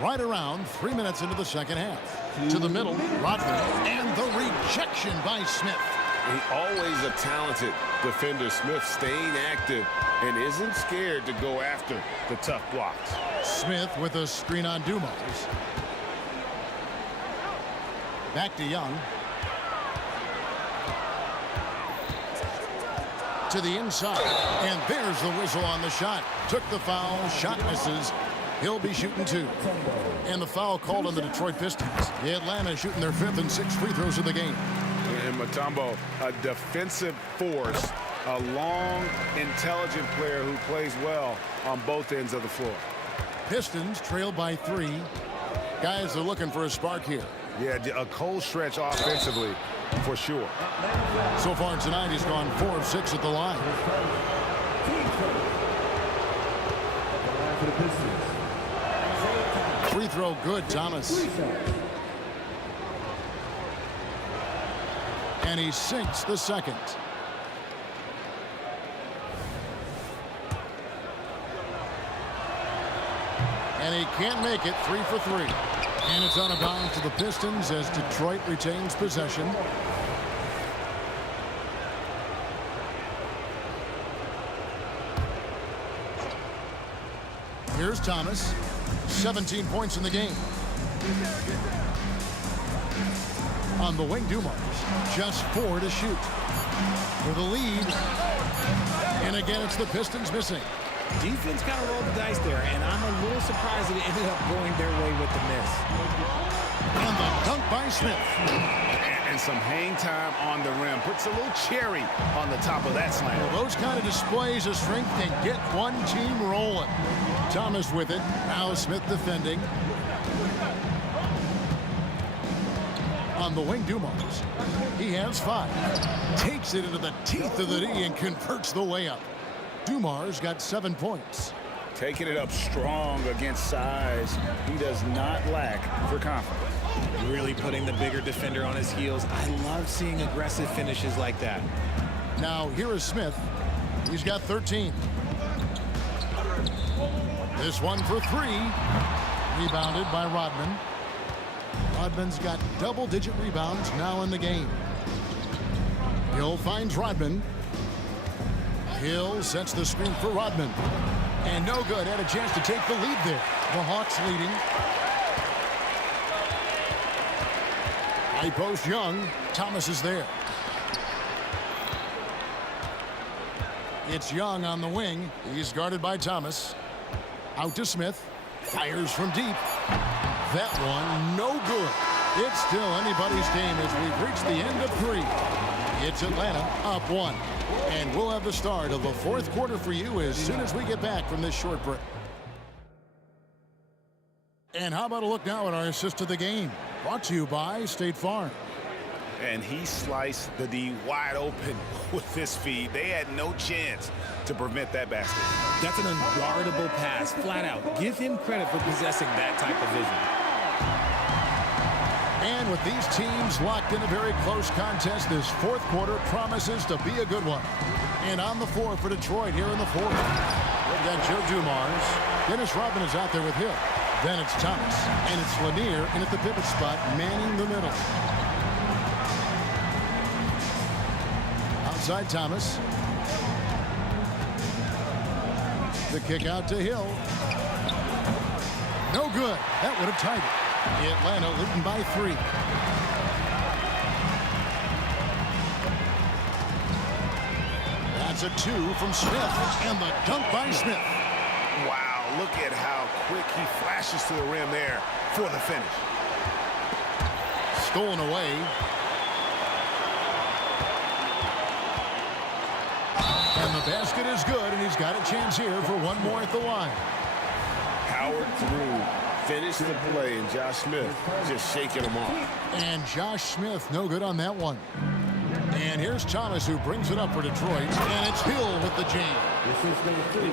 Right around 3 minutes into the second half. To the middle, Rodman, and the rejection by Smith. He always a talented defender. Smith staying active and isn't scared to go after the tough blocks. Smith with a screen on Dumars. Back to Young. to the inside. And there's the whistle on the shot. Took the foul. Shot misses. He'll be shooting 2. And the foul called on the Detroit Pistons. The Atlanta shooting their 5th and 6th free throws of the game. And Mutombo, a defensive force, a long, intelligent player who plays well on both ends of the floor. Pistons trail by 3. Guys are looking for a spark here. Yeah, a cold stretch offensively, for sure. So far tonight, he's gone 4 of 6 at the line. Free throw good, Thomas. And he sinks the second. And he can't make it. 3 for 3. And it's out of bounds to the Pistons as Detroit retains possession. Here's Thomas. 17 points in the game. On the wing, Dumars. Just 4 to shoot. For the lead. And again, it's the Pistons missing. Defense kind of rolled the dice there, and I'm a little surprised that it ended up going their way with the miss. And the dunk by Smith. And some hang time on the rim. Puts a little cherry on the top of that slam. Well, those kind of displays of strength can get one team rolling. Thomas with it. Now Smith defending. On the wing, Dumars. He has 5. Takes it into the teeth of the D and converts the layup. Dumars got 7 points. Taking it up strong against size. He does not lack for confidence. Really putting the bigger defender on his heels. I love seeing aggressive finishes like that. Now here is Smith. He's got 13. This one for 3. Rebounded by Rodman. Rodman's got double-digit rebounds now in the game. Hill finds Rodman. Hill sets the screen for Rodman. And no good. Had a chance to take the lead there. The Hawks leading. High post Young. Thomas is there. It's Young on the wing. He's guarded by Thomas. Out to Smith. Fires from deep. That one no good. It's still anybody's game as we've reached the end of 3. It's Atlanta up 1. And we'll have the start of the 4th quarter for you as soon as we get back from this short break. And how about a look now at our assist of the game? Brought to you by State Farm. And he sliced the D wide open with his feed. They had no chance to prevent that basket. That's an unguardable pass, flat out. Give him credit for possessing that type of vision. And with these teams locked in a very close contest, this 4th quarter promises to be a good one. And on the floor for Detroit here in the 4th. They've got Joe Dumars. Dennis Rodman is out there with Hill. Then it's Thomas. And it's Lanier in at the pivot spot, manning the middle. Outside Thomas. The kick out to Hill. No good. That would have tied it. Atlanta leading by 3. That's a 2 from Smith. And the dunk by Smith. Wow, look at how quick he flashes to the rim there for the finish. Stolen away. And the basket is good, and he's got a chance here for one more at the line. Powered through. Finished the play, and Josh Smith just shaking him off. And Josh Smith, no good on that one. And here's Thomas, who brings it up for Detroit, and it's Hill with the jam.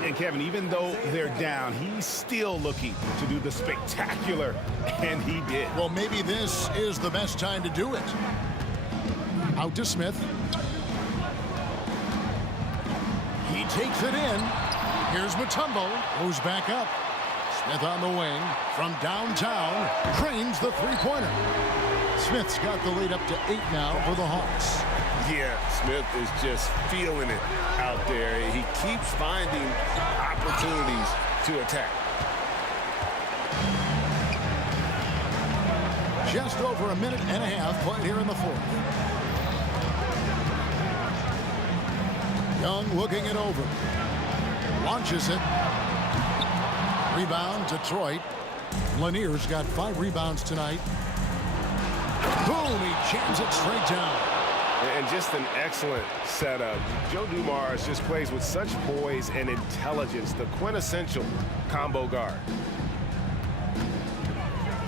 And Kevin, even though they're down, he's still looking to do the spectacular, and he did. Well, maybe this is the best time to do it. Out to Smith. He takes it in. Here's Mutombo, goes back up. Smith on the wing from downtown, drains the three-pointer. Smith's got the lead up to 8 now for the Hawks. Yeah, Smith is just feeling it out there. He keeps finding opportunities to attack. Just over a minute and a half played here in the 4th. Young looking it over. Launches it. Rebound, Detroit. Lanier's got 5 rebounds tonight. Boom, he jams it straight down. And just an excellent setup. Joe Dumars just plays with such poise and intelligence, the quintessential combo guard.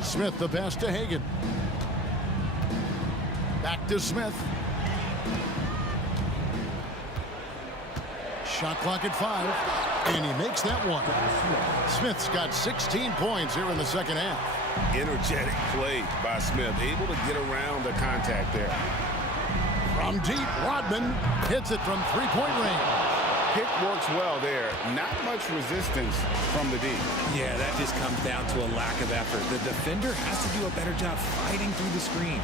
Smith, the pass to Hagan. Back to Smith. Shot clock at 5, and he makes that one. Smith's got 16 points here in the second half. Energetic play by Smith, able to get around the contact there. From deep, Rodman hits it from three-point range. Pick works well there. Not much resistance from the D. Yeah, that just comes down to a lack of effort. The defender has to do a better job fighting through the screen.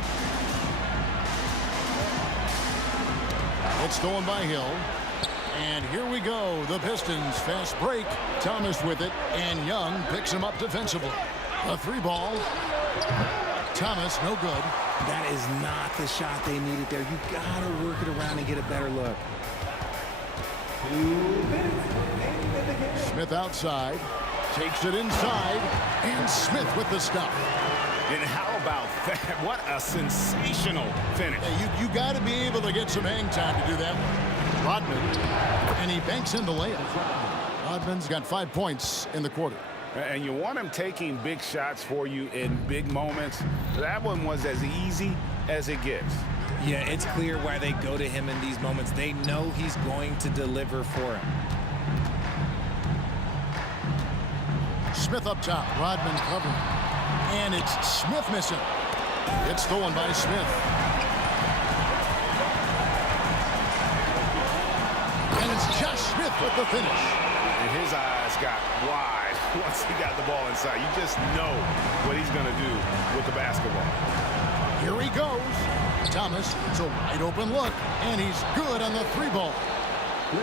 It's stolen by Hill. And here we go. The Pistons fast break. Thomas with it, and Young picks him up defensively. A 3-ball. Thomas, no good. That is not the shot they needed there. You got to work it around and get a better look. Smith outside. Takes it inside. And Smith with the stop. And how about that? What a sensational finish. Yeah, you got to be able to get some hang time to do that. Rodman, and he banks in the layup. Rodman's got 5 points in the quarter. And you want him taking big shots for you in big moments. That one was as easy as it gets. Yeah, it's clear why they go to him in these moments. They know he's going to deliver for him. Smith up top. Rodman covering. And it's Smith missing. It's stolen by Smith. And it's Josh Smith with the finish. And his eyes got wide once he got the ball inside. You just know what he's going to do with the basketball. Here he goes. Thomas, it's a wide open look, and he's good on the 3-ball.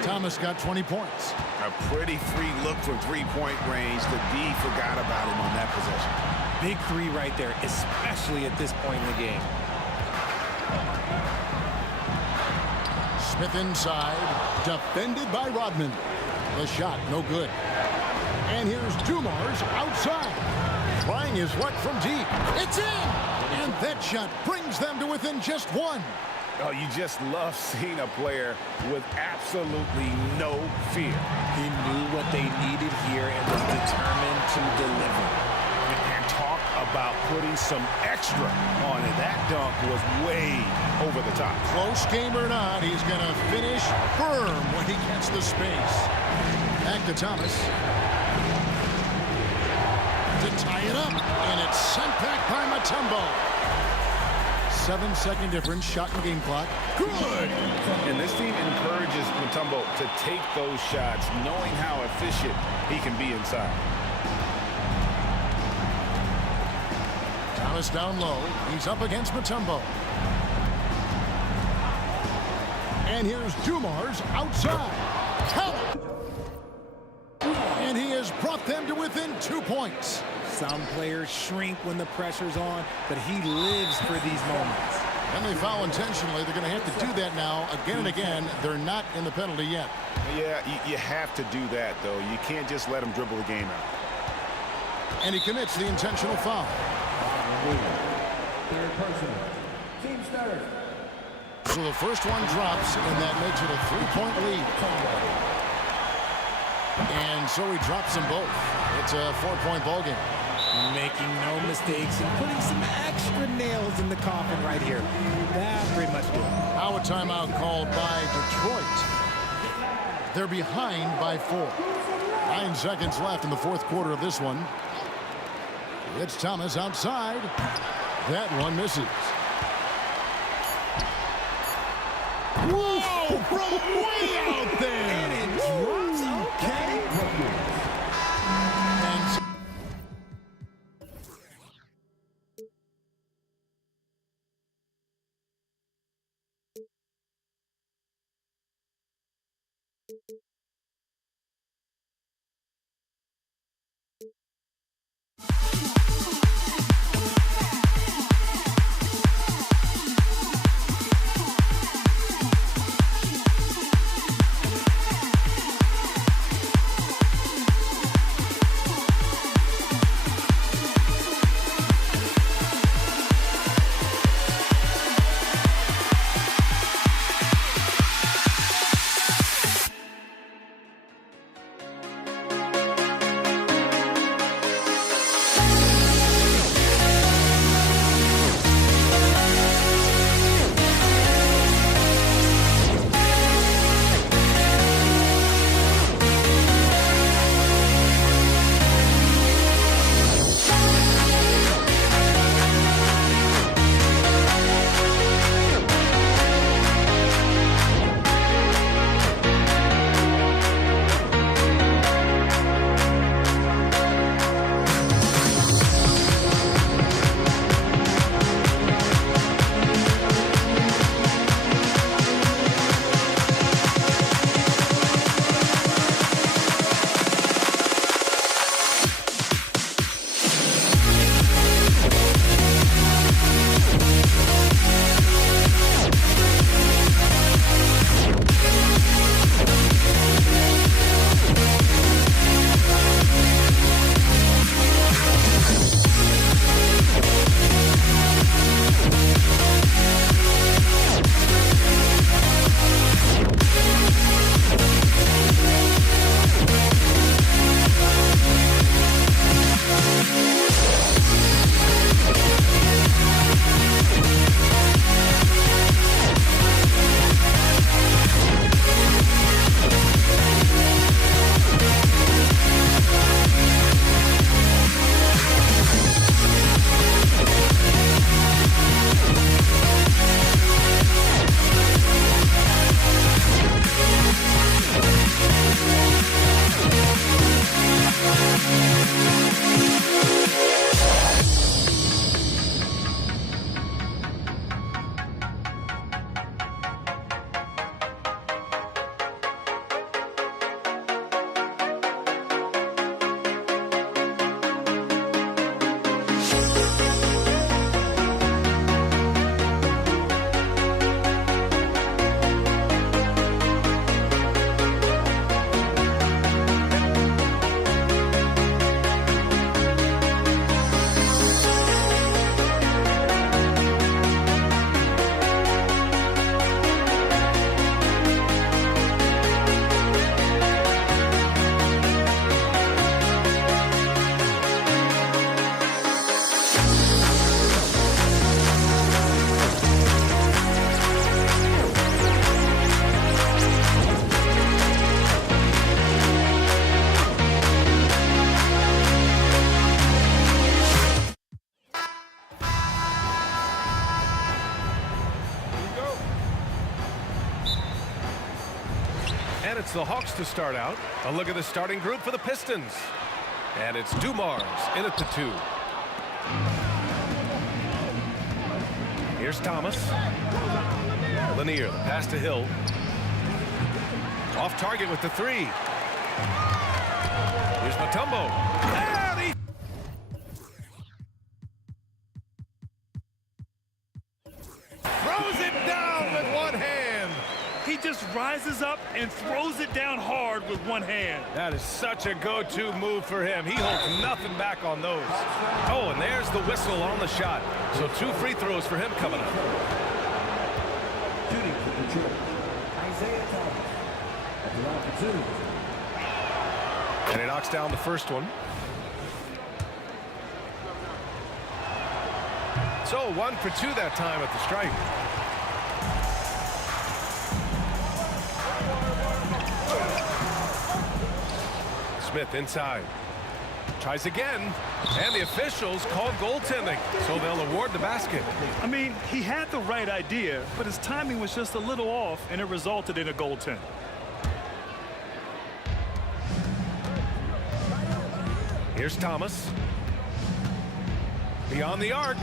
Thomas got 20 points. A pretty free look from three-point range. The D forgot about him on that possession. Big 3 right there, especially at this point in the game. Smith inside, defended by Rodman. The shot, no good. And here's Dumars outside. Trying his luck from deep. It's in! And that shot brings them to within just 1. Oh, you just love seeing a player with absolutely no fear. He knew what they needed here and was determined to deliver. And talk about putting some extra on it. That dunk was way over the top. Close game or not, he's going to finish firm when he gets the space. Back to Thomas. To tie it up, and it's sent back by Mutombo. 7-second difference, shot and game clock. Good! And this team encourages Mutombo to take those shots, knowing how efficient he can be inside. Thomas down low. He's up against Mutombo. And here's Dumars outside. Count! And he has brought them to within 2 points. Some players shrink when the pressure's on, but he lives for these moments. And they foul intentionally. They're going to have to do that now again and again. They're not in the penalty yet. Yeah, you have to do that, though. You can't just let him dribble the game out. And he commits the intentional foul. Third personal. Team starter. So the first one drops, and that makes it a 3-point lead. And so he drops them both. It's a 4-point ball game. Making no mistakes and putting some extra nails in the coffin right here. That's pretty much it. Now a timeout called by Detroit. They're behind by 4. 9 seconds left in the fourth quarter of this one. It's Thomas outside. That one misses. Whoa! From way out there! And it drops. Okay. And it's the Hawks to start out. A look at the starting group for the Pistons. And it's Dumars in at the 2. Here's Thomas. Lanier, the pass to Hill. Off target with the 3. Here's Mutombo. And he throws it down with one hand. He just rises up and throws it down hard with one hand. That is such a go-to move for him. He holds nothing back on those. Oh, and there's the whistle on the shot. So 2 free throws for him coming up. Shooting for Detroit, Isaiah Thomas. At the line for 2. And he knocks down the first one. So 1 for 2 that time at the stripe. Smith inside. Tries again. And the officials call goaltending. So they'll award the basket. I mean, he had the right idea, but his timing was just a little off, and it resulted in a goaltend. Here's Thomas. Beyond the arc.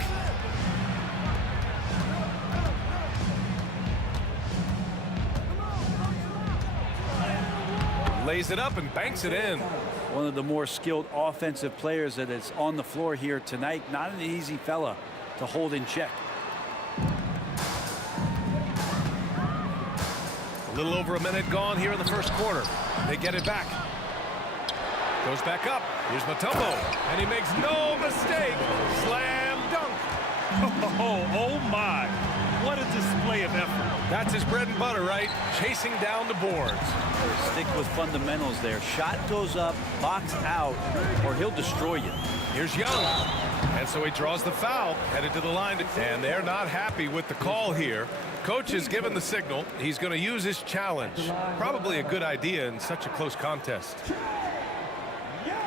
Lays it up and banks it in. One of the more skilled offensive players that is on the floor here tonight. Not an easy fella to hold in check. A little over a minute gone here in the first quarter. They get it back. Goes back up. Here's Mutombo. And he makes no mistake. Slam dunk. Oh my. What a display of effort. That's his bread and butter, right? Chasing down the boards. Stick with fundamentals there. Shot goes up, box out, or he'll destroy you. Here's Young. And so he draws the foul, headed to the line. And they're not happy with the call here. Coach has given the signal. He's going to use his challenge. Probably a good idea in such a close contest.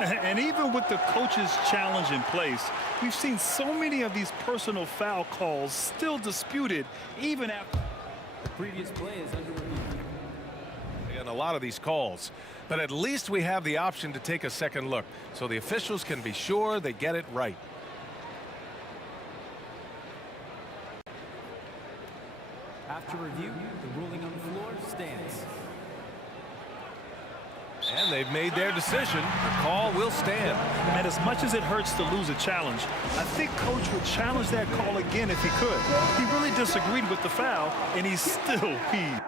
And even with the coach's challenge in place, we've seen so many of these personal foul calls still disputed even after The previous play is under review. And a lot of these calls. But at least we have the option to take a second look so the officials can be sure they get it right. After review, the ruling on the floor stands. And they've made their decision. The call will stand. And as much as it hurts to lose a challenge, I think Coach would challenge that call again if he could. He really disagreed with the foul, and he's still peeved.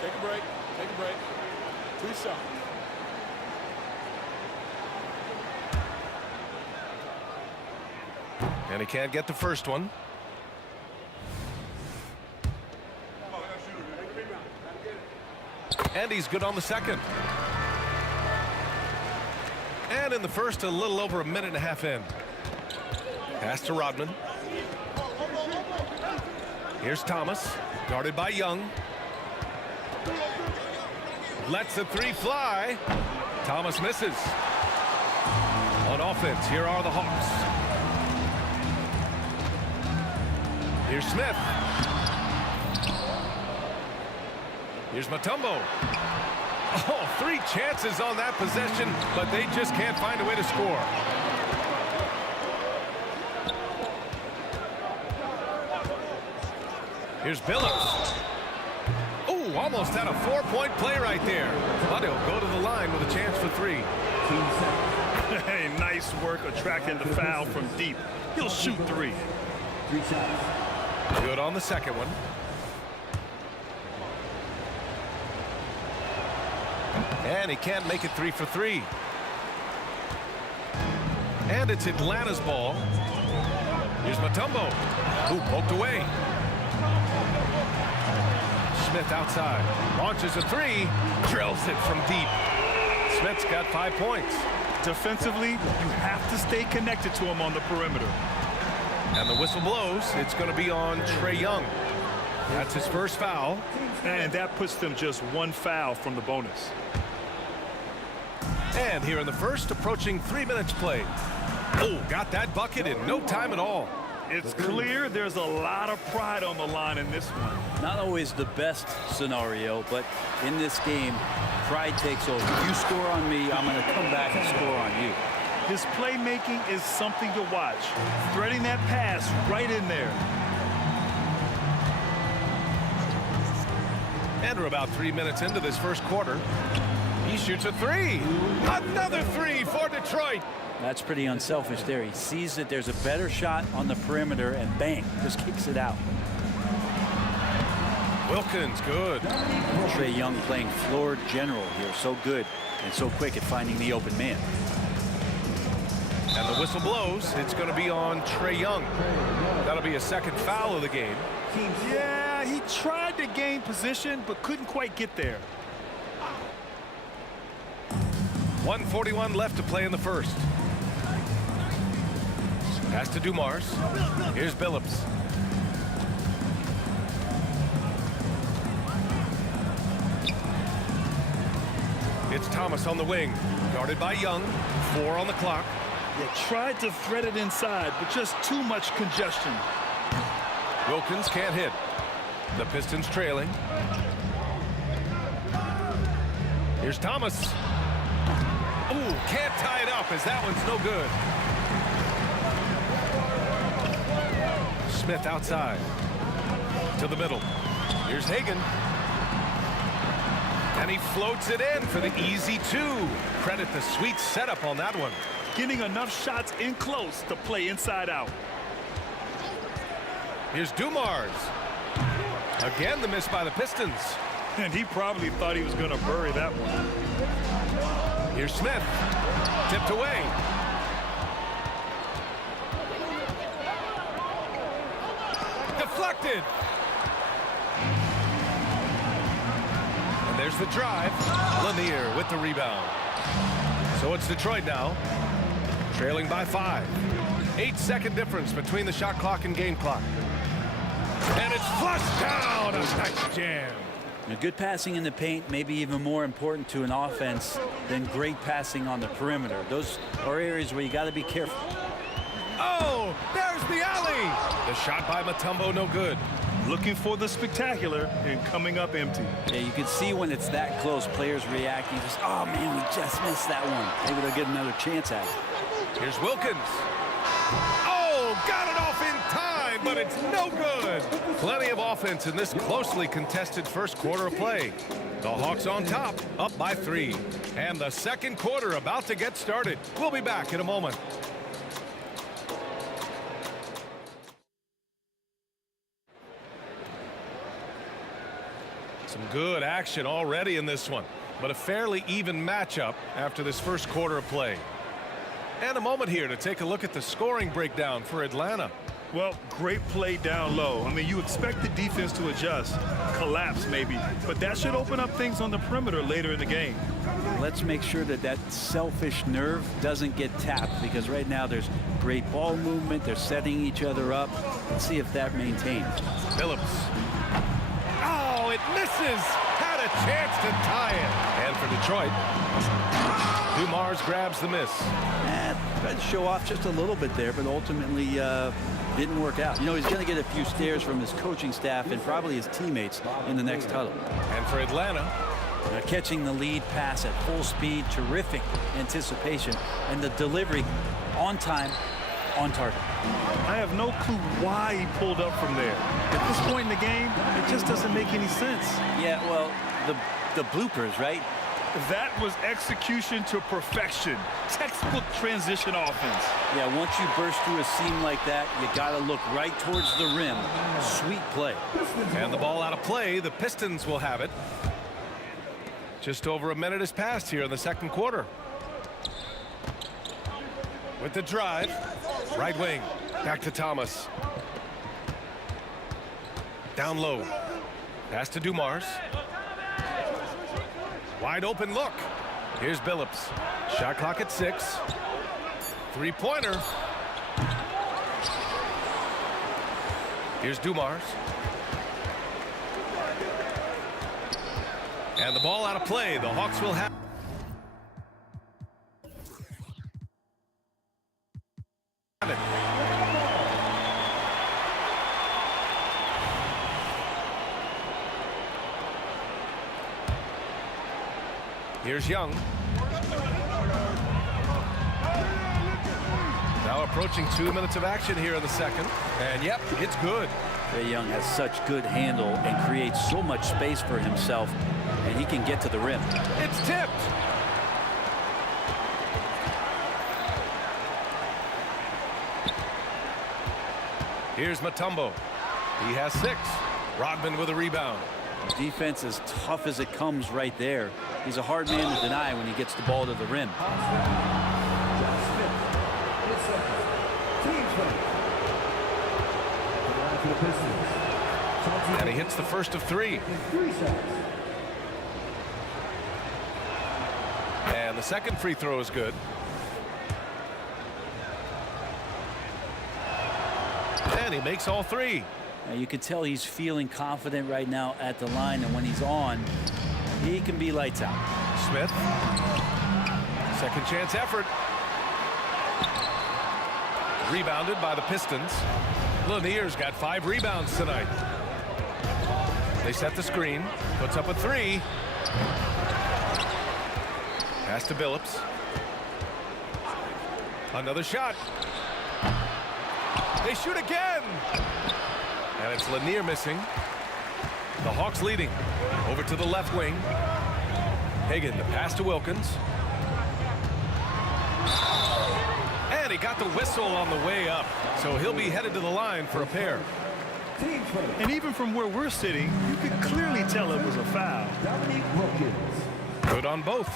Take a break. Take a break. 2 shots. And he can't get the first one. And he's good on the second. And in the first, a little over a minute and a half in. Pass to Rodman. Here's Thomas, guarded by Young. Lets the 3 fly. Thomas misses. On offense, here are the Hawks. Here's Smith. Here's Mutombo. Oh, 3 chances on that possession, but they just can't find a way to score. Here's Billups. Oh, almost had a 4-point play right there. But he'll go to the line with a chance for 3. Hey, nice work attracting the foul from deep. He'll shoot 3. 3 shots. Good on the second one. And he can't make it 3 for 3. And it's Atlanta's ball. Here's Mutombo, who poked away. Smith outside, launches a 3, drills it from deep. Smith's got 5 points. Defensively, you have to stay connected to him on the perimeter. And the whistle blows. It's going to be on Trae Young. That's his first foul. And that puts them just one foul from the bonus. And here in the first, approaching 3 minutes played. Oh, got that bucket in no time at all. It's clear there's a lot of pride on the line in this one. Not always the best scenario, but in this game, pride takes over. If you score on me, I'm going to come back and score on you. His playmaking is something to watch. Threading that pass right in there. And we're about 3 minutes into this first quarter. He shoots a three. Another three for Detroit. That's pretty unselfish there. He sees that there's a better shot on the perimeter and bang, just kicks it out. Wilkins, good. Trae Young playing floor general here. So good and so quick at finding the open man. And the whistle blows. It's going to be on Trae Young. That'll be a second foul of the game. Yeah, he tried to gain position, but couldn't quite get there. 1:41 left to play in the first. Pass to Dumars. Here's Billups. It's Thomas on the wing. Guarded by Young. 4 on the clock. They tried to thread it inside, but just too much congestion. Wilkins can't hit. The Pistons trailing. Here's Thomas. Ooh, can't tie it up as that one's no good. Smith outside. To the middle. Here's Hagan. And he floats it in for the easy two. Credit the sweet setup on that one. Getting enough shots in close to play inside out. Here's Dumars. Again, the miss by the Pistons. And he probably thought he was going to bury that one. Here's Smith. Tipped away. Deflected. And there's the drive. Lanier with the rebound. So it's Detroit now. Trailing by 5. 8-second difference between the shot clock and game clock. And it's flushed down. A nice jam. Now, good passing in the paint may be even more important to an offense than great passing on the perimeter. Those are areas where you got to be careful. Oh, there's the alley. The shot by Mutombo, no good. Looking for the spectacular and coming up empty. Yeah, you can see when it's that close, players reacting. Just, oh man, we just missed that one. Maybe they'll get another chance at it. Here's Wilkins. Oh, got it off in time, but it's no good. Plenty of offense in this closely contested first quarter of play. The Hawks on top, up by 3. And the second quarter about to get started. We'll be back in a moment. Some good action already in this one, but a fairly even matchup after this first quarter of play. And a moment here to take a look at the scoring breakdown for Atlanta. Well, great play down low. I mean, you expect the defense to adjust, collapse maybe, but that should open up things on the perimeter later in the game. Let's make sure that that selfish nerve doesn't get tapped, because right now there's great ball movement. They're setting each other up. Let's see if that maintains. Billups. Oh, it misses. Had a chance to tie it. And for Detroit, Dumars grabs the miss. Tried to show off just a little bit there, but ultimately didn't work out. You know, he's going to get a few stares from his coaching staff and probably his teammates in the next huddle. And for Atlanta, catching the lead pass at full speed, terrific anticipation, and the delivery on time, on target. I have no clue why he pulled up from there. At this point in the game, it just doesn't make any sense. Yeah, well, the bloopers, right? That was execution to perfection. Textbook transition offense. Yeah, once you burst through a seam like that, you got to look right towards the rim. Sweet play. And the ball out of play. The Pistons will have it. Just over a minute has passed here in the second quarter. With the drive, right wing, back to Thomas. Down low. Pass to Dumars. Wide open look. Here's Billups. Shot clock at 6. Three-pointer. Here's Dumars. And the ball out of play. The Hawks will have it. Here's Young. Now approaching 2 minutes of action here in the second. And yep, it's good. Trae Young has such good handle and creates so much space for himself, and he can get to the rim. It's tipped. Here's Mutombo. He has 6. Rodman with a rebound. Defense as tough as it comes right there. He's a hard man to deny when he gets the ball to the rim. And he hits the first of 3. And the second free throw is good. And he makes all 3. Now you can tell he's feeling confident right now at the line, and when he's on, he can be lights out. Smith. Second chance effort. Rebounded by the Pistons. Lanier's got 5 rebounds tonight. They set the screen. Puts up a 3. Pass to Billups. Another shot. They shoot again. And it's Lanier missing. The Hawks leading. Over to the left wing. Hagan, the pass to Wilkins. And he got the whistle on the way up. So he'll be headed to the line for a pair. And even from where we're sitting, you could clearly tell it was a foul. Good on both.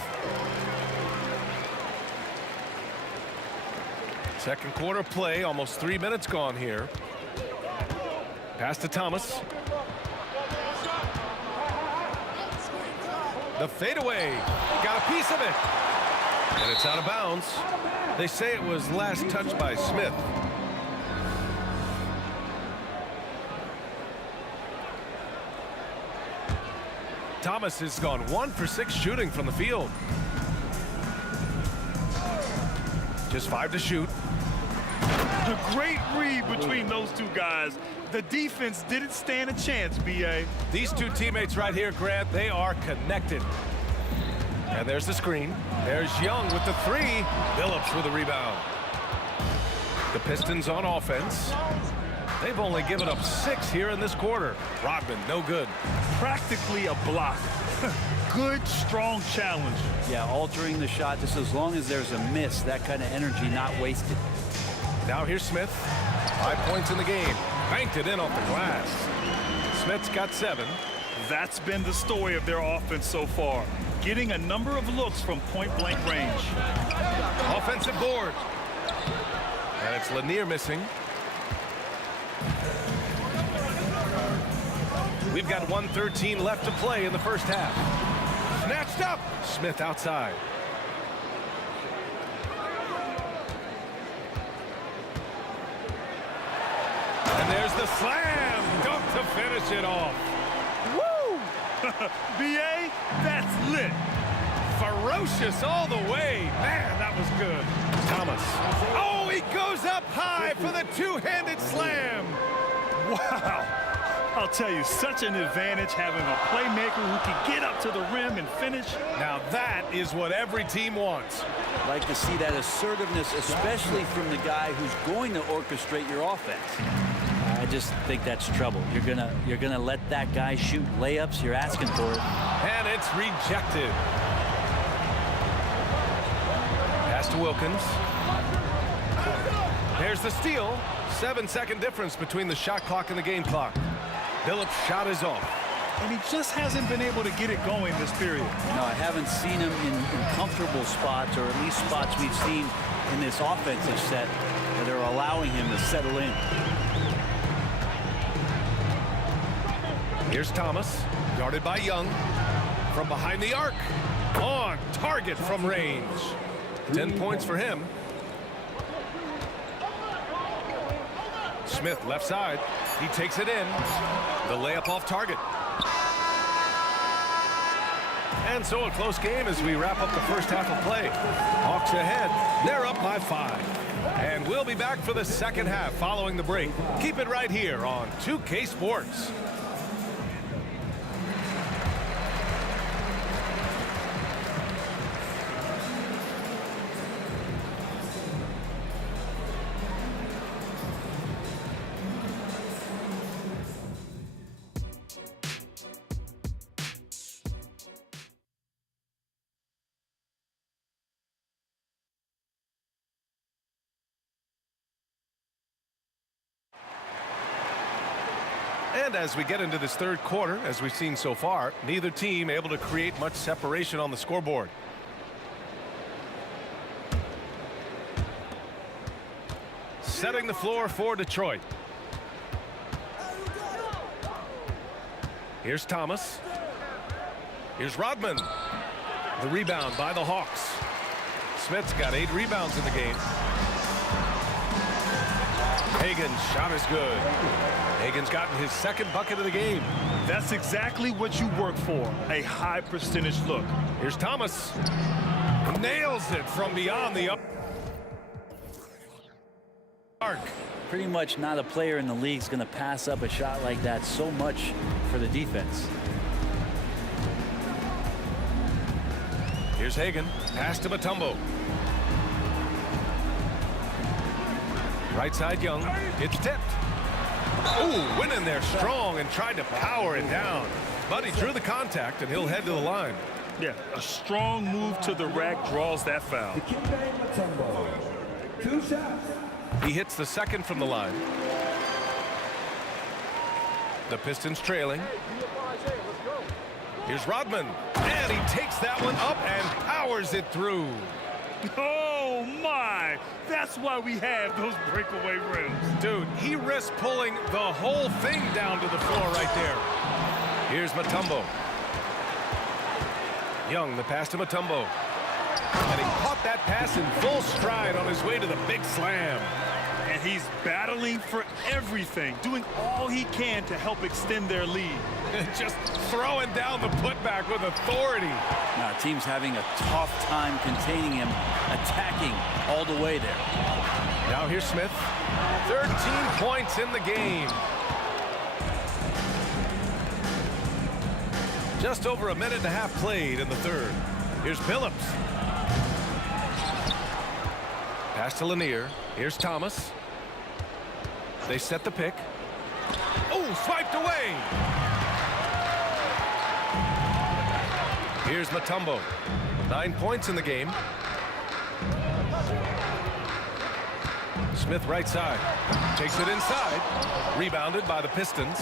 Second quarter play, almost 3 minutes gone here. Pass to Thomas. The fadeaway. Got a piece of it. And it's out of bounds. They say it was last touched by Smith. Thomas has gone 1 for 6 shooting from the field. Just 5 to shoot. A great read between those two guys. The defense didn't stand a chance, B.A. These two teammates right here, Grant, they are connected. And there's the screen. There's Young with the 3. Billups with a rebound. The Pistons on offense. They've only given up 6 here in this quarter. Rodman, no good. Practically a block. Good, strong challenge. Yeah, altering the shot just as long as there's a miss. That kind of energy not wasted. Now here's Smith. 5 points in the game. Banked it in off the glass. Smith's got 7. That's been the story of their offense so far. Getting a number of looks from point-blank range. Offensive board. And it's Lanier missing. We've got 1:13 left to play in the first half. Snatched up. Smith outside. And there's the slam dunk to finish it off. Woo! B.A., that's lit. Ferocious all the way. Man, that was good. Thomas. Oh, he goes up high for the two-handed slam. Wow. I'll tell you, such an advantage having a playmaker who can get up to the rim and finish. Now that is what every team wants. Like to see that assertiveness, especially from the guy who's going to orchestrate your offense. I just think that's trouble. You're gonna let that guy shoot layups. You're asking for it. And it's rejected. Pass to Wilkins. There's the steal. 7-second difference between the shot clock and the game clock. Billups' shot is off. And he just hasn't been able to get it going this period. No, I haven't seen him in comfortable spots, or at least spots we've seen in this offensive set that are allowing him to settle in. Here's Thomas, guarded by Young. From behind the arc. On target from range. 10 points for him. Smith left side. He takes it in. The layup off target. And so a close game as we wrap up the first half of play. Hawks ahead. They're up by 5. And we'll be back for the second half following the break. Keep it right here on 2K Sports. And as we get into this third quarter, as we've seen so far, neither team able to create much separation on the scoreboard. Setting the floor for Detroit. Here's Thomas. Here's Rodman. The rebound by the Hawks. Smith's got 8 rebounds in the game. Hagan's shot is good. Hagan's gotten his second bucket of the game. That's exactly what you work for, a high percentage look. Here's Thomas. Nails it from beyond the arc. Pretty much not a player in the league is going to pass up a shot like that so much for the defense. Here's Hagan. Pass to Mutombo. Right side Young. It's tipped. Ooh, went in there strong and tried to power it down. But he drew the contact and he'll head to the line. Yeah, a strong move to the rack draws that foul. Mutombo. 2 shots. He hits the second from the line. The Pistons trailing. Here's Rodman. And he takes that one up and powers it through. Oh, my. That's why we have those breakaway rims. Dude, he risked pulling the whole thing down to the floor right there. Here's Mutombo. Young, the pass to Mutombo. And he caught that pass in full stride on his way to the big slam. And he's battling for everything, doing all he can to help extend their lead. Just throwing down the putback with authority. Now, team's having a tough time containing him, attacking all the way there. Now here's Smith. 13 points in the game. Just over a minute and a half played in the third. Here's Billups. Pass to Lanier. Here's Thomas. They set the pick. Oh, swiped away. Here's Mutombo. 9 points in the game. Smith right side. Takes it inside. Rebounded by the Pistons.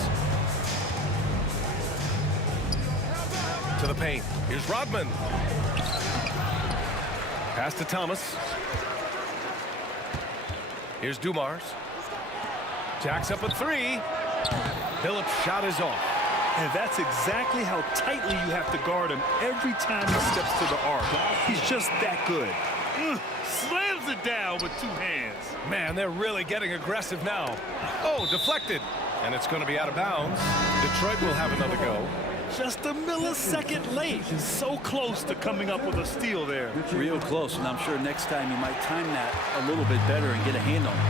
To the paint. Here's Rodman. Pass to Thomas. Here's Dumars. Jacks up a 3. Billups' shot is off. And that's exactly how tightly you have to guard him every time he steps to the arc. He's just that good. Slams it down with 2 hands. Man, they're really getting aggressive now. Oh, deflected. And it's going to be out of bounds. Detroit will have another go. Just a millisecond late. So close to coming up with a steal there. Real close, and I'm sure next time you might time that a little bit better and get a hand on it.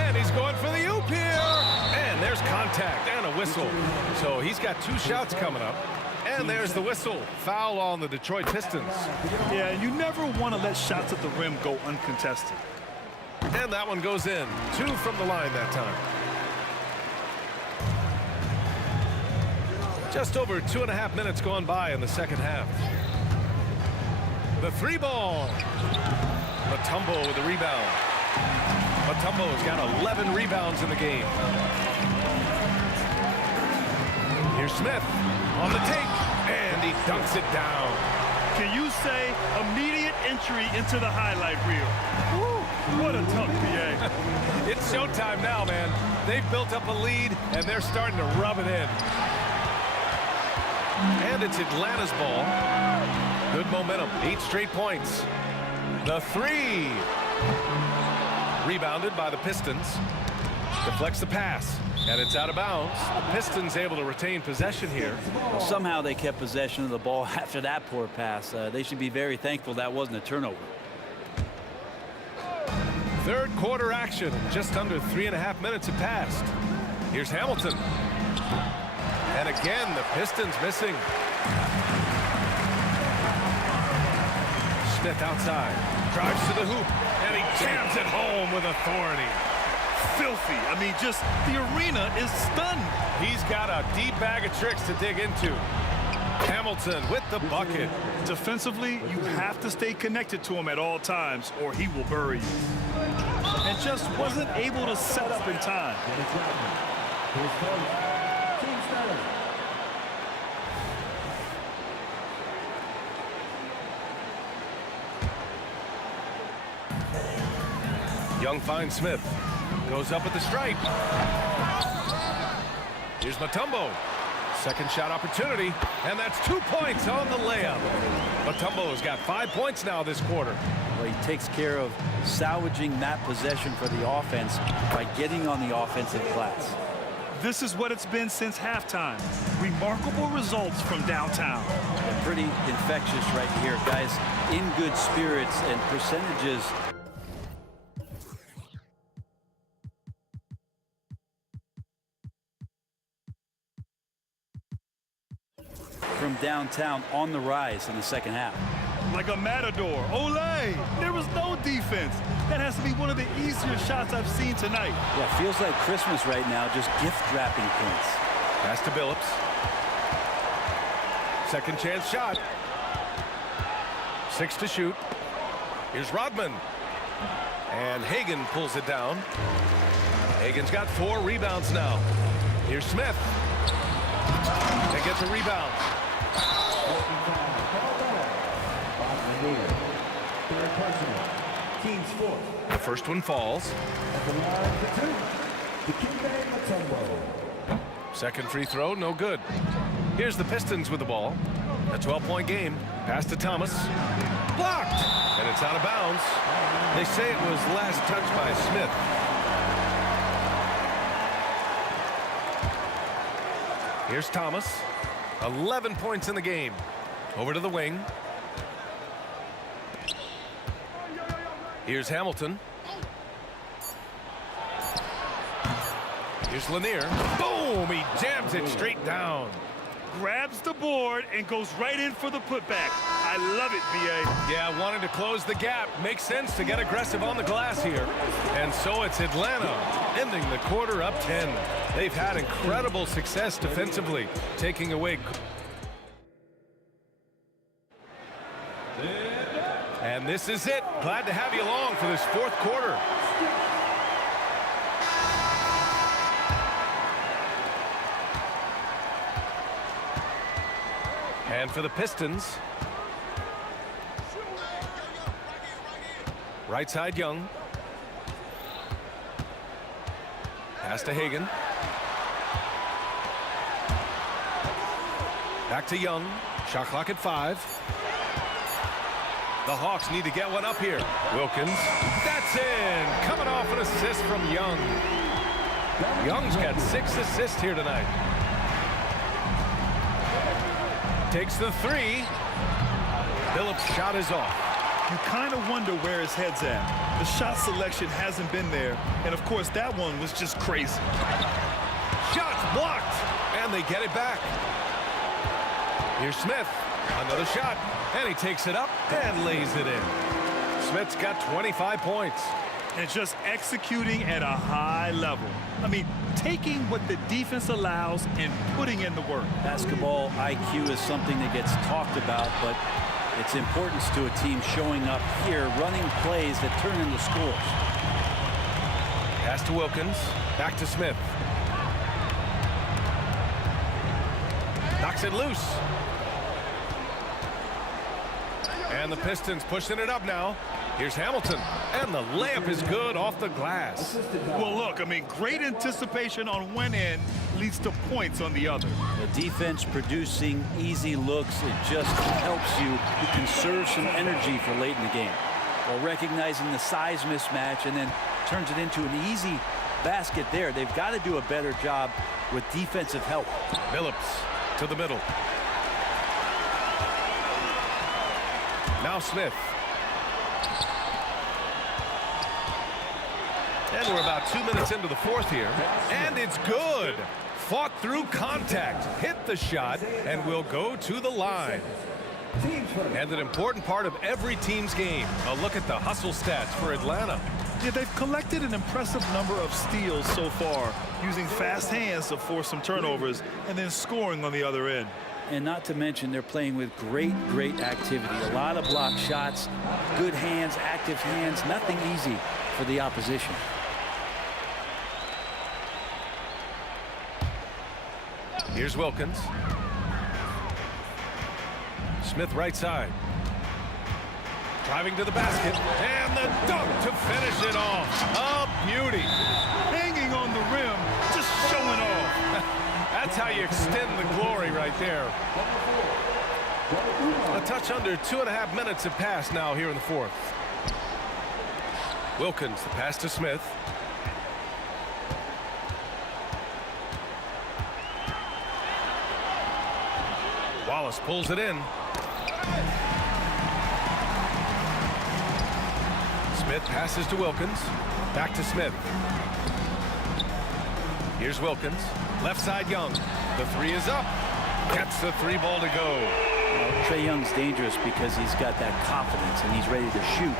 And he's going for the oop here. And there's contact and a whistle. So he's got 2 shots coming up. And there's the whistle. Foul on the Detroit Pistons. Yeah, you never want to let shots at the rim go uncontested. And that one goes in. 2 from the line that time. Just over 2.5 minutes gone by in the second half. The 3 ball. Mutombo with the rebound. Mutombo's got 11 rebounds in the game. Here's Smith on the take, and he dunks it down. Can you say immediate entry into the highlight reel? Woo, what a dunk, PA. It's showtime now, man. They've built up a lead, and they're starting to rub it in. And it's Atlanta's ball. Good momentum. 8 straight points. The 3. Rebounded by the Pistons. Deflects the pass, and it's out of bounds. The Pistons able to retain possession here. Well, somehow they kept possession of the ball after that poor pass. They should be very thankful that wasn't a turnover. Third quarter action. Just under 3.5 minutes have passed. Here's Hamilton. And again, the Pistons missing. Smith outside. Drives to the hoop. And he jams it home with authority. Filthy. I mean, just the arena is stunned. He's got a deep bag of tricks to dig into. Hamilton with the bucket. Defensively, you have to stay connected to him at all times or he will bury you. And just wasn't able to set up in time. Young finds Smith. Goes up at the stripe. Here's Mutombo. Second shot opportunity, and that's 2 points on the layup. Mutombo's got 5 points now this quarter. Well, he takes care of salvaging that possession for the offense by getting on the offensive glass. This is what it's been since halftime. Remarkable results from downtown. And pretty infectious right here. Guys in good spirits and percentages. From downtown on the rise in the second half. Like a matador. Olay! There was no defense. That has to be one of the easier shots I've seen tonight. Yeah, feels like Christmas right now, just gift wrapping points. Pass to Billups. Second chance shot. 6 to shoot. Here's Rodman. And Hagan pulls it down. Hagan's got 4 rebounds now. Here's Smith. They get the rebound. The first one falls. Second free throw, no good. Here's the Pistons with the ball. A 12-point game. Pass to Thomas. Blocked! And it's out of bounds. They say it was last touched by Smith. Here's Thomas. 11 points in the game. Over to the wing. Here's Hamilton. Here's Lanier. Boom! He jams it straight down. Grabs the board and goes right in for the putback. I love it, B.A. Yeah, wanting to close the gap. Makes sense to get aggressive on the glass here. And so it's Atlanta ending the quarter up 10. They've had incredible success defensively, taking away. And this is it. Glad to have you along for this fourth quarter. And for the Pistons, right side Young. Pass to Hagan. Back to Young. Shot clock at 5. The Hawks need to get one up here. Wilkins. That's in. Coming off an assist from Young. Young's got 6 assists here tonight. Takes the 3. Billups' shot is off. You kind of wonder where his head's at. The shot selection hasn't been there. And, of course, that one was just crazy. Shot's blocked. And they get it back. Here's Smith. Another shot. And he takes it up and lays it in. Smith's got 25 points. And just executing at a high level. I mean, taking what the defense allows and putting in the work. Basketball IQ is something that gets talked about, but its importance to a team showing up here, running plays that turn into scores. Pass to Wilkins. Back to Smith. Knocks it loose. And the Pistons pushing it up now. Here's Hamilton. And the layup is good off the glass. Well, look, I mean, great anticipation on one end leads to points on the other. The defense producing easy looks. It just helps you conserve some energy for late in the game. While recognizing the size mismatch and then turns it into an easy basket there. They've got to do a better job with defensive help. Phillips to the middle. Now Smith. And we're about 2 minutes into the fourth here. And it's good. Fought through contact, hit the shot, and will go to the line. And an important part of every team's game. A look at the hustle stats for Atlanta. Yeah, they've collected an impressive number of steals so far, using fast hands to force some turnovers and then scoring on the other end. And not to mention, they're playing with great activity. A lot of block shots, good hands, active hands, nothing easy for the opposition. Here's Wilkins. Smith right side. Driving to the basket. And the dunk to finish it off. A beauty. Hanging on the rim, just showing off. That's how you extend the glory right there. A touch under 2.5 minutes have passed now here in the fourth. Wilkins, the pass to Smith. Wallace pulls it in. Smith passes to Wilkins. Back to Smith. Here's Wilkins. Left side Young. The three is up. Gets the three ball to go. Well, Trae Young's dangerous because he's got that confidence and he's ready to shoot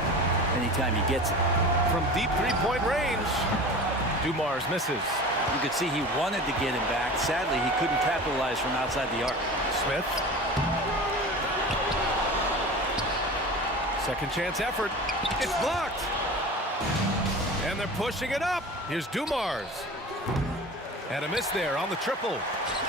anytime he gets it. From deep three-point range, Dumars misses. You could see he wanted to get him back. Sadly, he couldn't capitalize from outside the arc. Smith. Second chance effort. It's blocked. And they're pushing it up. Here's Dumars. And a miss there on the triple.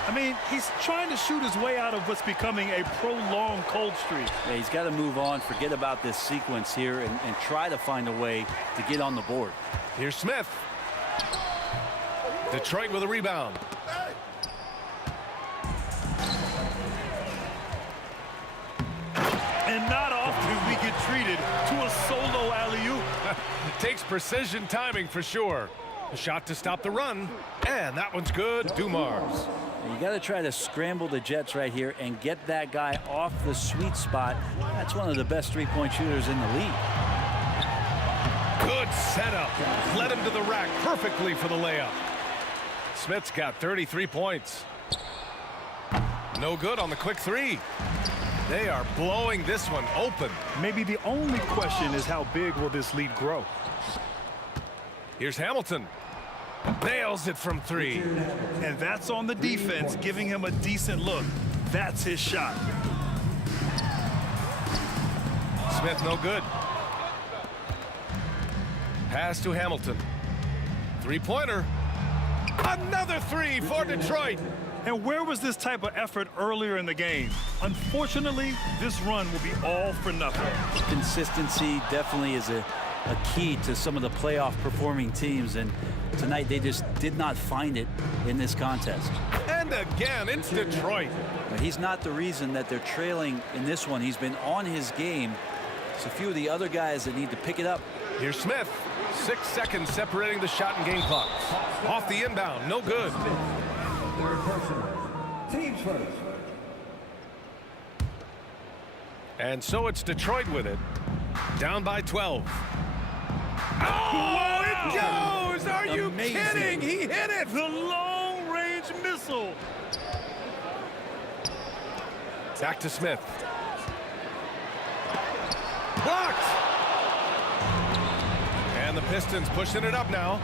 I mean, he's trying to shoot his way out of what's becoming a prolonged cold streak. Yeah, he's got to move on, forget about this sequence here, and try to find a way to get on the board. Here's Smith. Detroit with a rebound. And not often we get treated to a solo alley-oop. Takes precision timing for sure. A shot to stop the run. And that one's good. Dumars. You got to try to scramble the Jets right here and get that guy off the sweet spot. That's one of the best three-point shooters in the league. Good setup. Led him to the rack perfectly for the layup. Smith's got 33 points. No good on the quick three. They are blowing this one open. Maybe the only question is how big will this lead grow? Here's Hamilton. Nails it from three. And that's on the defense, giving him a decent look. That's his shot. Smith no good. Pass to Hamilton. Three-pointer. Another three for Detroit. And where was this type of effort earlier in the game? Unfortunately, this run will be all for nothing. Consistency definitely is a key to some of the playoff performing teams, and tonight they just did not find it in this contest. And again, it's Detroit. But he's not the reason that they're trailing in this one. He's been on his game. It's a few of the other guys that need to pick it up. Here's Smith. 6 seconds separating the shot and game clocks. Off the inbound, no good. Third person. Teams first. And so it's Detroit with it. Down by 12. Oh, it goes! Are you kidding? He hit it! The long-range missile. Back to Smith. Blocked! And the Pistons pushing it up now.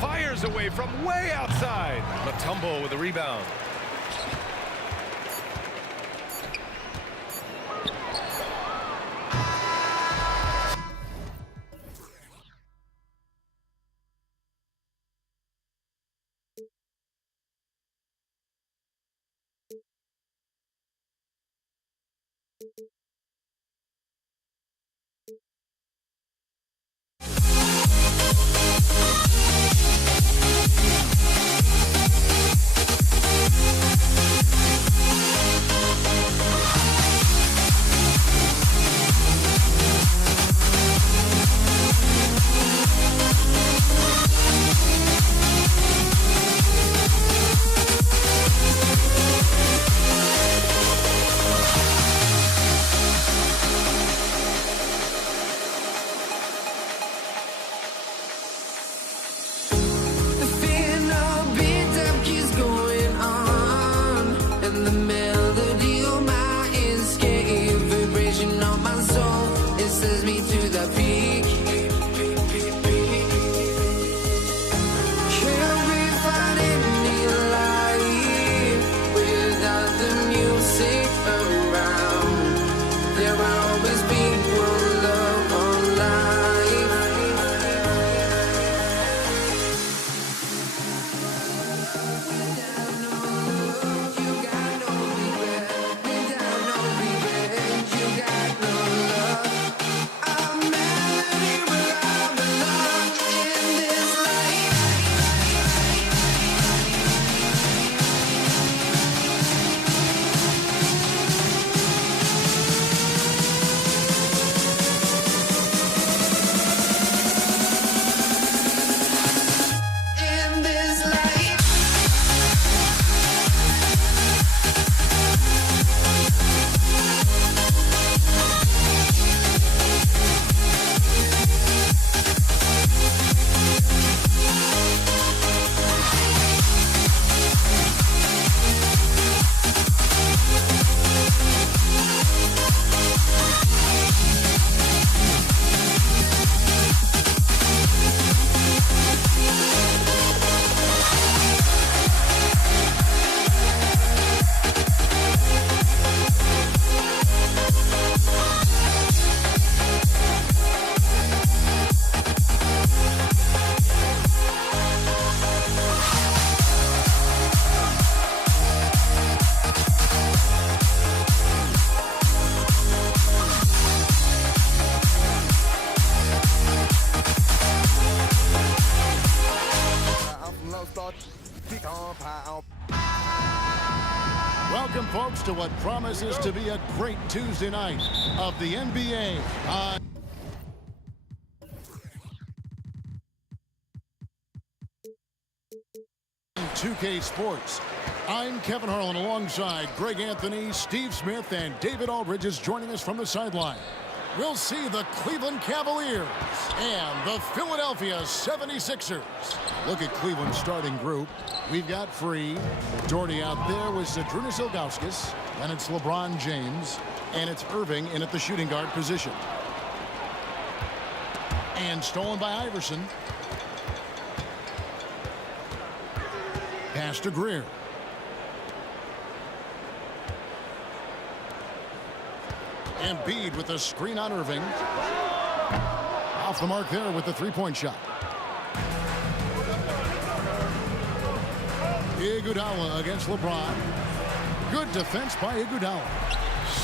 Fires away from way outside. Mutombo with the rebound. rises me to the peak. Can't be finding any life without the music around. There will always be one love on life. Without no love, you got no regret. Without no regret, you got no love. I'm melody where I belong in this life. In this life. Welcome, folks, to what promises to be a great Tuesday night of the NBA on 2K Sports. I'm Kevin Harlan alongside Greg Anthony, Steve Smith, and David Aldridge is joining us from the sideline. We'll see the Cleveland Cavaliers and the Philadelphia 76ers. Look at Cleveland's starting group. We've got Free. Doherty out there with Zydrunas Ilgauskas. And it's LeBron James. And it's Irving in at the shooting guard position. And stolen by Iverson. Pass to Greer. Embiid with the screen on Irving. Off the mark there with the three-point shot. Iguodala against LeBron. Good defense by Iguodala.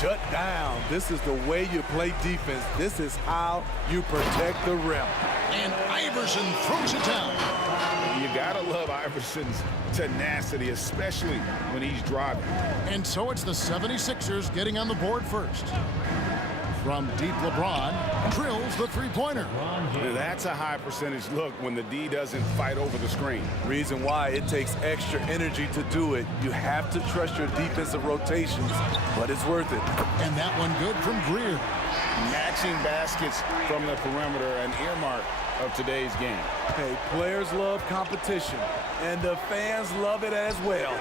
Shut down. This is the way you play defense. This is how you protect the rim. And Iverson throws it down. You gotta love Iverson's tenacity, especially when he's driving. And so it's the 76ers getting on the board first. From deep, LeBron drills the three-pointer. That's a high percentage look when the D doesn't fight over the screen. Reason why it takes extra energy to do it. You have to trust your defensive rotations, but it's worth it. And that one good from Greer. Matching baskets from the perimeter, an earmark of today's game. Hey, players love competition, and the fans love it as well.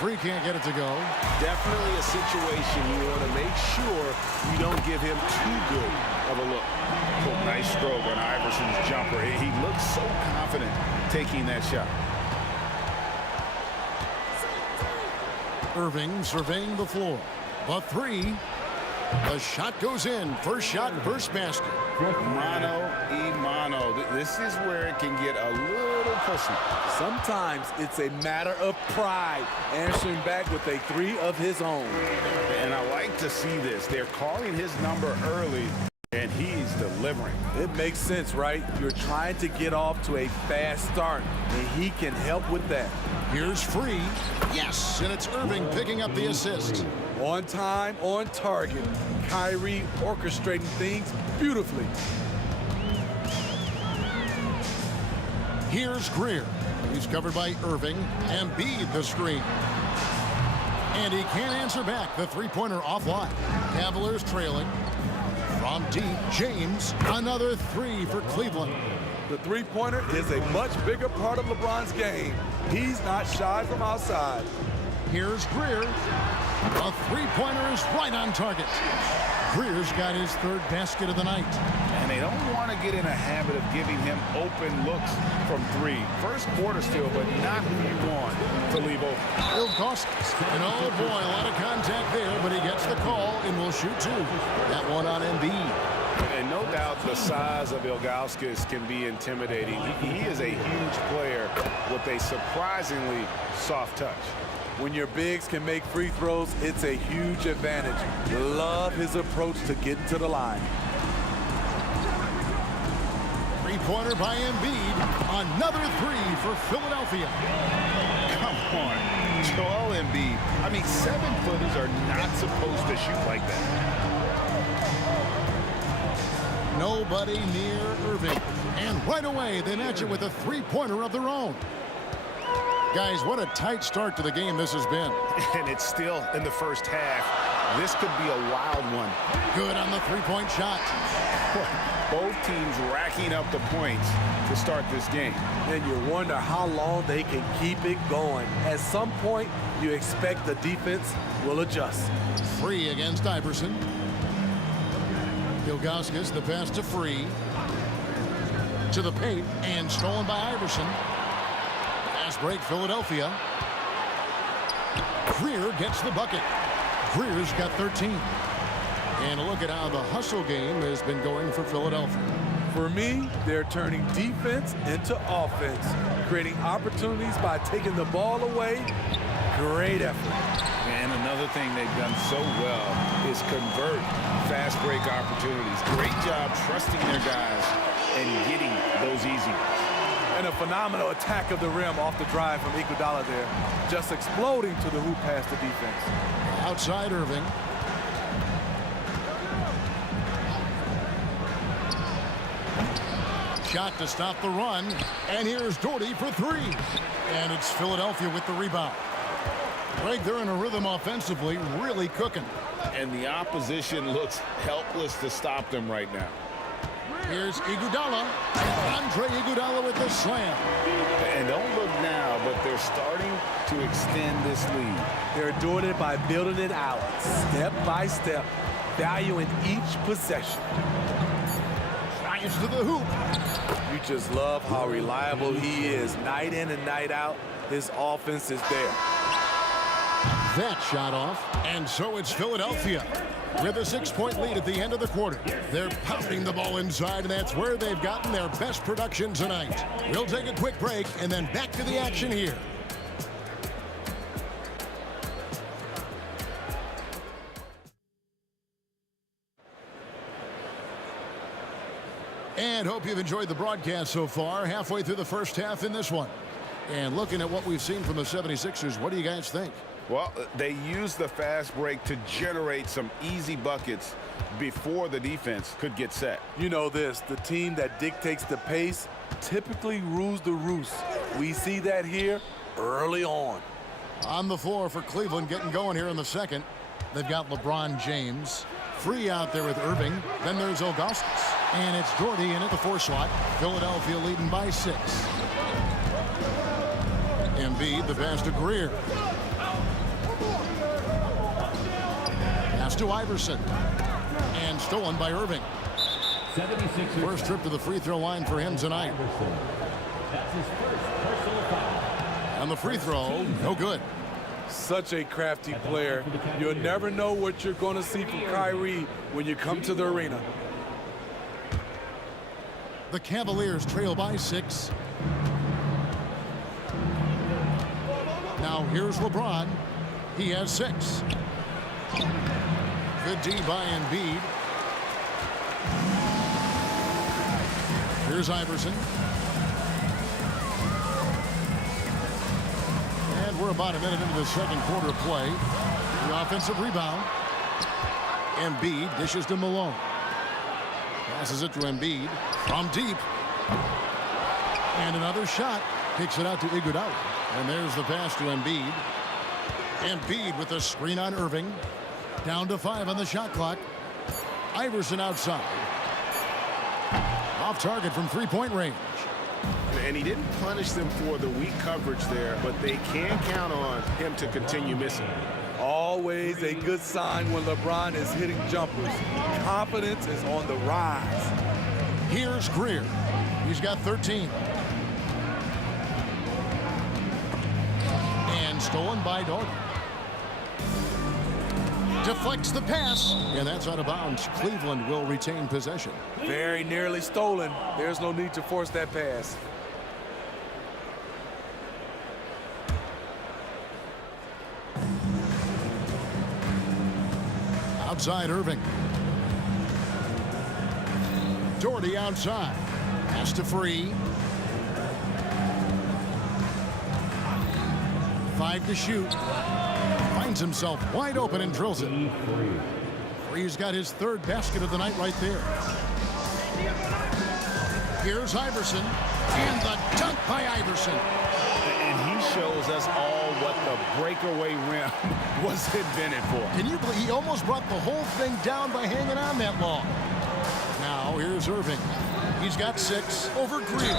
Free can't get it to go. Definitely a situation you want to make sure you don't give him too good of a look. Oh, nice stroke on Iverson's jumper. He looks so confident taking that shot. Irving surveying the floor. The three. The shot goes in. First shot, first basket. Mano. This is where it can get a little personal. Sometimes it's a matter of pride, answering back with a three of his own. And I like to see this. They're calling his number early, and he's delivering. It makes sense, right? You're trying to get off to a fast start, and he can help with that. Here's Free. Yes, and it's Irving picking up the assist. On time, on target. Kyrie orchestrating things beautifully. Here's Greer. He's covered by Irving. Embiid the screen. And he can't answer back. The three-pointer offline. Cavaliers trailing. From deep, James. Another three for Cleveland. The three-pointer is a much bigger part of LeBron's game. He's not shy from outside. Here's Greer. A three-pointer is right on target. Greer's got his third basket of the night. And they don't want to get in a habit of giving him open looks from three. First quarter still, but not who you want to leave open. Ilgauskas. And oh boy, a lot of contact there, but he gets the call and will shoot two. That one on Embiid. And no doubt the size of Ilgauskas can be intimidating. He is a huge player with a surprisingly soft touch. When your bigs can make free throws, it's a huge advantage. Love his approach to getting to the line. Three-pointer by Embiid. Another three for Philadelphia. Come on, Joel Embiid. I mean, 7-footers are not supposed to shoot like that. Nobody near Irving. And right away, they match it with a three-pointer of their own. Guys, what a tight start to the game this has been. And it's still in the first half. This could be a wild one. Good on the three-point shot. Both teams racking up the points to start this game. And you wonder how long they can keep it going. At some point, you expect the defense will adjust. Free against Iverson. Ilgauskas, the pass to Free. To the paint, and stolen by Iverson. Fast break, Philadelphia. Greer gets the bucket. Greer's got 13. And a look at how the hustle game has been going for Philadelphia. For me, they're turning defense into offense, creating opportunities by taking the ball away. Great effort. And another thing they've done so well is convert fast break opportunities. Great job trusting their guys and getting those easy ones. And a phenomenal attack of the rim off the drive from Iguodala there. Just exploding to the hoop past the defense. Outside Irving. Shot to stop the run. And here's Doherty for three. And it's Philadelphia with the rebound. Greg, they're in a rhythm offensively, really cooking. And the opposition looks helpless to stop them right now. Here's Iguodala. Andre Iguodala with the slam. And don't look now, but they're starting to extend this lead. They're doing it by building it out, step by step, valuing each possession. Drives to the hoop. You just love how reliable he is. Night in and night out, his offense is there. That shot off, and so it's Philadelphia with a 6-point lead at the end of the quarter. They're pounding the ball inside, and that's where they've gotten their best production tonight. We'll take a quick break and then back to the action here. And hope you've enjoyed the broadcast so far. Halfway through the first half in this one. And looking at what we've seen from the 76ers, what do you guys think? Well, they use the fast break to generate some easy buckets before the defense could get set. You know this, the team that dictates the pace typically rules the roost. We see that here early on. On the floor for Cleveland, getting going here in the second. They've got LeBron James. Free out there with Irving. Then there's Ilgauskas. And it's Doherty in at the 4 slot. Philadelphia leading by 6. Embiid, the pass to Greer. Pass to Iverson. And stolen by Irving. 76ers. First trip to the free throw line for him tonight. That's his first personal foul. And the free throw, no good. Such a crafty player. You'll never know what you're going to see from Kyrie when you come to the arena. The Cavaliers trail by 6. Now here's LeBron. He has 6. Good D by Embiid. Here's Iverson. And we're about a minute into the second quarter of play. The offensive rebound. Embiid dishes to Malone. Passes it to Embiid from deep. And another shot. Kicks it out to Iguodala. And there's the pass to Embiid. Embiid with the screen on Irving. Down to 5 on the shot clock. Iverson outside. Off target from 3-point range. And he didn't punish them for the weak coverage there, but they can count on him to continue missing. Always a good sign when LeBron is hitting jumpers. Confidence is on the rise. Here's Greer. He's got 13. And stolen by Dort. Deflects the pass, and that's out of bounds. Cleveland will retain possession. Very nearly stolen. There's no need to force that pass. Outside Irving. Doherty outside. Pass to Free. 5 to shoot. Finds himself wide open and drills it. Free's got his 3rd basket of the night right there. Here's Iverson. And the dunk by Iverson. And he shows us all what the breakaway rim was invented for. Can you believe he almost brought the whole thing down by hanging on that long? Now here's Irving. He's got 6 over Greer.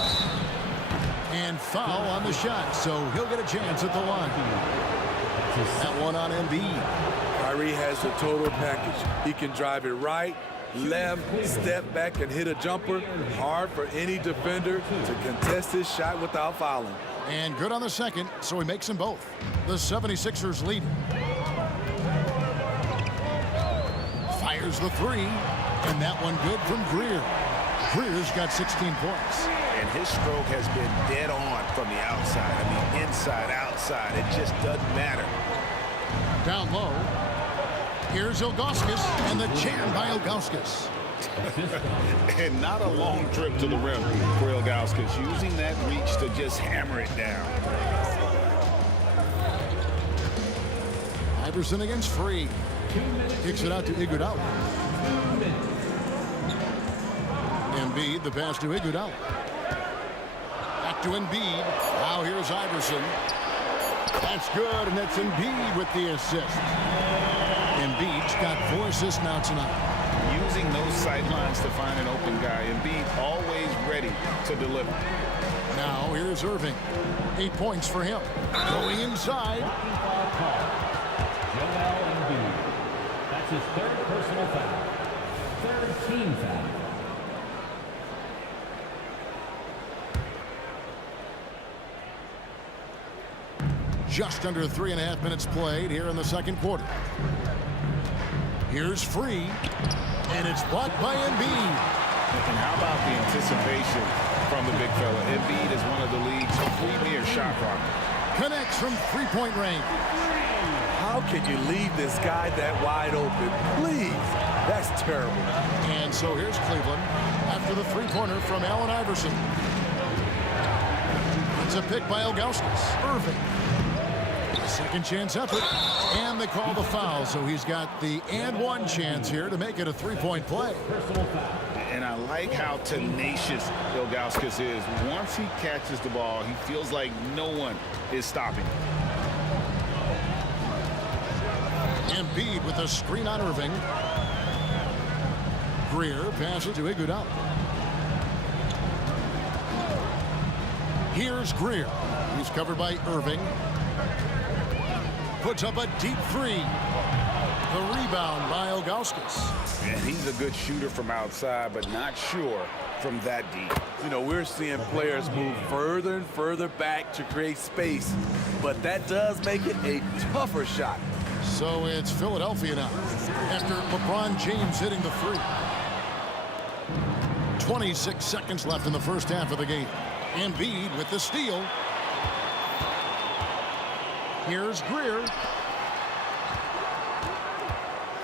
And foul on the shot, so he'll get a chance at the line. That one on Embiid. Kyrie has the total package. He can drive it right, left, step back, and hit a jumper. Hard for any defender to contest his shot without fouling. And good on the second, so he makes them both. The 76ers lead. Fires the 3, and that one good from Greer. Greer's got 16 points. And his stroke has been dead on from the outside. I mean, inside, outside. It just doesn't matter. Down low. Here's Ilgauskas, and the jam by Ilgauskas. And not a long trip to the rim for Ilgauskas, using that reach to just hammer it down. Iverson against Free. Kicks it out to Iguodala. Embiid, the pass to Iguodala. Back to Embiid. Now here's Iverson. That's good, and that's Embiid with the assist. Embiid's got 4 assists now tonight. Using those sidelines to find an open guy. Embiid always ready to deliver. Now here's Irving. 8 points for him. Going inside. Joel Embiid. That's his 3rd personal foul. 3rd team foul. Just under 3.5 minutes played here in the second quarter. Here's Free, and it's blocked by Embiid. And how about the anticipation from the big fella? Embiid is one of the league's premier shot blockers. Connects from 3-point range. How can you leave this guy that wide open? Please, that's terrible. And so here's Cleveland after the 3-pointer from Allen Iverson. It's a pick by Ilgauskas. Irving. Second chance effort, and they call the foul, so he's got the and 1 chance here to make it a 3-point play. And I like how tenacious Ilgauskas is. Once he catches the ball, he feels like no one is stopping him. Embiid with a screen on Irving. Greer passes to Iguodala. Here's Greer. He's covered by Irving. Puts up a deep 3. The rebound by Ilgauskas. And he's a good shooter from outside, but not sure from that deep. You know, we're seeing players move further and further back to create space, but that does make it a tougher shot. So it's Philadelphia now, after LeBron James hitting the 3. 26 seconds left in the first half of the game. Embiid with the steal. Here's Greer.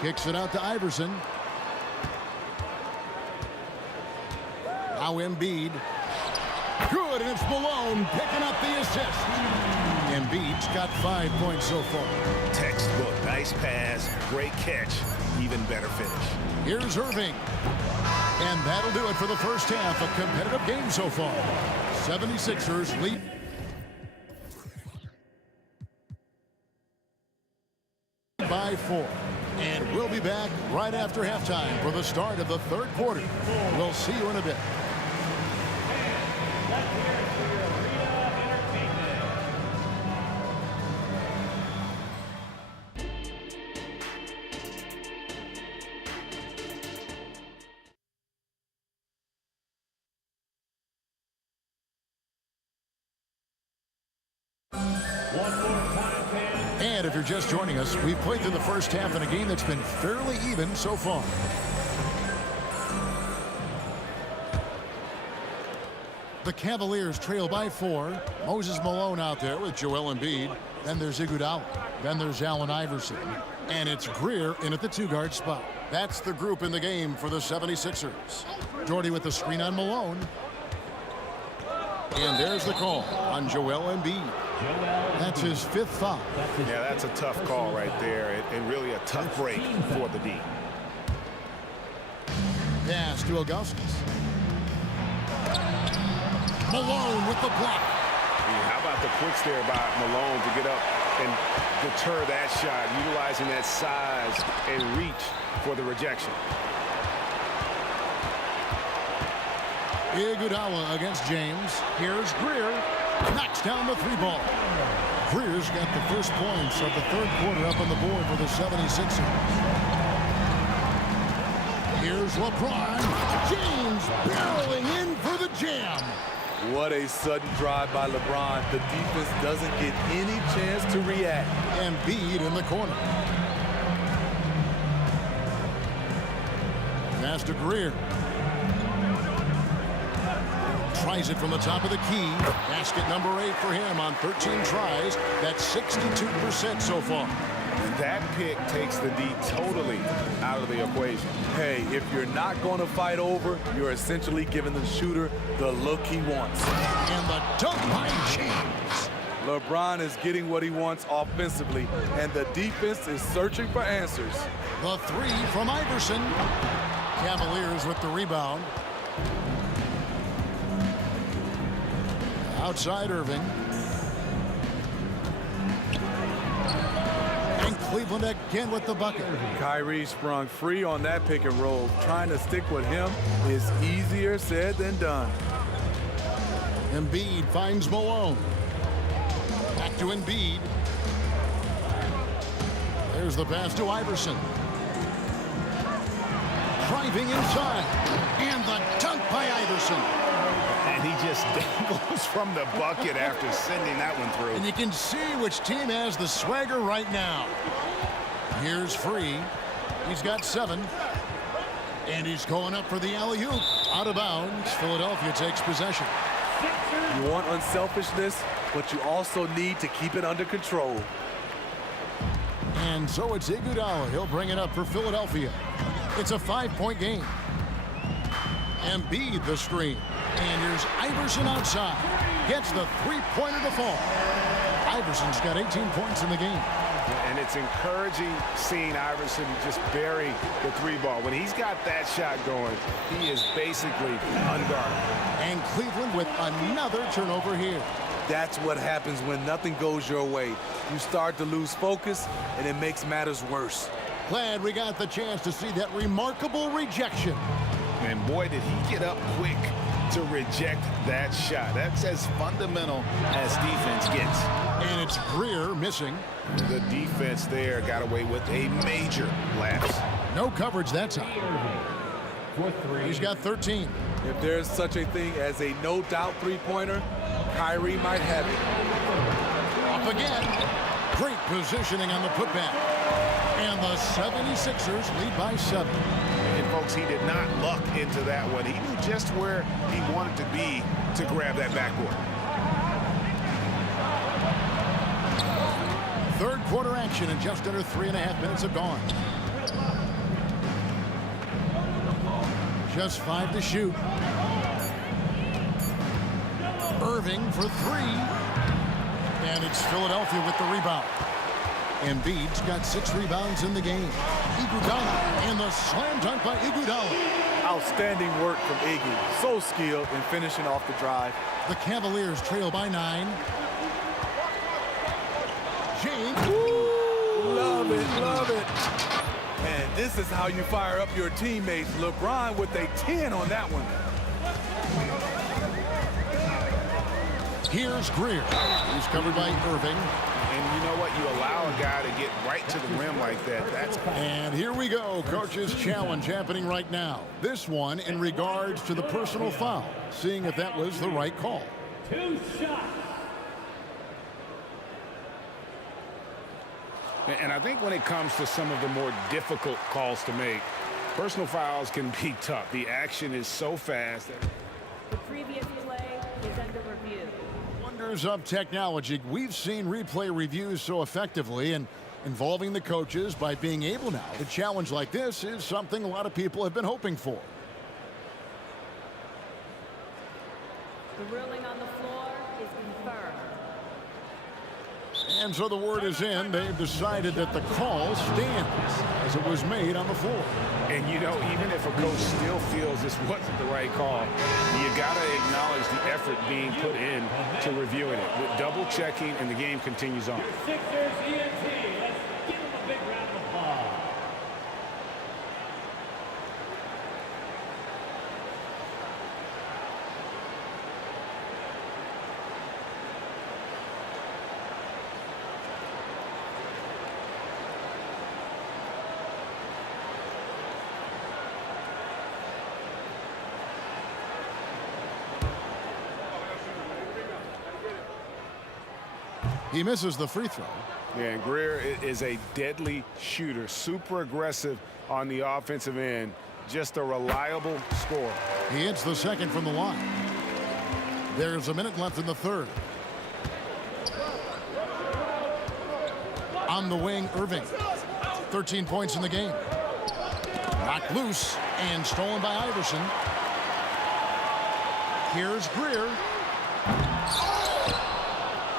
Kicks it out to Iverson. Now Embiid. Good, and it's Malone picking up the assist. Embiid's got 5 points so far. Textbook. Nice pass. Great catch. Even better finish. Here's Irving. And that'll do it for the first half. A competitive game so far. 76ers lead. By 4. And we'll be back right after halftime for the start of the third quarter. We'll see you in a bit. And if you're just joining us, we've played through the first half in a game that's been fairly even so far. The Cavaliers trail by 4. Moses Malone out there with Joel Embiid. Then there's Iguodala. Then there's Allen Iverson. And it's Greer in at the 2-guard spot. That's the group in the game for the 76ers. Jordy with the screen on Malone. And there's the call on Joel Embiid. That's his 5th foul. Yeah, that's a tough call right there, and really a tough break for the D. Pass to Augustus. Malone with the block. Yeah, how about the quicks there by Malone to get up and deter that shot, utilizing that size and reach for the rejection. Iguodala against James. Here's Greer. Knocks down the 3-ball. Greer's got the first points of the 3rd quarter up on the board for the 76ers. Here's LeBron. James barreling in for the jam. What a sudden drive by LeBron. The defense doesn't get any chance to react. Embiid in the corner. Pass to Greer. Tries it from the top of the key. Basket number 8 for him on 13 tries. That's 62% so far. That pick takes the D totally out of the equation. Hey, if you're not going to fight over, you're essentially giving the shooter the look he wants. And the dunk by James. LeBron is getting what he wants offensively, and the defense is searching for answers. The 3 from Iverson. Cavaliers with the rebound. Outside Irving. And Cleveland again with the bucket. Kyrie sprung free on that pick and roll. Trying to stick with him is easier said than done. Embiid finds Malone. Back to Embiid. There's the pass to Iverson. Driving inside. And the dunk by Iverson. And he just dangles from the bucket after sending that one through. And you can see which team has the swagger right now. Here's Free. He's got 7. And he's going up for the alley-oop. Out of bounds. Philadelphia takes possession. You want unselfishness, but you also need to keep it under control. And so it's Iguodala. He'll bring it up for Philadelphia. It's a 5-point game. Embiid the screen. And here's Iverson outside. Gets the 3-pointer to fall. Iverson's got 18 points in the game. And it's encouraging seeing Iverson just bury the 3-ball. When he's got that shot going, he is basically unguarded. And Cleveland with another turnover here. That's what happens when nothing goes your way. You start to lose focus, and it makes matters worse. Glad we got the chance to see that remarkable rejection. And boy, did he get up quick to reject that shot. That's as fundamental as defense gets. And it's Greer missing. The defense there got away with a major lapse. No coverage that time. He's got 13. If there's such a thing as a no-doubt 3-pointer, Kyrie might have it. Up again. Great positioning on the putback. And the 76ers lead by 7. And folks, he did not luck into that one. He knew just where he wanted to be to grab that backboard. 3rd quarter action, and just under 3.5 minutes have gone. Just 5 to shoot. Irving for 3. And it's Philadelphia with the rebound. Embiid's got 6 rebounds in the game. Iguodala, and the slam dunk by Iguodala. Outstanding work from Iggy. So skilled in finishing off the drive. The Cavaliers trail by 9. James. Ooh, love it, love it. And this is how you fire up your teammates. LeBron with a 10 on that one. Here's Greer. He's covered by Irving. And you know what? You allow a guy to get right to the rim like that. That's. And here we go. Coach's challenge happening right now. This one in regards to the personal foul. Seeing if that was the right call. 2 shots. And I think when it comes to some of the more difficult calls to make, personal fouls can be tough. The action is so fast. The previous play is under review. Wonders of technology. We've seen replay reviews so effectively, and involving the coaches by being able now to challenge like this is something a lot of people have been hoping for. The ruling on the floor is confirmed. And so the word is in. They've decided that the call stands as it was made on the floor. And, you know, even if a coach still feels this wasn't the right call, you got to acknowledge the effort being put in to reviewing it. With double checking, and the game continues on. Sixers ENT. Let's give them a big round of applause. He misses the free throw. Yeah, and Greer is a deadly shooter, super aggressive on the offensive end, just a reliable scorer. He hits the second from the line. There's a minute left in the third. On the wing, Irving. 13 points in the game. Knocked loose and stolen by Iverson. Here's Greer.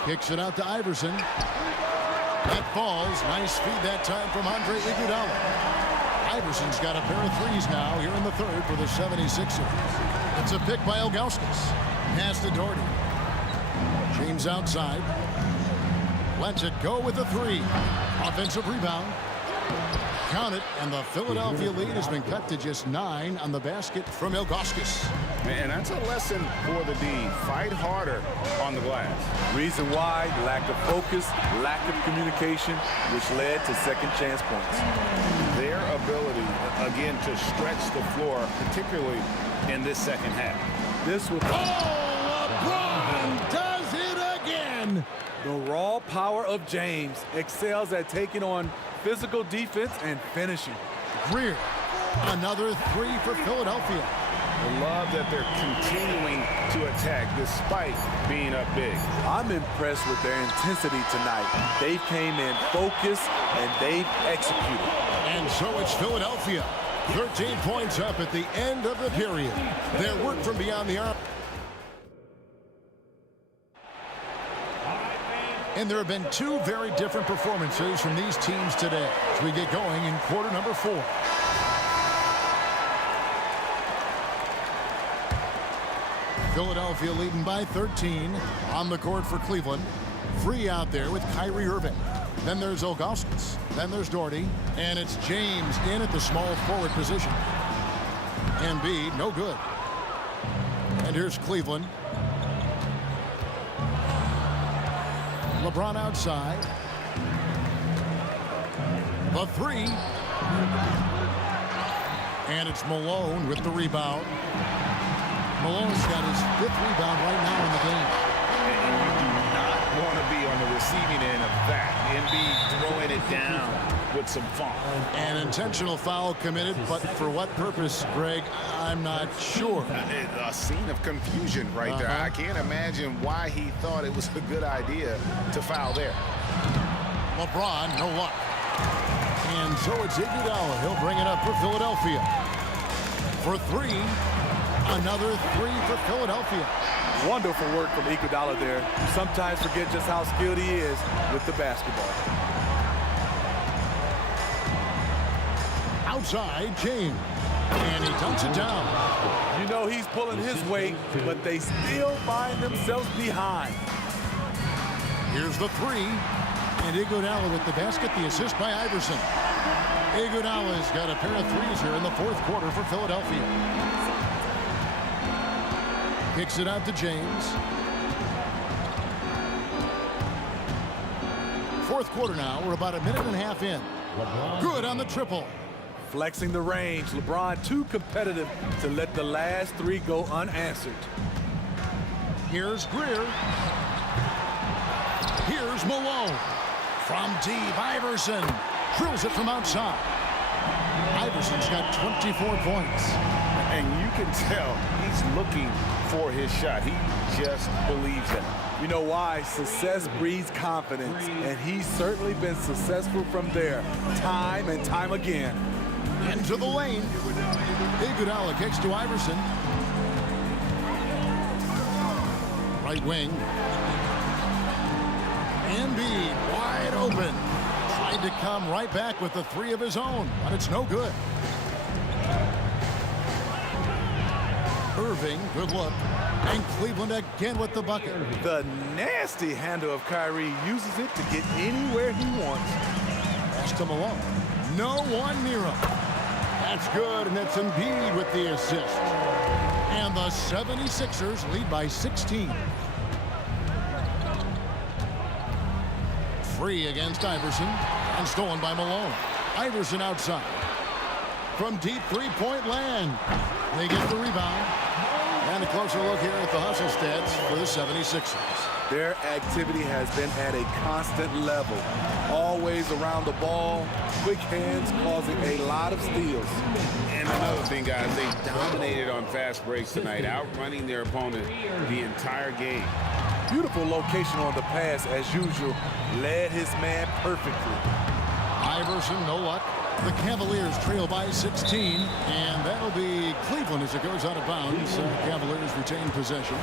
Kicks it out to Iverson. That falls. Nice feed that time from Andre Iguodala. Iverson's got a pair of threes now here in the third for the 76ers. It's a pick by Ilgauskas. Pass to Doherty. James outside. Lets it go with the three. Offensive rebound. Count it, and the Philadelphia lead has been cut to just 9 on the basket from Ilgauskas. And that's a lesson for the D. Fight harder on the glass. Reason why, lack of focus, lack of communication, which led to second chance points. Their ability, again, to stretch the floor, particularly in this second half. This will... LeBron does it again! The raw power of James excels at taking on physical defense and finishing. Greer, another three for Philadelphia. I love that they're continuing to attack despite being up big. I'm impressed with their intensity tonight. They came in focused and they've executed. And so it's Philadelphia. 13 points up at the end of the period. Their work from beyond the arc. And there have been two very different performances from these teams today as we get going in quarter number 4. Philadelphia leading by 13 on the court for Cleveland. Free out there with Kyrie Irving. Then there's Ilgauskas. Then there's Doherty. And it's James in at the small forward position. Embiid, no good. And here's Cleveland. LeBron outside. The three. And it's Malone with the rebound. Malone's got his 5th rebound right now in the game. And you do not want to be on the receiving end of that. Embiid throwing it down with some funk. An intentional foul committed, but for what purpose, Greg, I'm not sure. A scene of confusion right there. I can't imagine why he thought it was a good idea to foul there. LeBron, no luck. And so it's Iguodala. He'll bring it up for Philadelphia. For 3, another 3 for Philadelphia. Wonderful work from Iguodala there. You sometimes forget just how skilled he is with the basketball. Outside, James. And he dunks it down. You know he's pulling his weight, but they still find themselves behind. Here's the 3. And Iguodala with the basket, the assist by Iverson. Iguodala's got a pair of threes here in the 4th quarter for Philadelphia. Kicks it out to James. 4th quarter now. We're about a minute and a half in. Good on the triple. Flexing the range. LeBron too competitive to let the last 3 go unanswered. Here's Greer. Here's Malone. From deep, Iverson drills it from outside. Iverson's got 24 points. And you can tell he's looking for his shot. He just believes in it. You know why? Success breeds confidence, and he's certainly been successful from there, time and time again. Into the lane. Iguodala kicks to Iverson. Right wing. Embiid wide open. Tried to come right back with the three of his own, but it's no good. Irving, good look. And Cleveland again with the bucket. The nasty handle of Kyrie uses it to get anywhere he wants. Pass to Malone. No one near him. That's good, and that's Embiid with the assist. And the 76ers lead by 16. Free against Iverson, and stolen by Malone. Iverson outside. From deep three-point land. They get the rebound. And a closer look here at the hustle stats for the 76ers. Their activity has been at a constant level. Always around the ball, quick hands causing a lot of steals. And another thing, guys, they dominated on fast breaks tonight, outrunning their opponent the entire game. Beautiful location on the pass, as usual. Led his man perfectly. Iverson, no luck. The Cavaliers trail by 16, and that'll be Cleveland as it goes out of bounds. Cavaliers retain possession.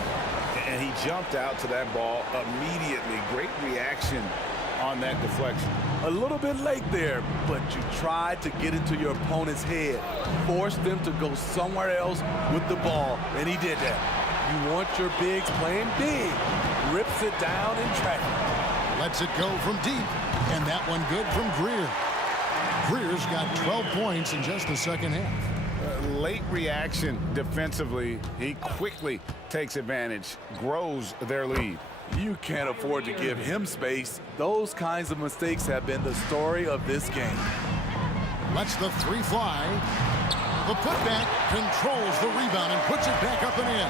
And he jumped out to that ball immediately. Great reaction on that deflection. A little bit late there, but you tried to get into your opponent's head. Forced them to go somewhere else with the ball, and he did that. You want your bigs playing big. Rips it down in traffic. Lets it go from deep, and that one good from Greer. Greer's got 12 points in just the second half. Late reaction defensively. He quickly takes advantage, grows their lead. You can't afford to give him space. Those kinds of mistakes have been the story of this game. Lets the three fly. The putback controls the rebound and puts it back up and in.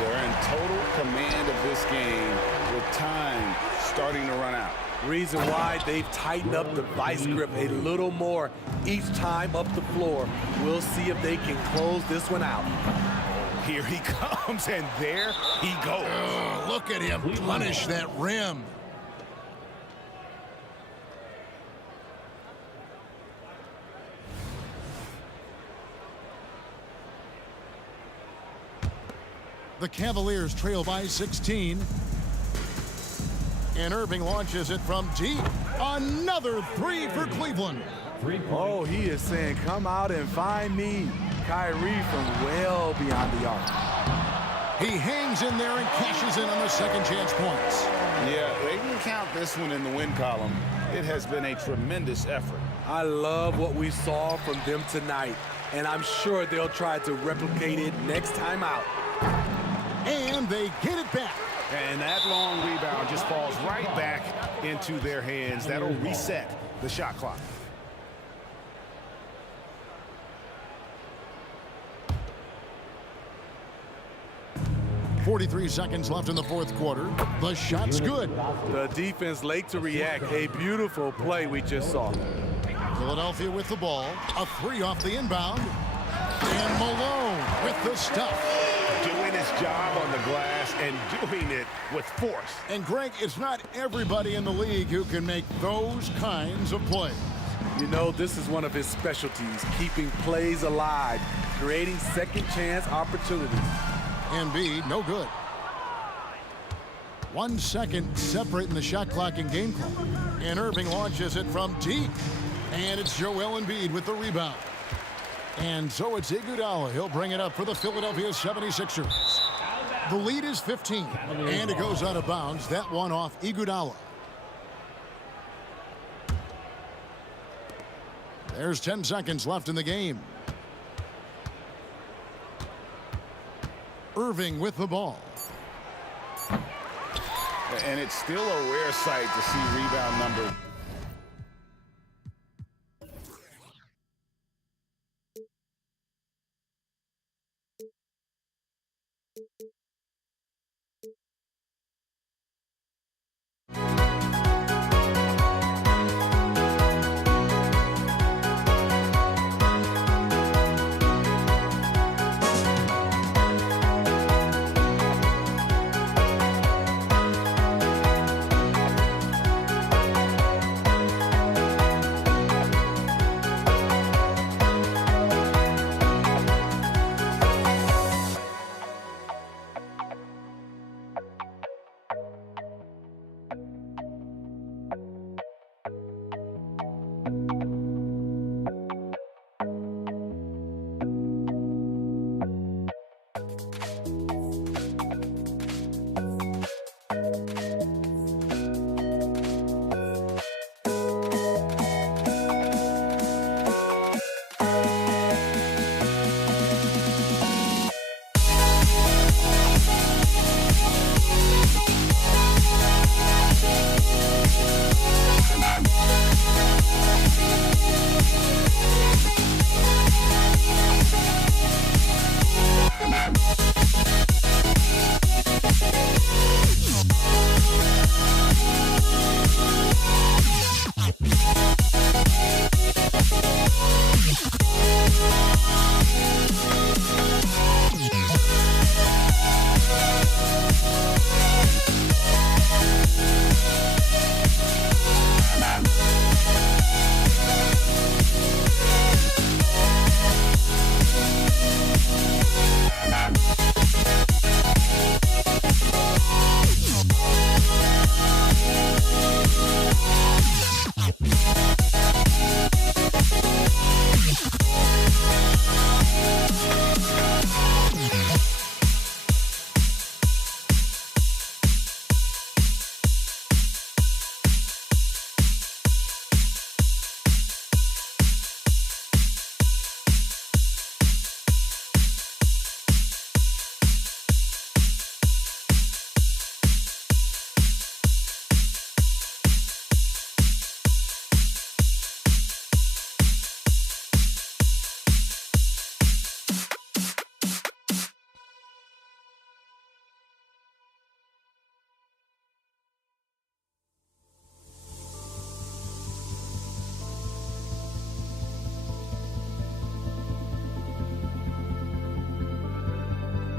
They're in total command of this game with time starting to run out. Reason why they've tightened up the vice grip a little more each time up the floor. We'll see if they can close this one out. Here he comes, and there he goes. Look at him punish that rim. The Cavaliers trail by 16. And Irving launches it from deep. Another three for Cleveland. Oh, he is saying, come out and find me. Kyrie from well beyond the arc. He hangs in there and cashes in on the second chance points. Yeah, they can count this one in the win column. It has been a tremendous effort. I love what we saw from them tonight, and I'm sure they'll try to replicate it next time out. And they get it back. And that long rebound just falls right back into their hands. That'll reset the shot clock. .43 seconds left in the fourth quarter. The shot's good. The defense late to react. A beautiful play we just saw. Philadelphia with the ball. A three off the inbound. And Malone with the stuff. Doing his job on the glass and doing it with force. And Greg, it's not everybody in the league who can make those kinds of plays. You know, this is one of his specialties, keeping plays alive, creating second chance opportunities. Embiid, no good. 1 second separating the shot clock and game clock. And Irving launches it from deep. And it's Joel Embiid with the rebound. And so it's Iguodala. He'll bring it up for the Philadelphia 76ers. The lead is 15. And it goes out of bounds. That one off Iguodala. There's 10 seconds left in the game. Irving with the ball. And it's still a rare sight to see rebound number.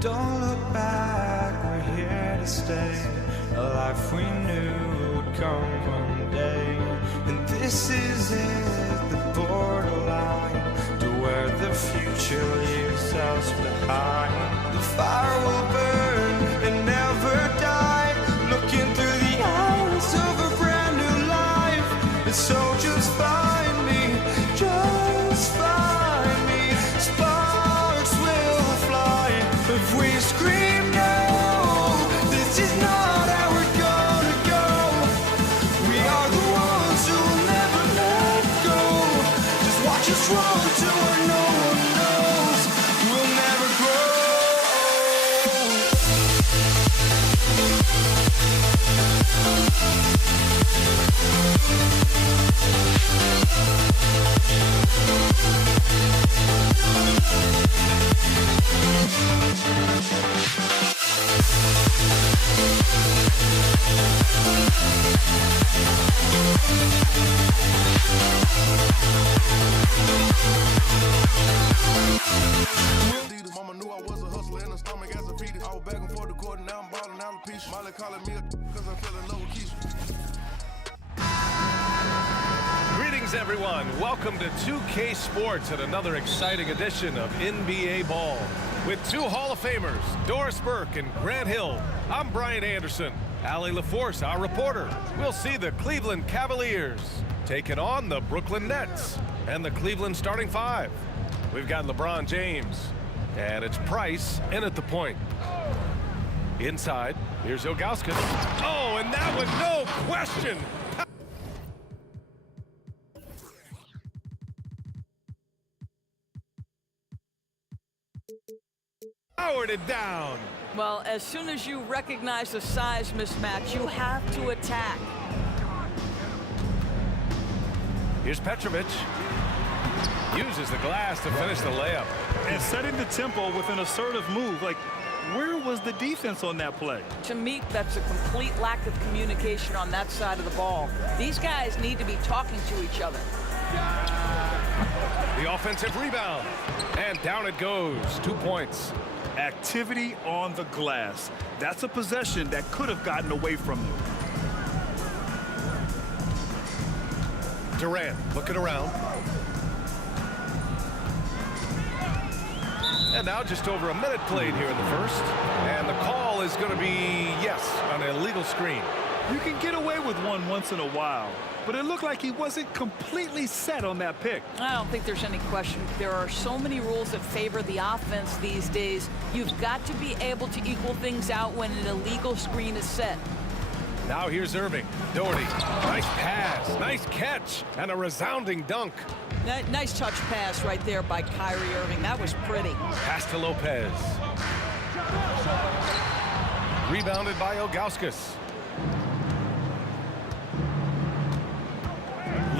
Don't look back, we're here to stay. A life we knew would come one day. And this is it, the borderline to where the future leaves us behind. The fire will burn and never die, looking through the eyes of a brand new life. And so just find me, just find me. Sparks will fly if we scream no. This is not how we're gonna go. We are the ones who will never let go. Just watch us run to where no one knows. We'll never grow. Mama knew I was a hustler in the stomach as a fetus. I was back and forth the court and now I'm balling out of pieces. Molly calling me cause I'm feeling low Keisha. Greetings, everyone. Welcome to 2K Sports and another exciting edition of NBA Ball. With two Hall of Famers, Doris Burke and Grant Hill, I'm Brian Anderson. Allie LaForce, our reporter. We'll see the Cleveland Cavaliers taking on the Brooklyn Nets and the Cleveland starting five. We've got LeBron James, and it's Price in at the point. Inside, here's Ilgauskas. Oh, and that one, no question. Powered it down. Well, as soon as you recognize the size mismatch, you have to attack. Here's Petrovic. Uses the glass to finish the layup. And setting the tempo with an assertive move. Like, where was the defense on that play? To me, that's a complete lack of communication on that side of the ball. These guys need to be talking to each other. The offensive rebound. And down it goes. 2 points. Activity on the glass. That's a possession that could have gotten away from them. Durant looking around. And now just over a minute played here in the first. And the call is going to be, yes, an illegal screen. You can get away with one once in a while, but it looked like he wasn't completely set on that pick. I don't think there's any question. There are so many rules that favor the offense these days. You've got to be able to equal things out when an illegal screen is set. Now here's Irving. Doherty. Nice pass. Nice catch. And a resounding dunk. Nice touch pass right there by Kyrie Irving. That was pretty. Pass to Lopez. Rebounded by Ilgauskas.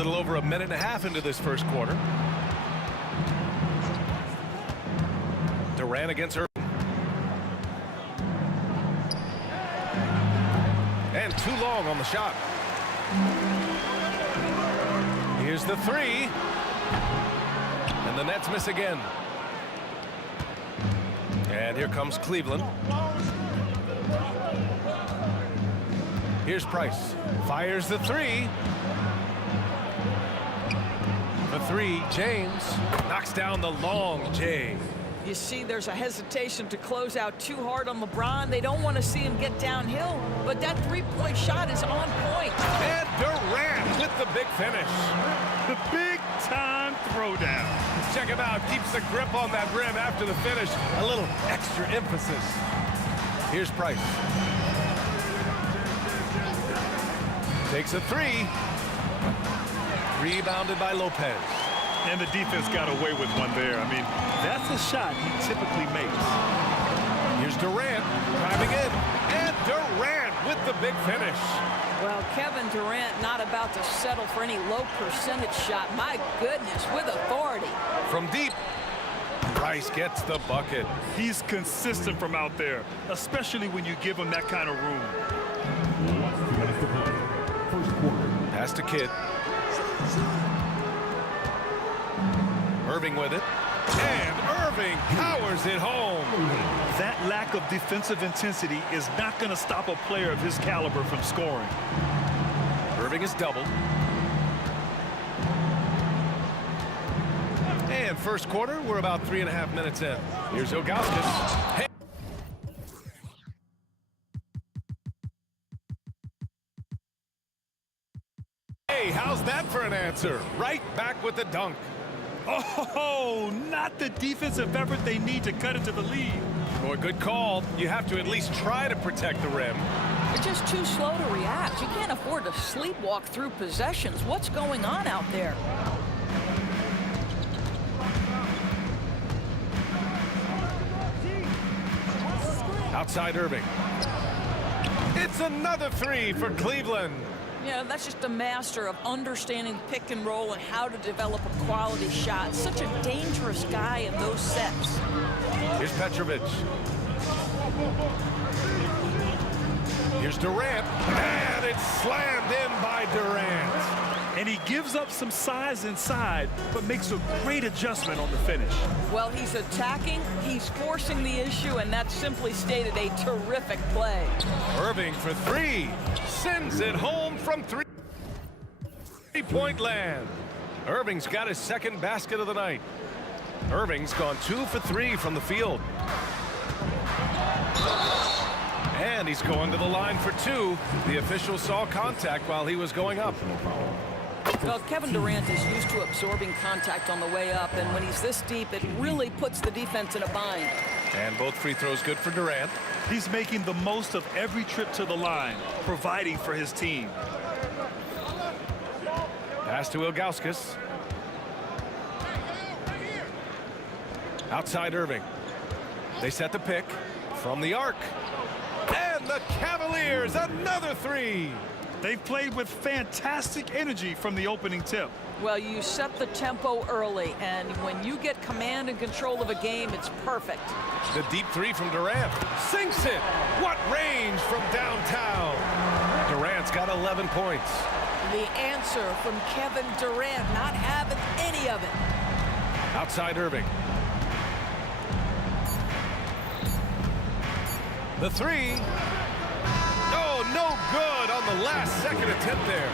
little over a minute and a half into this first quarter. Durant against Irving. And too long on the shot. Here's the three. And the Nets miss again. And here comes Cleveland. Here's Price. Fires the three. The three, James knocks down the long J. You see, there's a hesitation to close out too hard on LeBron. They don't want to see him get downhill, but that three-point shot is on point. And Durant with the big finish. The big-time throwdown. Check him out. Keeps the grip on that rim after the finish. A little extra emphasis. Here's Price. Takes a three. Rebounded by Lopez. And the defense got away with one there. I mean, that's a shot he typically makes. Here's Durant driving in. And Durant with the big finish. Well, Kevin Durant not about to settle for any low percentage shot. My goodness, with authority. From deep, Price gets the bucket. He's consistent from out there, especially when you give him that kind of room. Pass to Kidd. Irving with it. And Irving powers it home. That lack of defensive intensity is not going to stop a player of his caliber from scoring. Irving is doubled. And first quarter, we're about 3.5 minutes in. Here's Ilgauskas. Hey. Hey, how's that for an answer? Right back with the dunk. Oh, not the defensive effort they need to cut into the lead. Boy, good call. You have to at least try to protect the rim. They're just too slow to react. You can't afford to sleepwalk through possessions. What's going on out there? Outside Irving. It's another three for Cleveland. Yeah, that's just a master of understanding pick and roll and how to develop a quality shot. Such a dangerous guy in those sets. Here's Petrovic. Here's Durant. And it's slammed in by Durant. And he gives up some size inside, but makes a great adjustment on the finish. Well, he's attacking, he's forcing the issue, and that's simply stated a terrific play. Irving for three. Sends it home from three-point land. Irving's got his second basket of the night. Irving's gone 2 for 3 from the field. And he's going to the line for 2. The official saw contact while he was going up. Well, Kevin Durant is used to absorbing contact on the way up, and when he's this deep, it really puts the defense in a bind. And both free throws good for Durant. He's making the most of every trip to the line, providing for his team. Pass to Ilgauskas. Outside Irving. They set the pick from the arc. And the Cavaliers, another three. They've played with fantastic energy from the opening tip. Well, you set the tempo early, and when you get command and control of a game, it's perfect. The deep three from Durant. Sinks it. What range from downtown. Durant's got 11 points. The answer from Kevin Durant, not having any of it. Outside Irving. The three. Oh, no good on the last second attempt there.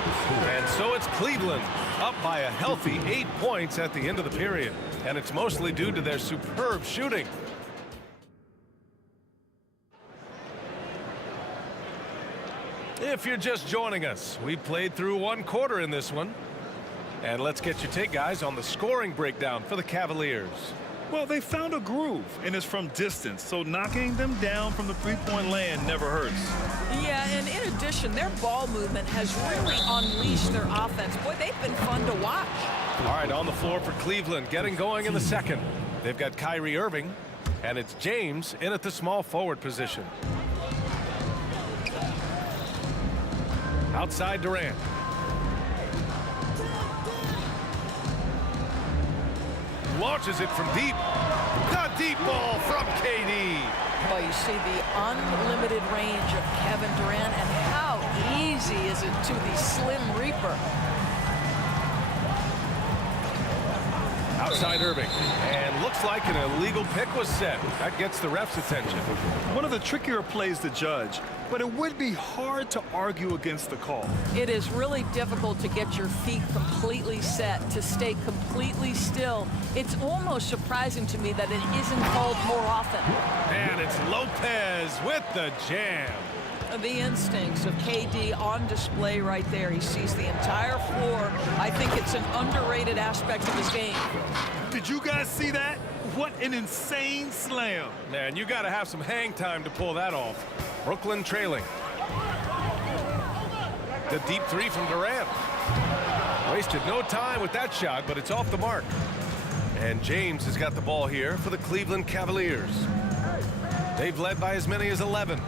And so it's Cleveland up by a healthy 8 points at the end of the period. And it's mostly due to their superb shooting. If you're just joining us, we played through 1 quarter in this one. And let's get your take, guys, on the scoring breakdown for the Cavaliers. Well, they found a groove, and it's from distance, so knocking them down from the three-point land never hurts. Yeah, and in addition, their ball movement has really unleashed their offense. Boy, they've been fun to watch. All right, on the floor for Cleveland, getting going in the second. They've got Kyrie Irving, and it's James in at the small forward position. Outside Durant. launches it from deep. The deep ball from KD. Well, you see the unlimited range of Kevin Durant, and how easy is it to the Slim Reaper? Outside Irving, and looks like an illegal pick was set. That gets the ref's attention. One of the trickier plays to judge, but it would be hard to argue against the call. It is really difficult to get your feet completely set, to stay completely still. It's almost surprising to me that it isn't called more often. And it's Lopez with the jam. The instincts of KD on display right there. He sees the entire floor. I think it's an underrated aspect of his game. Did you guys see that? What an insane slam. Man, you got to have some hang time to pull that off. Brooklyn trailing. The deep three from Durant. Wasted no time with that shot, but it's off the mark. And James has got the ball here for the Cleveland Cavaliers. They've led by as many as 11.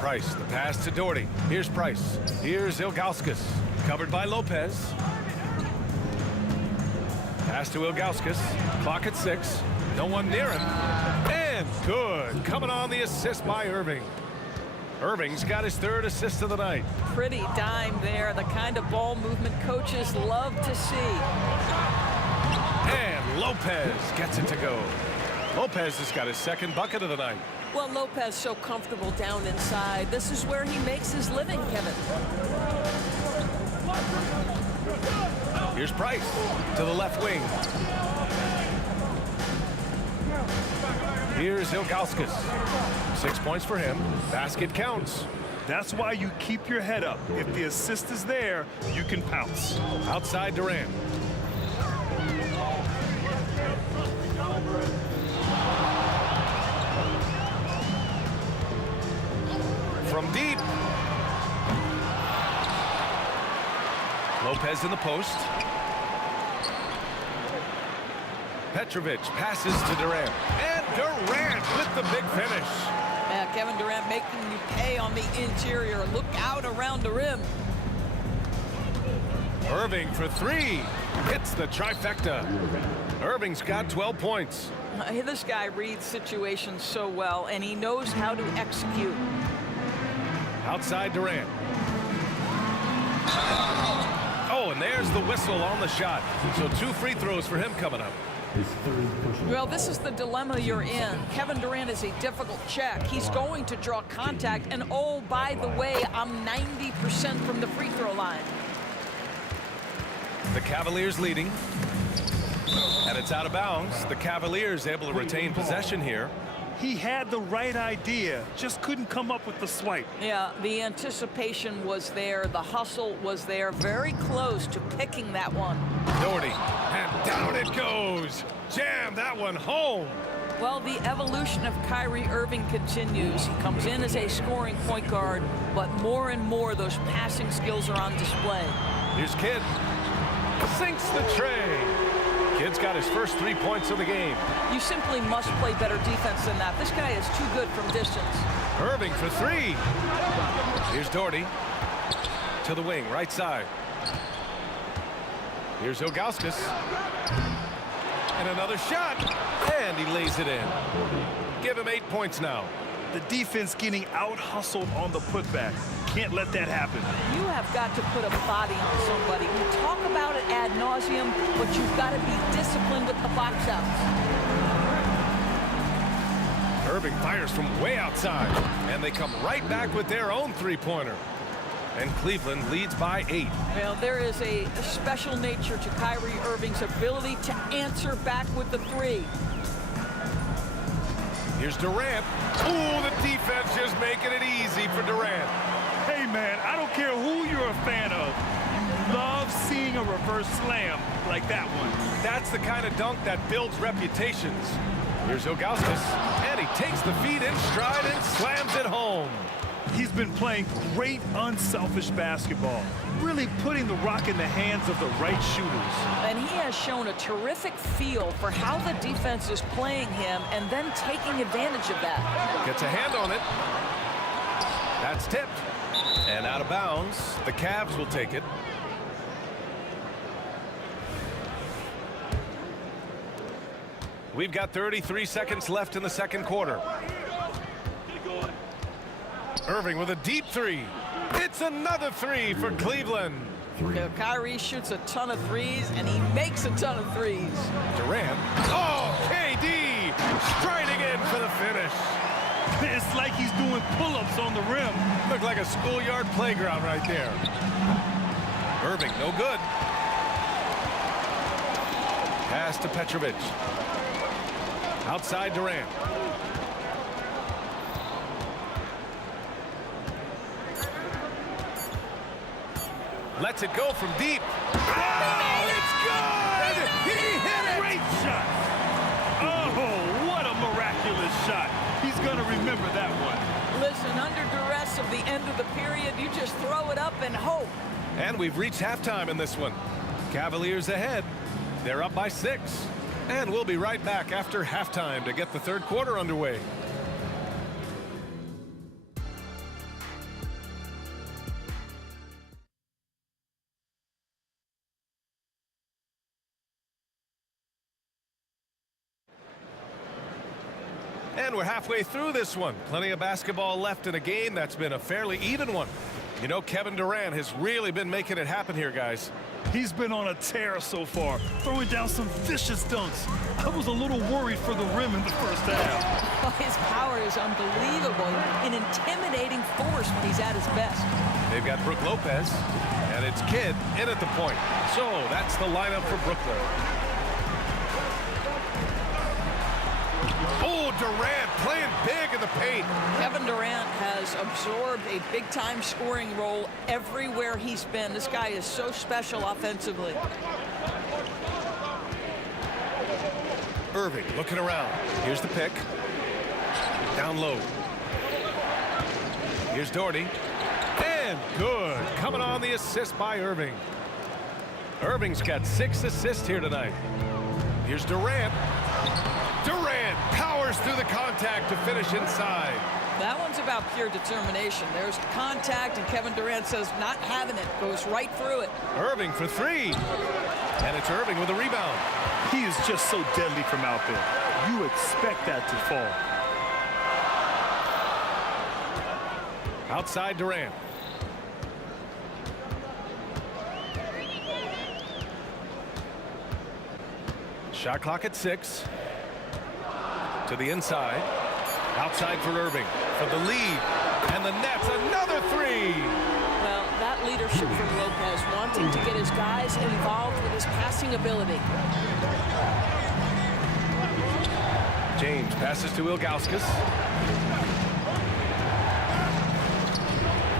Price, the pass to Doherty. Here's Price. Here's Ilgauskas. Covered by Lopez. Pass to Ilgauskas. Clock at 6. No one near him. And good. Coming on the assist by Irving. Irving's got his 3rd assist of the night. Pretty dime there. The kind of ball movement coaches love to see. And Lopez gets it to go. Lopez has got his 2nd bucket of the night. Well, Lopez so comfortable down inside. This is where he makes his living, Kevin. Here's Price to the left wing. Here's Ilgauskas. 6 points for him. Basket counts. That's why you keep your head up. If the assist is there, you can pounce. Outside Durant. From deep. Lopez in the post. Petrovic passes to Durant. And Durant with the big finish. Yeah, Kevin Durant making you pay on the interior. Look out around the rim. Irving for 3. Hits the trifecta. Irving's got 12 points. This guy reads situations so well, and he knows how to execute. Outside Durant. Oh, and there's the whistle on the shot. So 2 free throws for him coming up. Well, this is the dilemma you're in. Kevin Durant is a difficult check. He's going to draw contact. And oh, by the way, I'm 90% from the free throw line. The Cavaliers leading. And it's out of bounds. The Cavaliers able to retain possession here. He had the right idea, just couldn't come up with the swipe. Yeah, the anticipation was there. The hustle was there. Very close to picking that one. Doherty, and down it goes. Jam that one home. Well, the evolution of Kyrie Irving continues. He comes in as a scoring point guard, but more and more those passing skills are on display. Here's Kidd. Sinks the tray. Kidd's got his first 3 points of the game. You simply must play better defense than that. This guy is too good from distance. Irving for 3. Here's Doherty to the wing, right side. Here's Ilgauskas. And another shot. And he lays it in. Give him 8 points now. The defense getting out-hustled on the putback. Can't let that happen. You have got to put a body on somebody. We talk about it ad nauseum, but you've got to be disciplined with the box outs. Irving fires from way outside, and they come right back with their own three-pointer. And Cleveland leads by 8. Well, there is a special nature to Kyrie Irving's ability to answer back with the 3. Here's Durant. Ooh, the defense just making it easy for Durant. Hey, man, I don't care who you're a fan of. You love seeing a reverse slam like that one. That's the kind of dunk that builds reputations. Here's Ilgauskas, and he takes the feet in stride and slams it home. He's been playing great, unselfish basketball, really putting the rock in the hands of the right shooters. And he has shown a terrific feel for how the defense is playing him and then taking advantage of that. Gets a hand on it. That's tipped. And out of bounds. The Cavs will take it. We've got 33 seconds left in the second quarter. Irving with a deep three. It's another three for Cleveland. Kyrie shoots a ton of threes, and he makes a ton of threes. Durant. Oh, KD striding in for the finish. It's like he's doing pull-ups on the rim. Looked like a schoolyard playground right there. Irving, no good. Pass to Petrovic. Outside Durant. Lets it go from deep. Oh, it's good! He hit it! Great shot! Oh, what a miraculous shot. He's going to remember that one. Listen, under duress of the end of the period, you just throw it up and hope. And we've reached halftime in this one. Cavaliers ahead. They're up by 6. And we'll be right back after halftime to get the third quarter underway. And we're halfway through this one. Plenty of basketball left in a game that's been a fairly even one. You know, Kevin Durant has really been making it happen here, guys. He's been on a tear so far, throwing down some vicious dunks. I was a little worried for the rim in the first half. Oh, his power is unbelievable. An intimidating force when he's at his best. They've got Brook Lopez, and it's Kidd in at the point. So that's the lineup for Brooklyn. Oh, Durant playing big in the paint. Kevin Durant has absorbed a big-time scoring role everywhere he's been. This guy is so special offensively. Irving looking around. Here's the pick. Down low. Here's Doherty. And good. Coming on the assist by Irving. Irving's got 6 assists here tonight. Here's Durant. Durant powers through the contact to finish inside. That one's about pure determination. There's contact, and Kevin Durant says not having it. Goes right through it. Irving for 3. And it's Irving with a rebound. He is just so deadly from out there. You expect that to fall. Outside Durant. Shot clock at 6. To the inside. Outside for Irving. For the lead. And the Nets, another 3. Well, that leadership from Lopez, wanting to get his guys involved with his passing ability. James passes to Ilgauskas.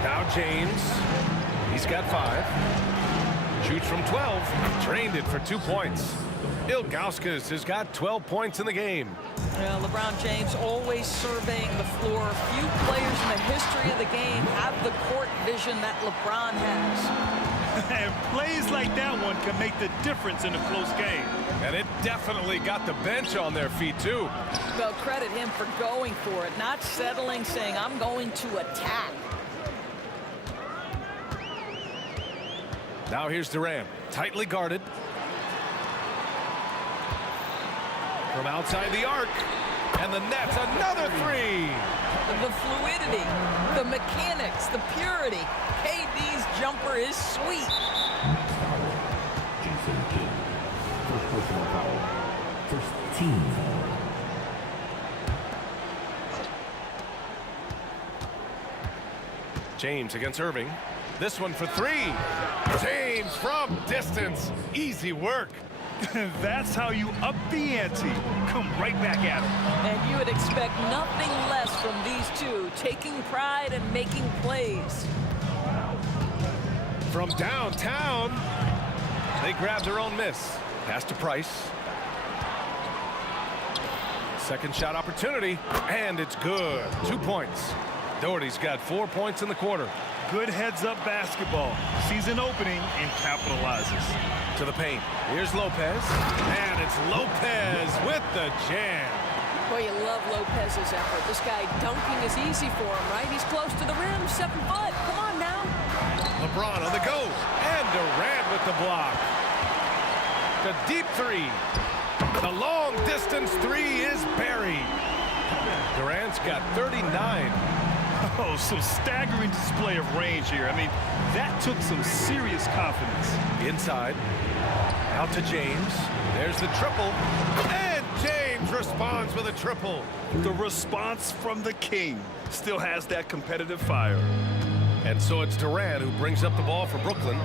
Now James. He's got 5. Shoots from 12. Drained it for 2 points. Ilgauskas has got 12 points in the game. Well, LeBron James always surveying the floor. Few players in the history of the game have the court vision that LeBron has. And plays like that one can make the difference in a close game. And it definitely got the bench on their feet, too. Well, credit him for going for it, not settling, saying, I'm going to attack. Now here's Durant, tightly guarded. From outside the arc, and the Nets, another 3. The fluidity, the mechanics, the purity. KD's jumper is sweet. Jason Kidd. First personal foul. First team foul. James against Irving. This one for 3. James from distance. Easy work. That's how you up the ante. Come right back at him. And you would expect nothing less from these two, taking pride and making plays. From downtown, they grab their own miss. Pass to Price. Second shot opportunity, and it's good. 2 points. Doherty's got 4 points in the quarter. Good heads-up basketball. Sees an opening and capitalizes. To the paint. Here's Lopez. And it's Lopez with the jam. Boy, you love Lopez's effort. This guy dunking is easy for him, right? He's close to the rim, 7 foot. Come on now. LeBron on the go. And Durant with the block. The deep 3. The long distance three is buried. Durant's got 39. Oh, some staggering display of range here. I mean, that took some serious confidence. Inside. Out to James. There's the triple. And James responds with a triple. The response from the king still has that competitive fire. And so it's Durant who brings up the ball for Brooklyn.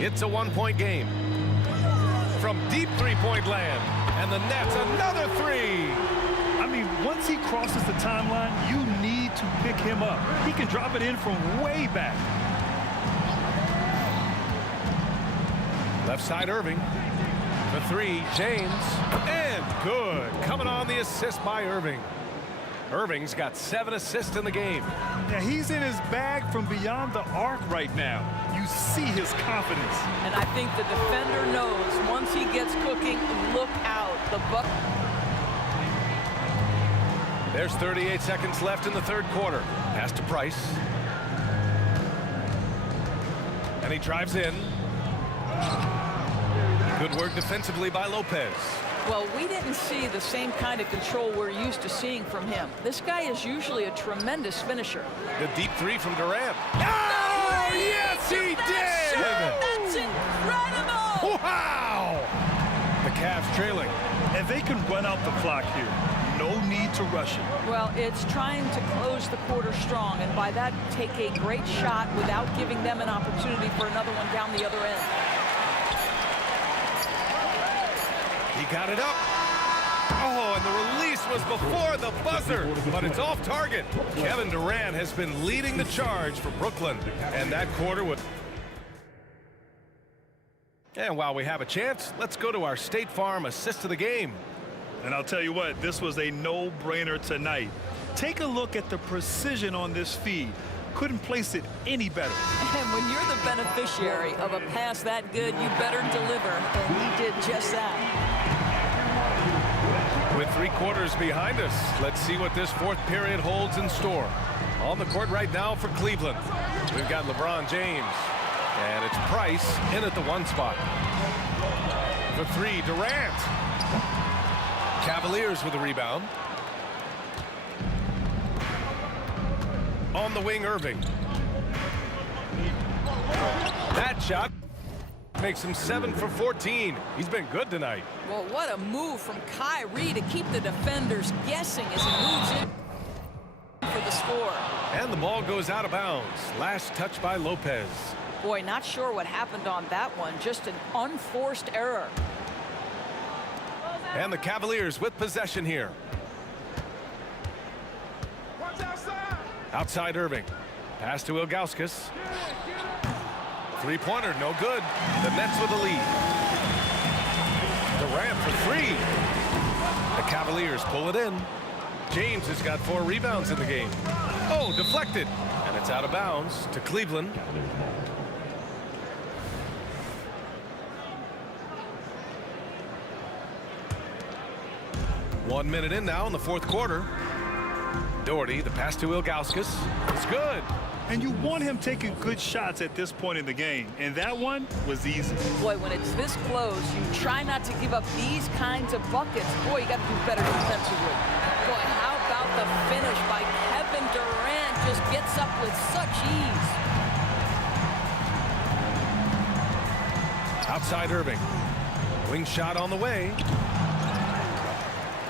It's a one-point game. From deep three-point land. And the Nets, another three. I mean, once he crosses the timeline, you need to pick him up. He can drop it in from way back. Left side, Irving. The three, James. And good. Coming on the assist by Irving. Irving's got 7 assists in the game. Yeah, he's in his bag from beyond the arc right now. You see his confidence. And I think the defender knows once he gets cooking, look out. The buck. There's 38 seconds left in the third quarter. Pass to Price. And he drives in. Good work defensively by Lopez. Well, we didn't see the same kind of control we're used to seeing from him. This guy is usually a tremendous finisher. The deep three from Durant. Oh, yes, he did! That's incredible! Wow! The Cavs trailing. And they can run out the clock here. No need to rush it. Well, it's trying to close the quarter strong, and by that, take a great shot without giving them an opportunity for another one down the other end. He got it up. Oh, and the release was before the buzzer, but it's off target. Kevin Durant has been leading the charge for Brooklyn, and that quarter was... And while we have a chance, let's go to our State Farm assist of the game. And I'll tell you what, this was a no-brainer tonight. Take a look at the precision on this feed. Couldn't place it any better. And when you're the beneficiary of a pass that good, you better deliver, and he did just that. With 3 quarters behind us, let's see what this fourth period holds in store. On the court right now for Cleveland, we've got LeBron James, and it's Price in at the 1 spot. The 3, Durant. Cavaliers with a rebound. On the wing, Irving. That shot makes him 7 for 14. He's been good tonight. Well, what a move from Kyrie to keep the defenders guessing as he moves in for the score. And the ball goes out of bounds. Last touch by Lopez. Boy, not sure what happened on that one. Just an unforced error. And the Cavaliers with possession here. Outside Irving. Pass to Ilgauskas. Three-pointer, no good. The Nets with the lead. Durant for 3. The Cavaliers pull it in. James has got 4 rebounds in the game. Oh, deflected. And it's out of bounds to Cleveland. One minute in now in the fourth quarter. Doherty, the pass to Ilgauskas. It's good. And you want him taking good shots at this point in the game. And that one was easy. Boy, when it's this close, you try not to give up these kinds of buckets. Boy, you got to do better defensively. Boy, how about the finish by Kevin Durant? Just gets up with such ease. Outside Irving. Wing shot on the way.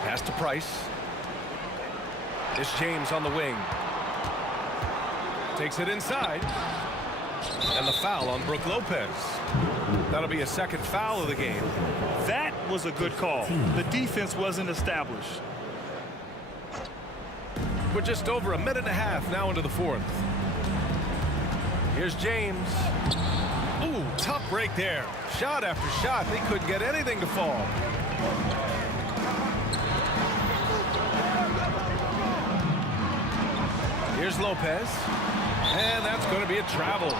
Pass to Price. It's James on the wing. Takes it inside. And the foul on Brook Lopez. That'll be a second foul of the game. That was a good call. The defense wasn't established. We're just over a minute and a half now into the fourth. Here's James. Ooh, tough break there. Shot after shot. They couldn't get anything to fall. Here's Lopez. And that's going to be a travel.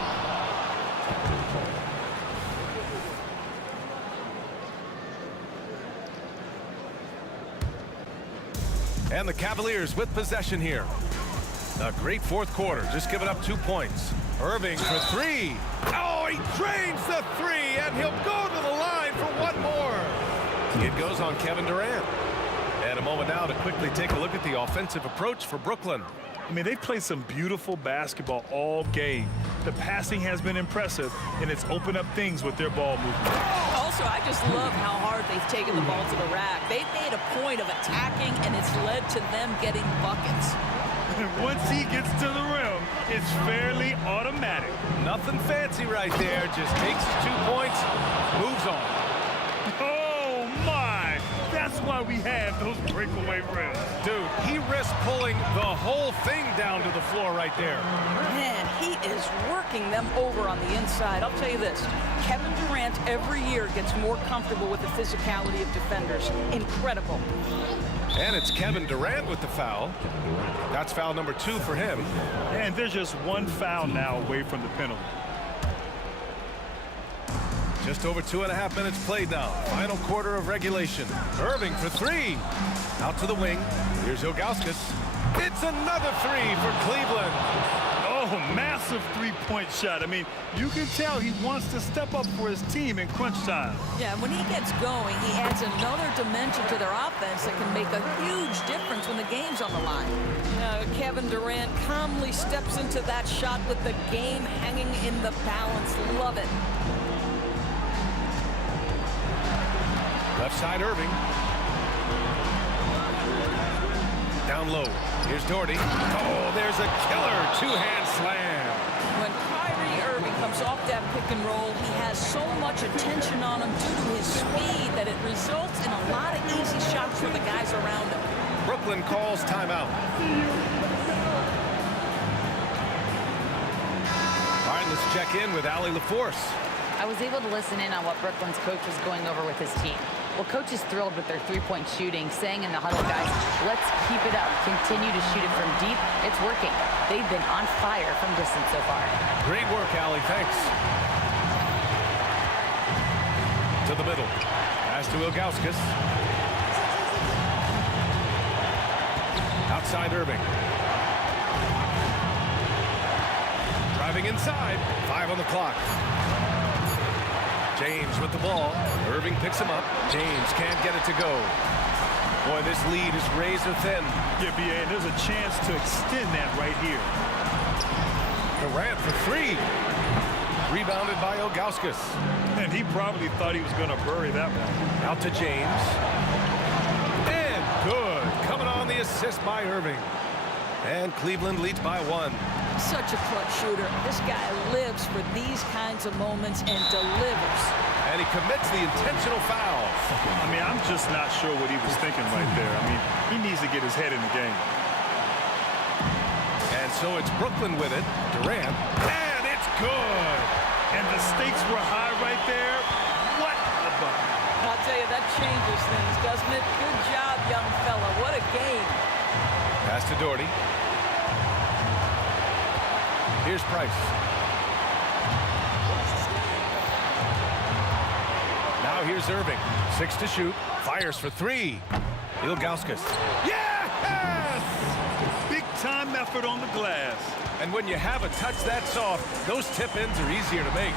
And the Cavaliers with possession here. A great fourth quarter, just giving up 2 points. Irving for 3. Oh, he drains the 3, and he'll go to the line for 1 more. It goes on Kevin Durant. And a moment now to quickly take a look at the offensive approach for Brooklyn. I mean, they've played some beautiful basketball all game. The passing has been impressive, and it's opened up things with their ball movement. Also, I just love how hard they've taken the ball to the rack. They've made a point of attacking, and it's led to them getting buckets. And once he gets to the rim, it's fairly automatic. Nothing fancy right there. Just takes his 2 points, moves on. Oh, my. That's why we have those breakaway rims. Dude, he risked pulling the whole thing down to the floor right there. Man, he is working them over on the inside. I'll tell you this, Kevin Durant every year gets more comfortable with the physicality of defenders. Incredible. And it's Kevin Durant with the foul. That's foul number 2 for him. And there's just one foul now away from the penalty. Just over 2.5 minutes played now. Final quarter of regulation. Irving for 3. Out to the wing. Here's Ilgauskas. It's another 3 for Cleveland. Oh, massive three-point shot. I mean, you can tell he wants to step up for his team in crunch time. Yeah, when he gets going, he adds another dimension to their offense that can make a huge difference when the game's on the line. Kevin Durant calmly steps into that shot with the game hanging in the balance. Love it. Left side, Irving. Down low. Here's Doherty. Oh, there's a killer two-hand slam. When Kyrie Irving comes off that pick and roll, he has so much attention on him due to his speed that it results in a lot of easy shots for the guys around him. Brooklyn calls timeout. All right, let's check in with Allie LaForce. I was able to listen in on what Brooklyn's coach was going over with his team. Well, coach is thrilled with their three-point shooting, saying in the huddle, guys, let's keep it up. Continue to shoot it from deep. It's working. They've been on fire from distance so far. Great work, Allie. Thanks. To the middle. Pass to Ilgauskas. Outside Irving. Driving inside. 5 on the clock. James with the ball. Irving picks him up. James can't get it to go. Boy, this lead is razor thin. Yeah, B.A., and there's a chance to extend that right here. Durant for 3. Rebounded by Ilgauskas. And he probably thought he was going to bury that one. Out to James. And good. Coming on the assist by Irving. And Cleveland leads by 1. Such a clutch shooter. This guy lives for these kinds of moments and delivers. And he commits the intentional foul. I mean, I'm just not sure what he was thinking right there. I mean, he needs to get his head in the game. And so it's Brooklyn with it. Durant. And it's good. And the stakes were high right there. What a bucket. I'll tell you, that changes things, doesn't it? Good job, young fella. What a game. Pass to Doherty. Here's Price. Now here's Irving. 6 to shoot. Fires for 3. Ilgauskas. Yes! Big-time effort on the glass. And when you have a touch that soft, those tip-ins are easier to make.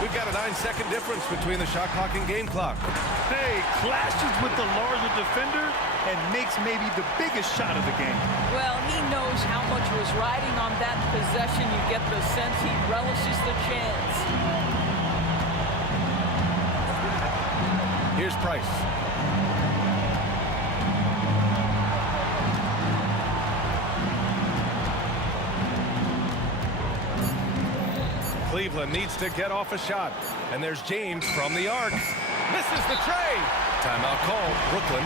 We've got a 9-second difference between the shot clock and game clock. Hey, clashes with the larger defender and makes maybe the biggest shot of the game. Well, he knows how much was riding on that possession. You get the sense he relishes the chance. Here's Price. Cleveland needs to get off a shot. And there's James from the arc. Misses the tray. Timeout called. Brooklyn.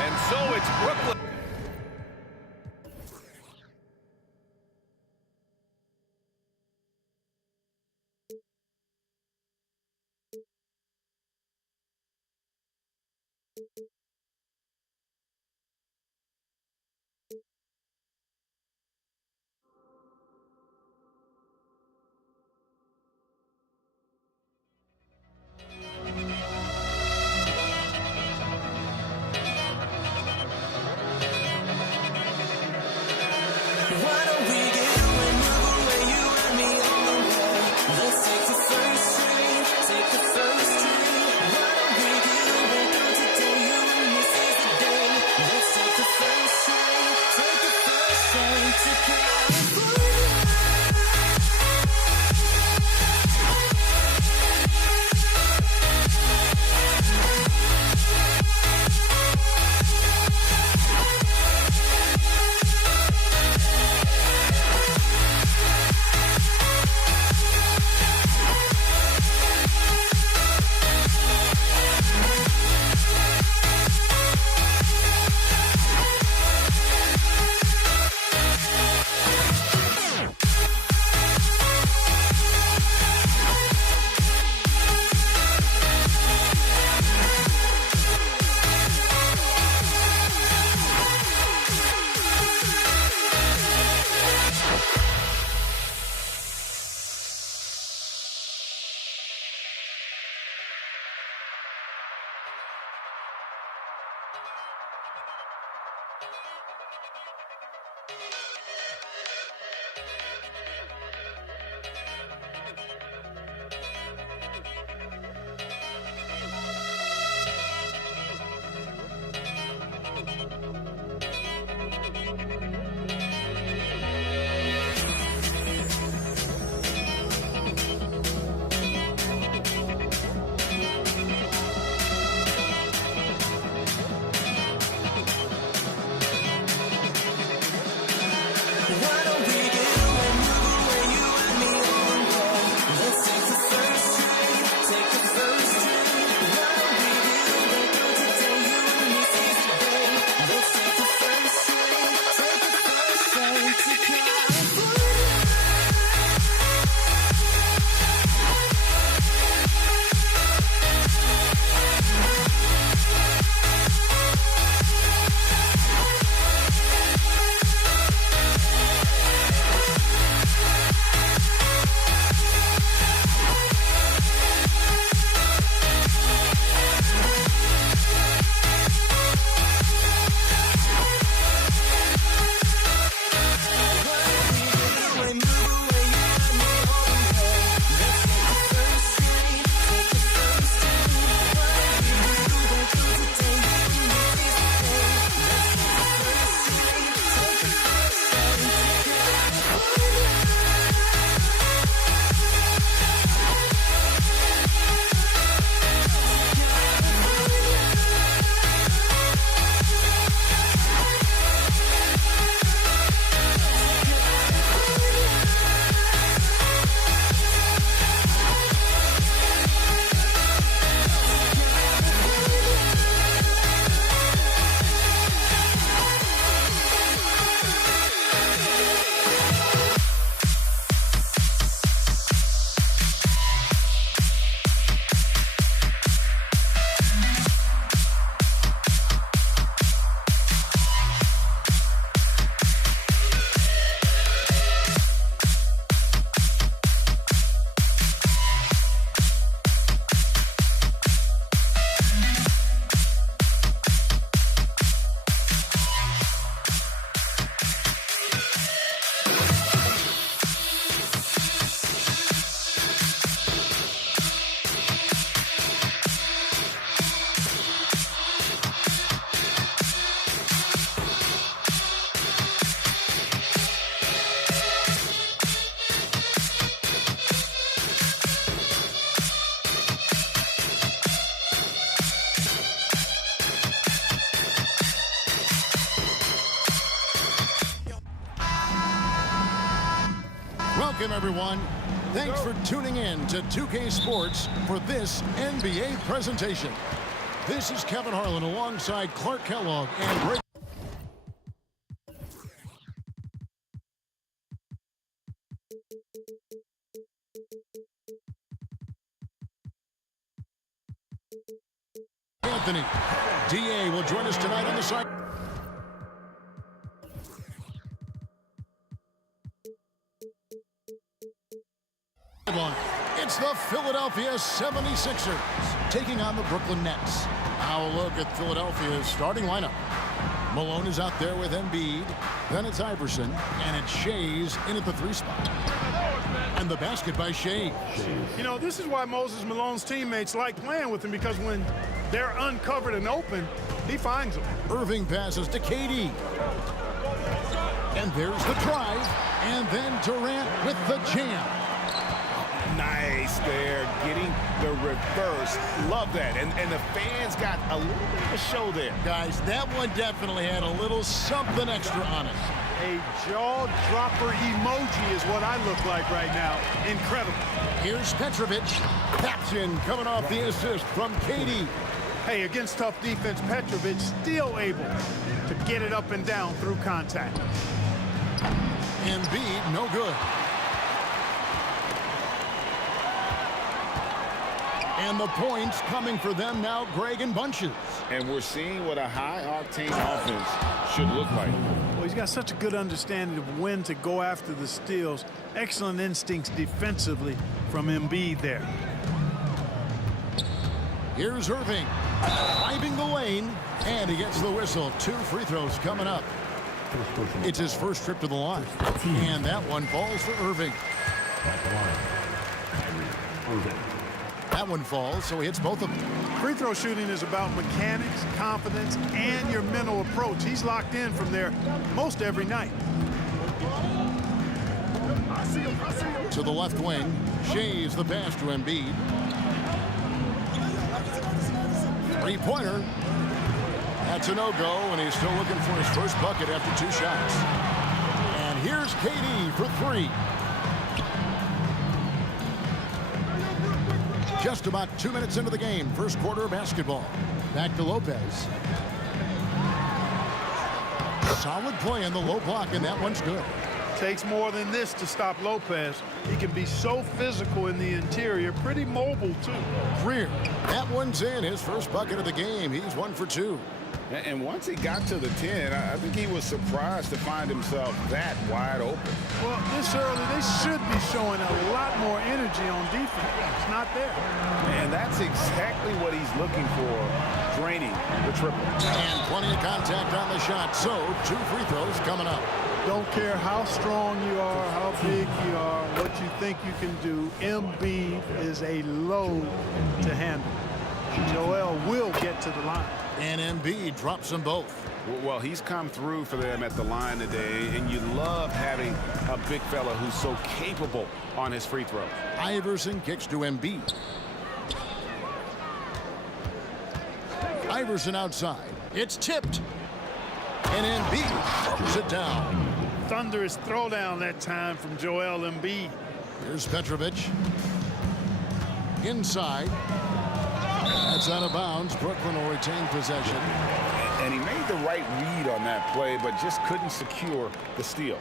And so it's Brooklyn. Welcome, everyone. Thanks for tuning in to 2K Sports for this NBA presentation. This is Kevin Harlan alongside Clark Kellogg and Greg. Anthony. DA will join us tonight on the side. It's the Philadelphia 76ers taking on the Brooklyn Nets. Now a look at Philadelphia's starting lineup. Malone is out there with Embiid. Then it's Iverson, and it's Shea's in at the 3 spot. And the basket by Shea. You know, this is why Moses Malone's teammates like playing with him, because when they're uncovered and open, he finds them. Irving passes to KD. And there's the drive. And then Durant with the jam. Nice there, getting the reverse. Love that. And the fans got a little bit of a show there. Guys, that one definitely had a little something extra on it. A jaw-dropper emoji is what I look like right now. Incredible. Here's Petrovic. Taps in, coming off the assist from KD. Hey, against tough defense, Petrovic still able to get it up and down through contact. Embiid, no good. And the points coming for them now, Greg, in bunches. And we're seeing what a high-octane offense should look like. Well, he's got such a good understanding of when to go after the steals. Excellent instincts defensively from Embiid there. Here's Irving, driving the lane, And he gets the whistle. 2 free throws coming up. It's his first trip to the line. And that one falls for Irving. That one falls, so he hits both of them. Free throw shooting is about mechanics, confidence, and your mental approach. He's locked in from there most every night. To the left wing, Shea's the pass to Embiid. 3-pointer. That's a no-go, and he's still looking for his first bucket after 2 shots. And here's KD for 3. Just about 2 minutes into the game, first quarter of basketball. Back to Lopez. Solid play in the low block, and that one's good. Takes more than this to stop Lopez. He can be so physical in the interior, pretty mobile too. Greer, that one's in, his first bucket of the game. He's 1 for 2. And once he got to the 10, I think he was surprised to find himself that wide open. Well, this early, they should be showing a lot more energy on defense. It's not there. And that's exactly what he's looking for, draining the triple. And plenty of contact on the shot, so 2 free throws coming up. Don't care how strong you are, how big you are, what you think you can do. Embiid is a load to handle. Joel will get to the line. And Embiid drops them both. Well, he's come through for them at the line today, and you love having a big fella who's so capable on his free throws. Iverson kicks to Embiid. Iverson outside. It's tipped. And Embiid pushes it down. Thunderous throwdown that time from Joel Embiid. Here's Petrovic. Inside. That's out of bounds. Brooklyn will retain possession. And he made the right read on that play, but just couldn't secure the steal.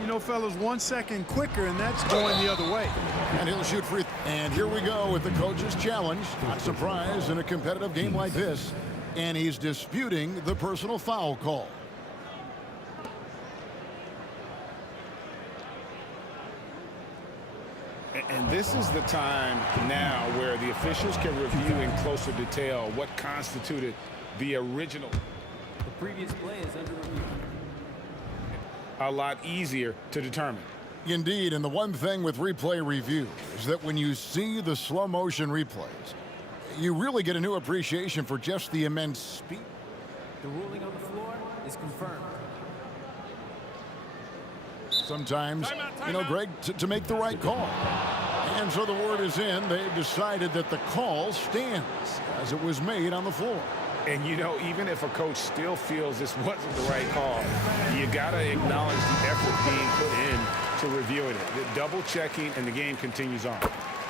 You know, fellas, 1 second quicker, and that's going the other way. And he'll shoot free. And here we go with the coach's challenge. Not surprised in a competitive game like this. And he's disputing the personal foul call. And this is the time now where the officials can review in closer detail what constituted the original. The previous play is under review. A lot easier to determine. Indeed, and the one thing with replay review is that when you see the slow motion replays, you really get a new appreciation for just the immense speed. The ruling on the floor is confirmed. Sometimes, you know, Greg, to make the right call. And so the word is in. They've decided that the call stands as it was made on the floor. And, you know, even if a coach still feels this wasn't the right call, you got to acknowledge the effort being put in to reviewing it. The double checking, and the game continues on.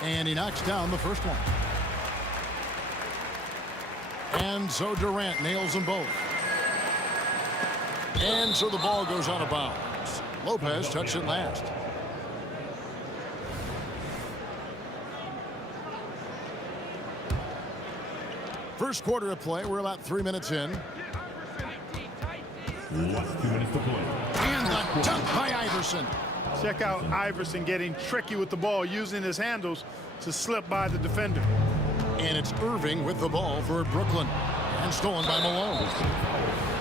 And he knocks down the first one. And so Durant nails them both. And so the ball goes out of bounds. Lopez touched it last. First quarter of play. We're about 3 minutes in. And the dunk by Iverson. Check out Iverson getting tricky with the ball, using his handles to slip by the defender. And it's Irving with the ball for Brooklyn. And stolen by Malone.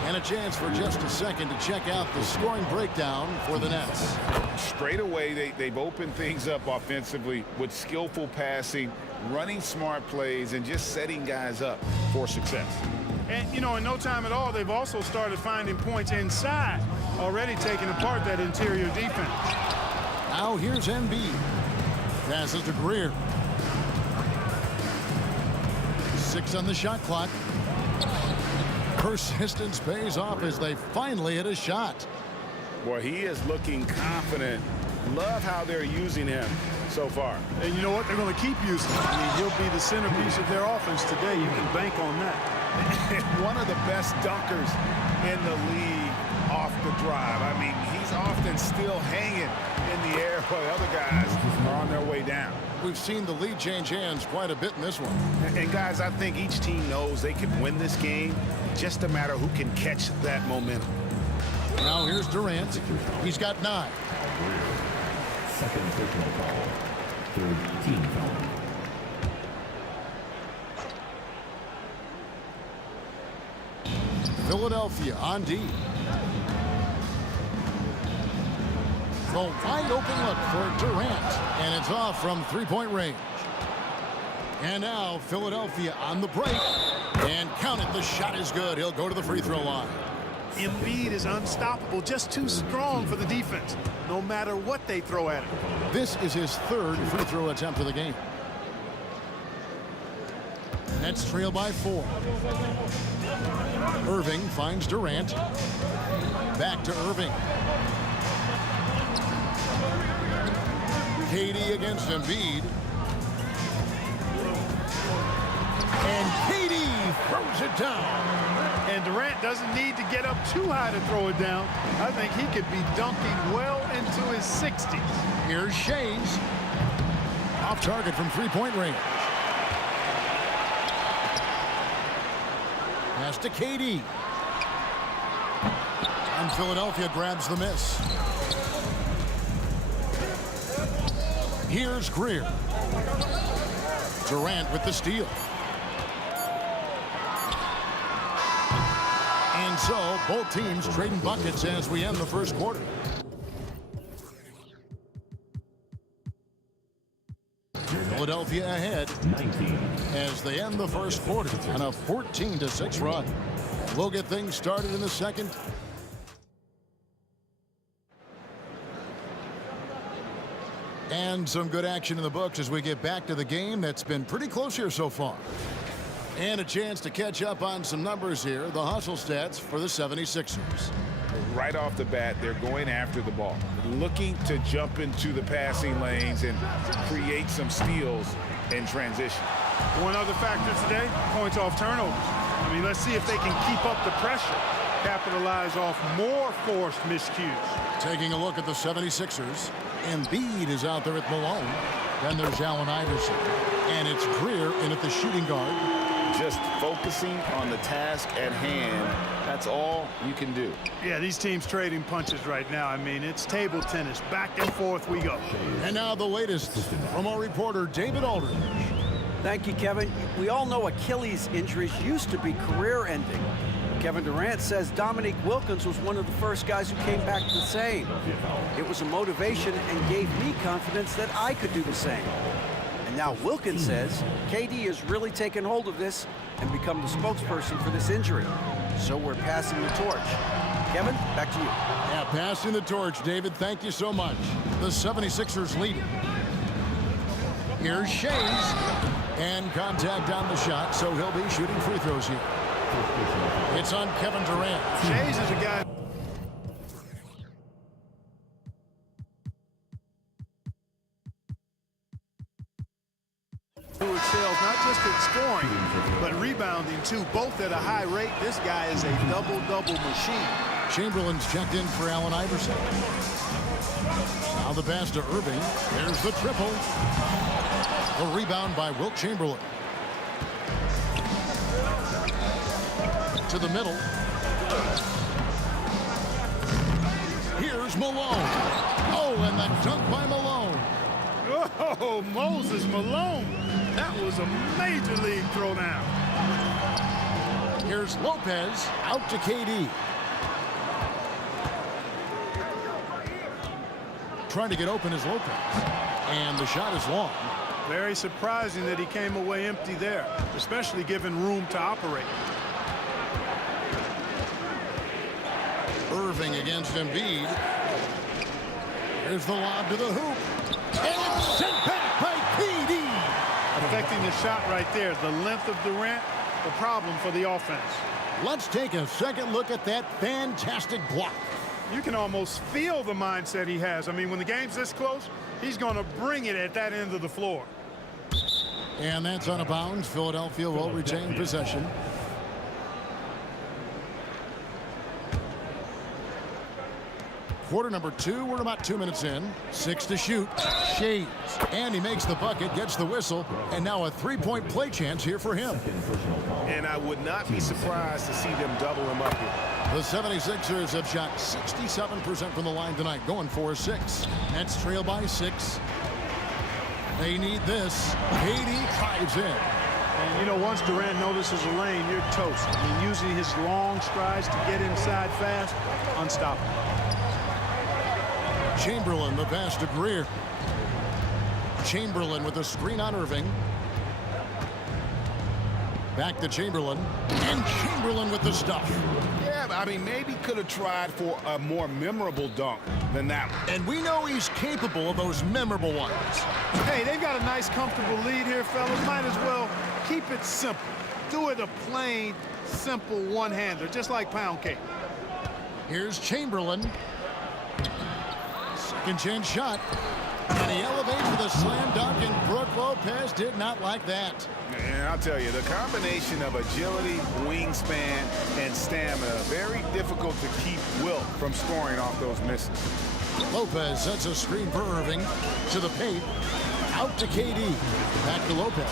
And a chance for just a second to check out the scoring breakdown for the Nets. Straight away, they've opened things up offensively with skillful passing, running smart plays, and just setting guys up for success. And, you know, in no time at all, they've also started finding points inside, already taking apart that interior defense. Now here's Embiid. Passes to Greer. 6 on the shot clock. Persistence pays off as they finally hit a shot. Boy, he is looking confident. Love how they're using him so far. And you know what? They're going to keep using him. I mean, he'll be the centerpiece of their offense today. You can bank on that. One of the best dunkers in the league off the drive. I mean, he's often still hanging in the air while the other guys are on their way down. We've seen the lead change hands quite a bit in this one. And guys, I think each team knows they can win this game. Just a matter who can catch that momentum. Now here's Durant. He's got 9. Second personal foul. Third team foul. Philadelphia on D. The wide open look for Durant, and it's off from three-point range. And now Philadelphia on the break, and count it, the shot is good. He'll go to the free throw line. Embiid is unstoppable, just too strong for the defense, no matter what they throw at him. This is his third free throw attempt of the game. Nets trail by 4. Irving finds Durant. Back to Irving. KD against Embiid. And KD throws it down. And Durant doesn't need to get up too high to throw it down. I think he could be dunking well into his 60s. Here's Shays. Off target from three-point range. Pass to KD. And Philadelphia grabs the miss. Here's Greer. Durant with the steal. And so both teams trading buckets as we end the first quarter. Philadelphia ahead 19 as they end the first quarter on a 14-6 run. We'll get things started in the second. And some good action in the books as we get back to the game that's been pretty close here so far. And a chance to catch up on some numbers here. The hustle stats for the 76ers. Right off the bat, they're going after the ball, looking to jump into the passing lanes and create some steals in transition. One other factor today, points off turnovers. I mean, let's see if they can keep up the pressure, capitalize off more forced miscues. Taking a look at the 76ers, Embiid is out there at Malone. Then there's Allen Iverson. And it's Greer in at the shooting guard. Just focusing on the task at hand. That's all you can do. Yeah, these teams trading punches right now. I mean, it's table tennis. Back and forth we go. And now the latest from our reporter, David Aldridge. Thank you, Kevin. We all know Achilles injuries used to be career-ending. Kevin Durant says Dominique Wilkins was one of the first guys who came back the same. It was a motivation and gave me confidence that I could do the same. And now Wilkins says KD has really taken hold of this and become the spokesperson for this injury. So we're passing the torch. Kevin, back to you. Yeah, passing the torch, David. Thank you so much. The 76ers leading. Here's Shays. And contact on the shot, so he'll be shooting free throws here. It's on Kevin Durant. Shays is a guy who excels not just at scoring, but rebounding too, both at a high rate. This guy is a double-double machine. Chamberlain's checked in for Allen Iverson. Now the pass to Irving. There's the triple. A rebound by Wilt Chamberlain. To the middle. Here's Malone. Oh, and the dunk by Malone. Oh, Moses Malone. That was a major league throwdown. Here's Lopez out to KD. Trying to get open is Lopez. And the shot is long. Very surprising that he came away empty there, especially given room to operate. Irving against Embiid. Here's the lob to the hoop. And it's sent back by KD. Affecting the shot right there. The length of Durant, the problem for the offense. Let's take a second look at that fantastic block. You can almost feel the mindset he has. I mean, when the game's this close, he's going to bring it at that end of the floor. And that's out of bounds. Philadelphia will retain possession. Quarter number 2, we're about 2 minutes in. 6 to shoot. Shays. And he makes the bucket, gets the whistle, and now a three-point play chance here for him. And I would not be surprised to see them double him up here. The 76ers have shot 67% from the line tonight, going 4-6. Nets trail by 6. They need this. KD drives in. And, you know, once Durant notices a lane, you're toast. I mean, using his long strides to get inside fast, unstoppable. Chamberlain, the pass to Greer. Chamberlain with a screen on Irving. Back to Chamberlain. And Chamberlain with the stuff. Yeah, I mean, maybe could have tried for a more memorable dunk than that one. And we know he's capable of those memorable ones. Hey, they've got a nice, comfortable lead here, fellas. Might as well keep it simple. Do it a plain, simple one-hander, just like pound cake. Here's Chamberlain. Second chance shot. And he elevates with a slam dunk, and Brook Lopez did not like that. And I'll tell you, the combination of agility, wingspan, and stamina, very difficult to keep Wilt from scoring off those misses. Lopez sets a screen for Irving to the paint. Out to KD. Back to Lopez.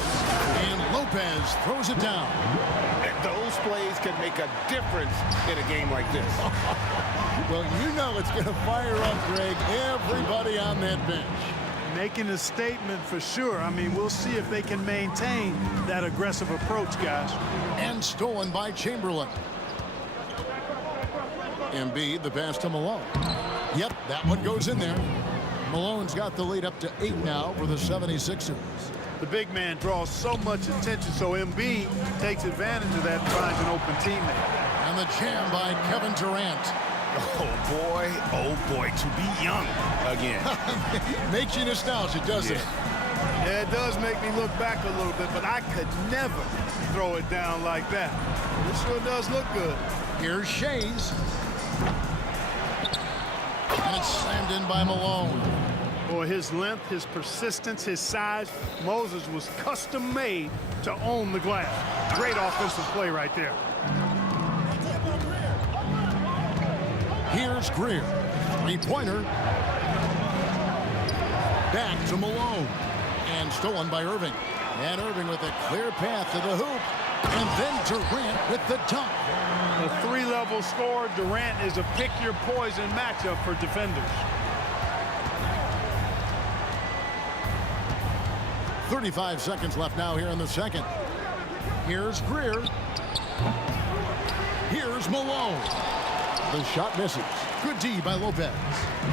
And Lopez throws it down. And those plays can make a difference in a game like this. Well, you know it's going to fire up, Greg, everybody on that bench. Making a statement for sure. I mean, we'll see if they can maintain that aggressive approach, guys. And stolen by Chamberlain. Embiid, the pass to Malone. Yep, that one goes in there. Malone's got the lead up to 8 now for the 76ers. The big man draws so much attention, so Embiid takes advantage of that and finds an open teammate. And the jam by Kevin Durant. Oh boy, to be young again. Makes you nostalgic, doesn't it? Yeah, it does make me look back a little bit, but I could never throw it down like that. It sure does look good. Here's Shays. And it's slammed in by Malone. Boy, his length, his persistence, his size. Moses was custom made to own the glass. Great offensive play right there. Here's Greer. Three-pointer. Back to Malone. And stolen by Irving. And Irving with a clear path to the hoop. And then Durant with the dunk. A three-level scorer. Durant is a pick-your-poison matchup for defenders. 35 seconds left now here in the second. Here's Greer. Here's Malone. The shot misses. Good D by Lopez.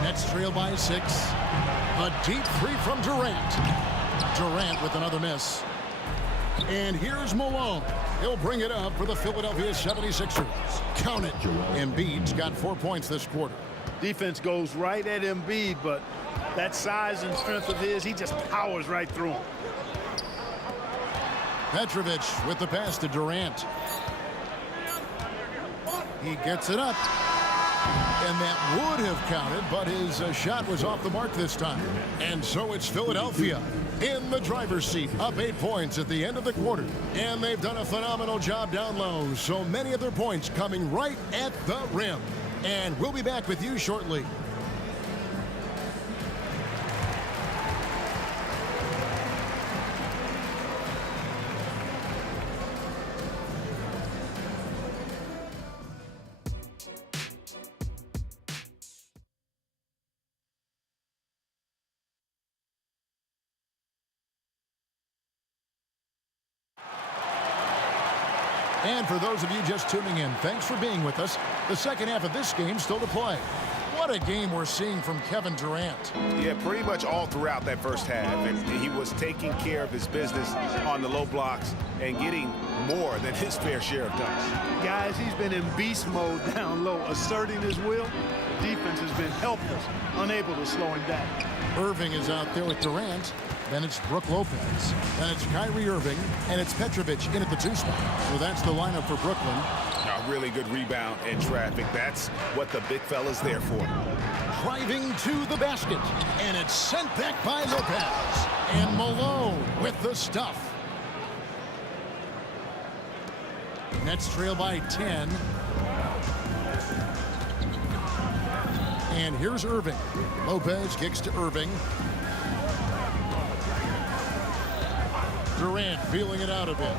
Nets trail by 6. A deep three from Durant. Durant with another miss. And here's Malone. He'll bring it up for the Philadelphia 76ers. Count it. Embiid's got 4 points this quarter. Defense goes right at Embiid, but that size and strength of his, he just powers right through him. Petrovic with the pass to Durant. He gets it up. And that would have counted, but his shot was off the mark this time. And so it's Philadelphia in the driver's seat, up 8 points at the end of the quarter. And they've done a phenomenal job down low, so many of their points coming right at the rim. And we'll be back with you shortly. And for those of you just tuning in, thanks for being with us. The second half of this game still to play. What a game we're seeing from Kevin Durant. Yeah, pretty much all throughout that first half. And he was taking care of his business on the low blocks and getting more than his fair share of dunks. Guys, he's been in beast mode down low, asserting his will. The defense has been helpless, unable to slow him down. Irving is out there with Durant. Then it's Brook Lopez. Then it's Kyrie Irving. And it's Petrovic in at the 2 spot. So that's the lineup for Brooklyn. A really good rebound in traffic. That's what the big fella's there for. Driving to the basket. And it's sent back by Lopez. And Malone with the stuff. Nets trail by 10. And here's Irving. Lopez kicks to Irving. Durant feeling it out a bit.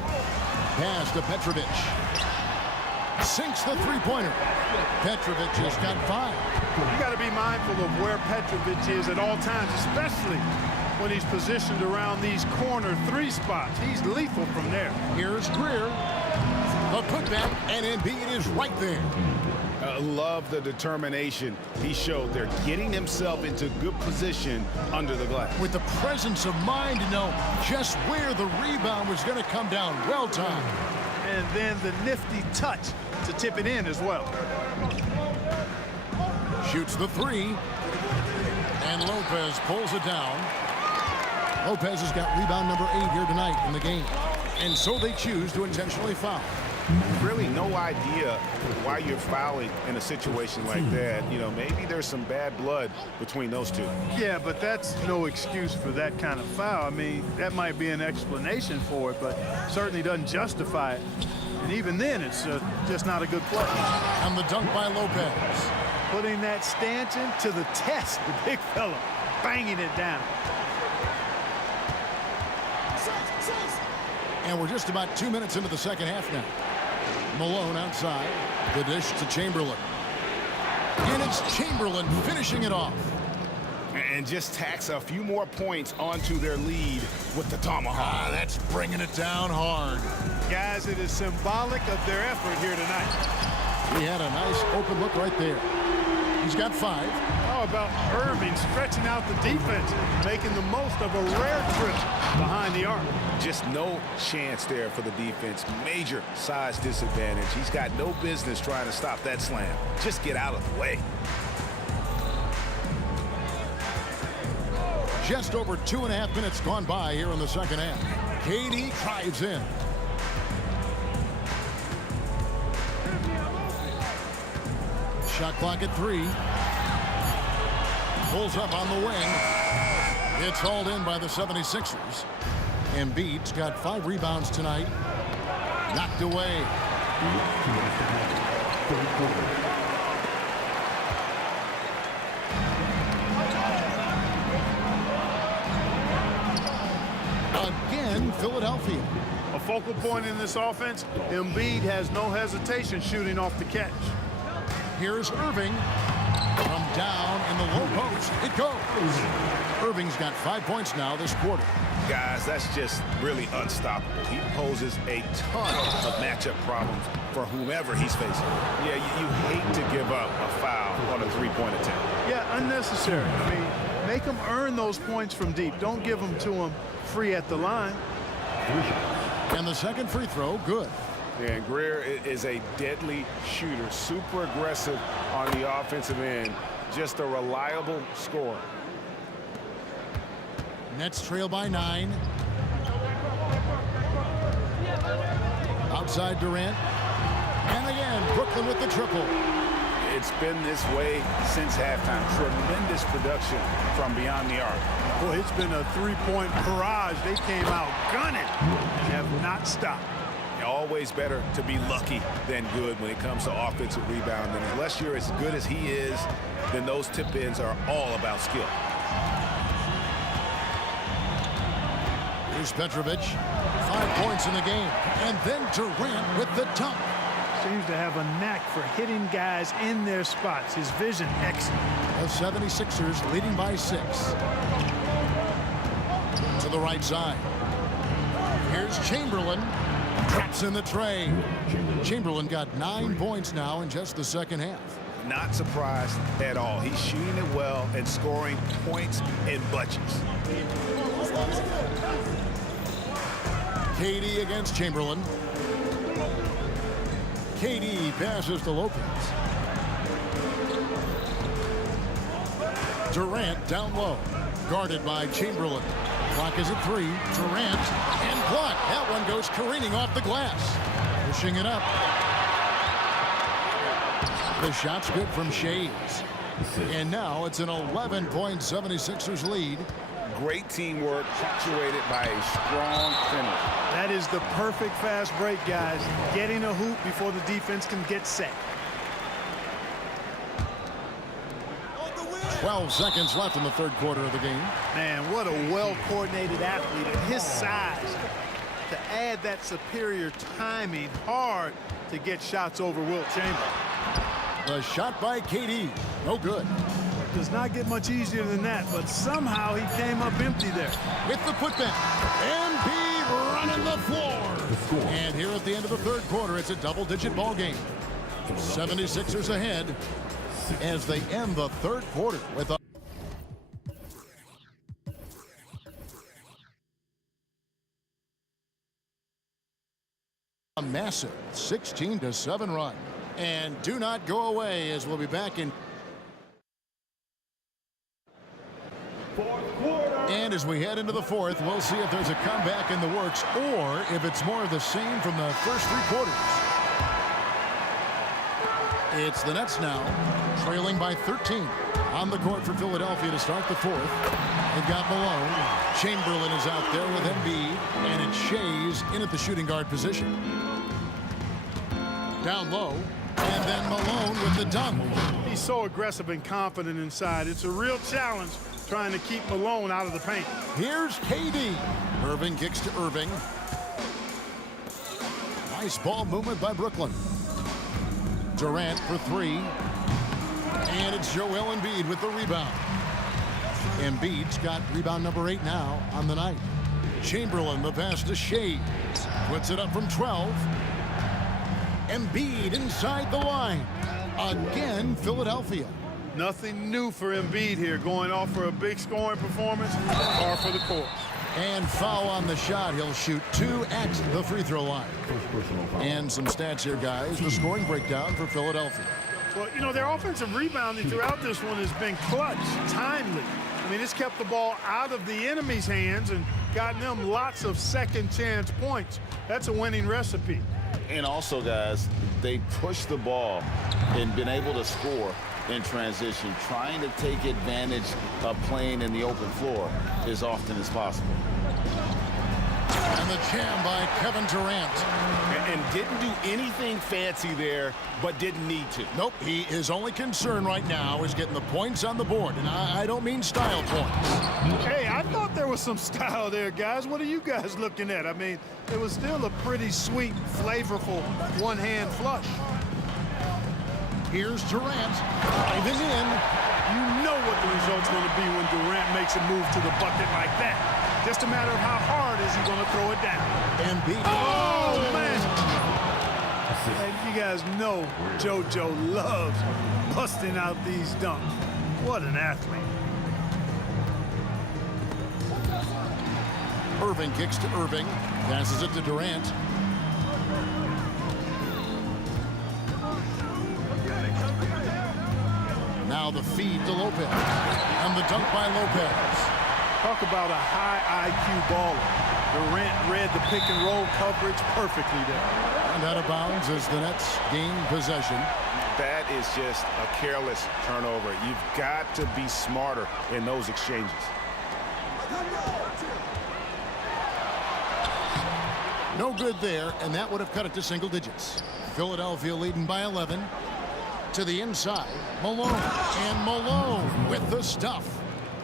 Pass to Petrovic. Sinks the three-pointer. Petrovic has got 5. You got to be mindful of where Petrovic is at all times, especially when he's positioned around these corner 3 spots. He's lethal from there. Here's Greer. The putback, and Embiid is right there. I love the determination he showed there, getting himself into good position under the glass. With the presence of mind to know just where the rebound was going to come down. Well timed. And then the nifty touch to tip it in as well. Shoots the 3. And Lopez pulls it down. Lopez has got rebound number 8 here tonight in the game. And so they choose to intentionally foul. Really no idea why you're fouling in a situation like that. You know, maybe there's some bad blood between those two. Yeah, but that's no excuse for that kind of foul. I mean, that might be an explanation for it, but certainly doesn't justify it. And even then, it's just not a good play. And the dunk by Lopez. Putting that stanchion to the test, the big fella, banging it down. And we're just about 2 minutes into the second half now. Malone outside. The dish to Chamberlain. And it's Chamberlain finishing it off. And just tacks a few more points onto their lead with the tomahawk. That's bringing it down hard. Guys, it is symbolic of their effort here tonight. He had a nice open look right there. He's got 5. How about Irving stretching out the defense, making the most of a rare trip behind the arc? Just no chance there for the defense. Major size disadvantage. He's got no business trying to stop that slam. Just get out of the way. Just over 2.5 minutes gone by here in the second half. KD drives in. Shot clock at 3. Pulls up on the wing. It's hauled in by the 76ers. Embiid's got 5 rebounds tonight. Knocked away. Again, Philadelphia. A focal point in this offense, Embiid has no hesitation shooting off the catch. Here's Irving. From down in the low post. It goes. Irving's got 5 points now this quarter. Guys, that's just really unstoppable. He poses a ton of matchup problems for whomever he's facing. Yeah, you hate to give up a foul on a 3-point attempt. Yeah, unnecessary. I mean, make them earn those points from deep. Don't give them to them free at the line. And the second free throw, good. Yeah, and Greer is a deadly shooter, super aggressive on the offensive end, just a reliable scorer. Nets trail by 9. Outside Durant. And again, Brooklyn with the triple. It's been this way since halftime. Tremendous production from beyond the arc. Boy, it's been a 3-point barrage. They came out gunning and have not stopped. Always better to be lucky than good when it comes to offensive rebounding. Unless you're as good as he is, then those tip-ins are all about skill. Here's Petrovic. 5 points in the game. And then Durant with the dunk. Seems to have a knack for hitting guys in their spots. His vision excellent. The 76ers leading by 6. To the right side. Here's Chamberlain. Traps in the tray. Chamberlain got 9 points now in just the second half. Not surprised at all. He's shooting it well and scoring points in bunches. KD against Chamberlain. KD passes to Lopez. Durant down low. Guarded by Chamberlain. Clock is at 3. Durant and blocked. That one goes careening off the glass. Pushing it up. The shot's good from Shades. And now it's an 11-point 76ers lead. Great teamwork punctuated by a strong finish. That is the perfect fast break, guys. Getting a hoop before the defense can get set. 12 seconds left in the third quarter of the game. Man, what a well-coordinated athlete at his size. To add that superior timing, hard to get shots over Wilt Chamberlain. The shot by KD, no good. does not get much easier than that, but somehow he came up empty there. With the putback, Embiid running the floor. And here at the end of the third quarter, it's a double-digit ball game. 76ers ahead as they end the third quarter with a massive 16-7 run. And do not go away, as we'll be back in. And as we head into the fourth, we'll see if there's a comeback in the works or if it's more of the same from the first three quarters. It's the Nets now, trailing by 13. On the court for Philadelphia to start the fourth. They've got Malone. Chamberlain is out there with Embiid, and it's Shays in at the shooting guard position. Down low, and then Malone with the dunk. He's so aggressive and confident inside. It's a real challenge trying to keep Malone out of the paint. Here's KD. Irving kicks to Irving. Nice ball movement by Brooklyn. Durant for three. And it's Joel Embiid with the rebound. Embiid's got rebound number 8 now on the night. Chamberlain, the pass to Shea. Puts it up from 12. Embiid inside the line. Again, Philadelphia. Nothing new for Embiid here, going off for a big scoring performance or for the court. And foul on the shot. He'll shoot 2 at the free throw line. And some stats here, guys. The scoring breakdown for Philadelphia. Well, you know, their offensive rebounding throughout this one has been clutch, timely. I mean, it's kept the ball out of the enemy's hands and gotten them lots of second chance points. That's a winning recipe. And also, guys, they push the ball and been able to score in transition, trying to take advantage of playing in the open floor as often as possible. And the jam by Kevin Durant. And didn't do anything fancy there, but didn't need to. Nope, his only concern right now is getting the points on the board. And I don't mean style points. Hey, I thought there was some style there, guys. What are you guys looking at? I mean, it was still a pretty sweet, flavorful one-hand flush. Here's Durant driving in. You know what the result's going to be when Durant makes a move to the bucket like that. Just a matter of how hard is he going to throw it down. Embiid. Oh, man. And you guys know JoJo loves busting out these dunks. What an athlete. Irving kicks to Irving. Passes it to Durant. Now the feed to Lopez. And the dunk by Lopez. Talk about a high IQ baller. Durant read the pick and roll coverage perfectly there. And out of bounds as the Nets gain possession. That is just a careless turnover. You've got to be smarter in those exchanges. No good there, and that would have cut it to single digits. Philadelphia leading by 11. To the inside, Malone. And Malone with the stuff.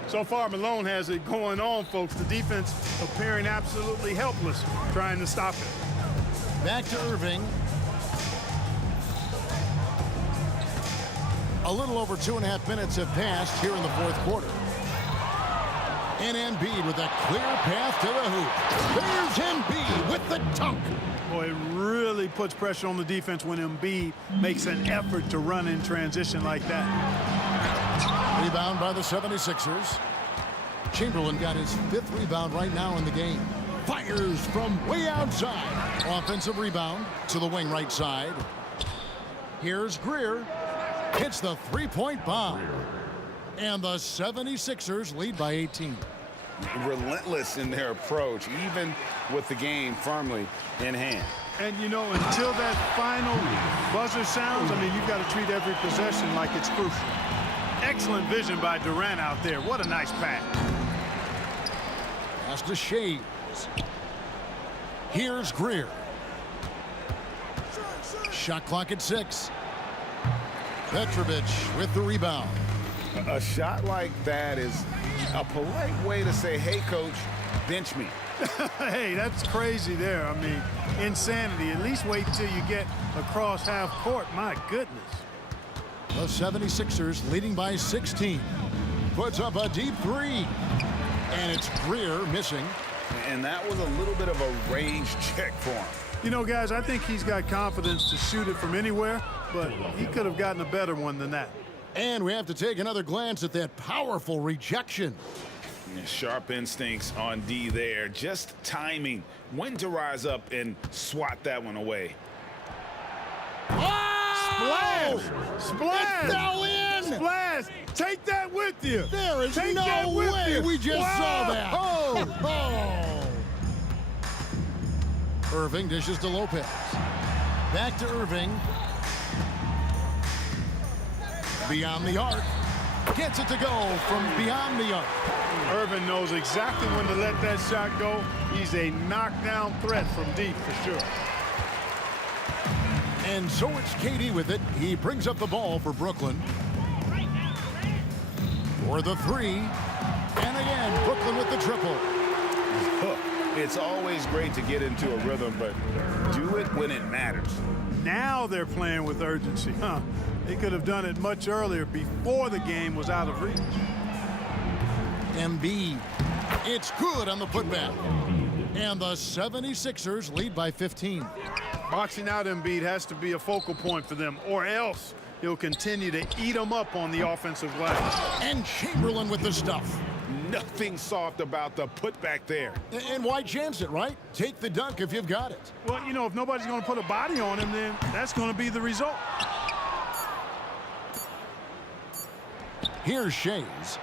So far, Malone has it going on, folks. The defense appearing absolutely helpless trying to stop it. Back to Irving. A little over 2.5 minutes have passed here in the fourth quarter. And Embiid with a clear path to the hoop. There's Embiid with the dunk. Boy, it really puts pressure on the defense when Embiid makes an effort to run in transition like that. Rebound by the 76ers. Chamberlain got his 5th rebound right now in the game. Fires from way outside. Offensive rebound to the wing right side. Here's Greer. Hits the three-point bomb. And the 76ers lead by 18. Relentless in their approach, even with the game firmly in hand. And, you know, until that final buzzer sounds, I mean, you've got to treat every possession like it's crucial. Excellent vision by Durant out there. What a nice pass. Pass to Shays. Here's Greer. Shot clock at 6. Petrovic with the rebound. A shot like that is a polite way to say, hey, coach, bench me. Hey, that's crazy there. I mean, insanity. At least wait until you get across half court. My goodness. The 76ers leading by 16. Puts up a deep three. And it's Greer missing. And that was a little bit of a range check for him. You know, guys, I think he's got confidence to shoot it from anywhere, but he could have gotten a better one than that. And we have to take another glance at that powerful rejection. Sharp instincts on D there. Just timing. When to rise up and swat that one away. Splash! Splash! It fell in! Splash! Take that with you! There is Take no that with way you. we just saw Wow. that. Oh, oh. Irving dishes to Lopez. Back to Irving. Beyond the arc. Gets it to go from beyond the arc. Irving knows exactly when to let that shot go. He's a knockdown threat from deep for sure. And so it's KD with it. He brings up the ball for Brooklyn. For the three. And again, Brooklyn with the triple. It's always great to get into a rhythm, but do it when it matters. Now they're playing with urgency, huh? They could have done it much earlier before the game was out of reach. Embiid. It's good on the putback. And the 76ers lead by 15. Boxing out Embiid has to be a focal point for them, or else he'll continue to eat them up on the offensive glass. And Chamberlain with the stuff. Nothing soft about the putback there. And why chance it, right? Take the dunk if you've got it. Well, you know, if nobody's going to put a body on him, then that's going to be the result. Here's Shays.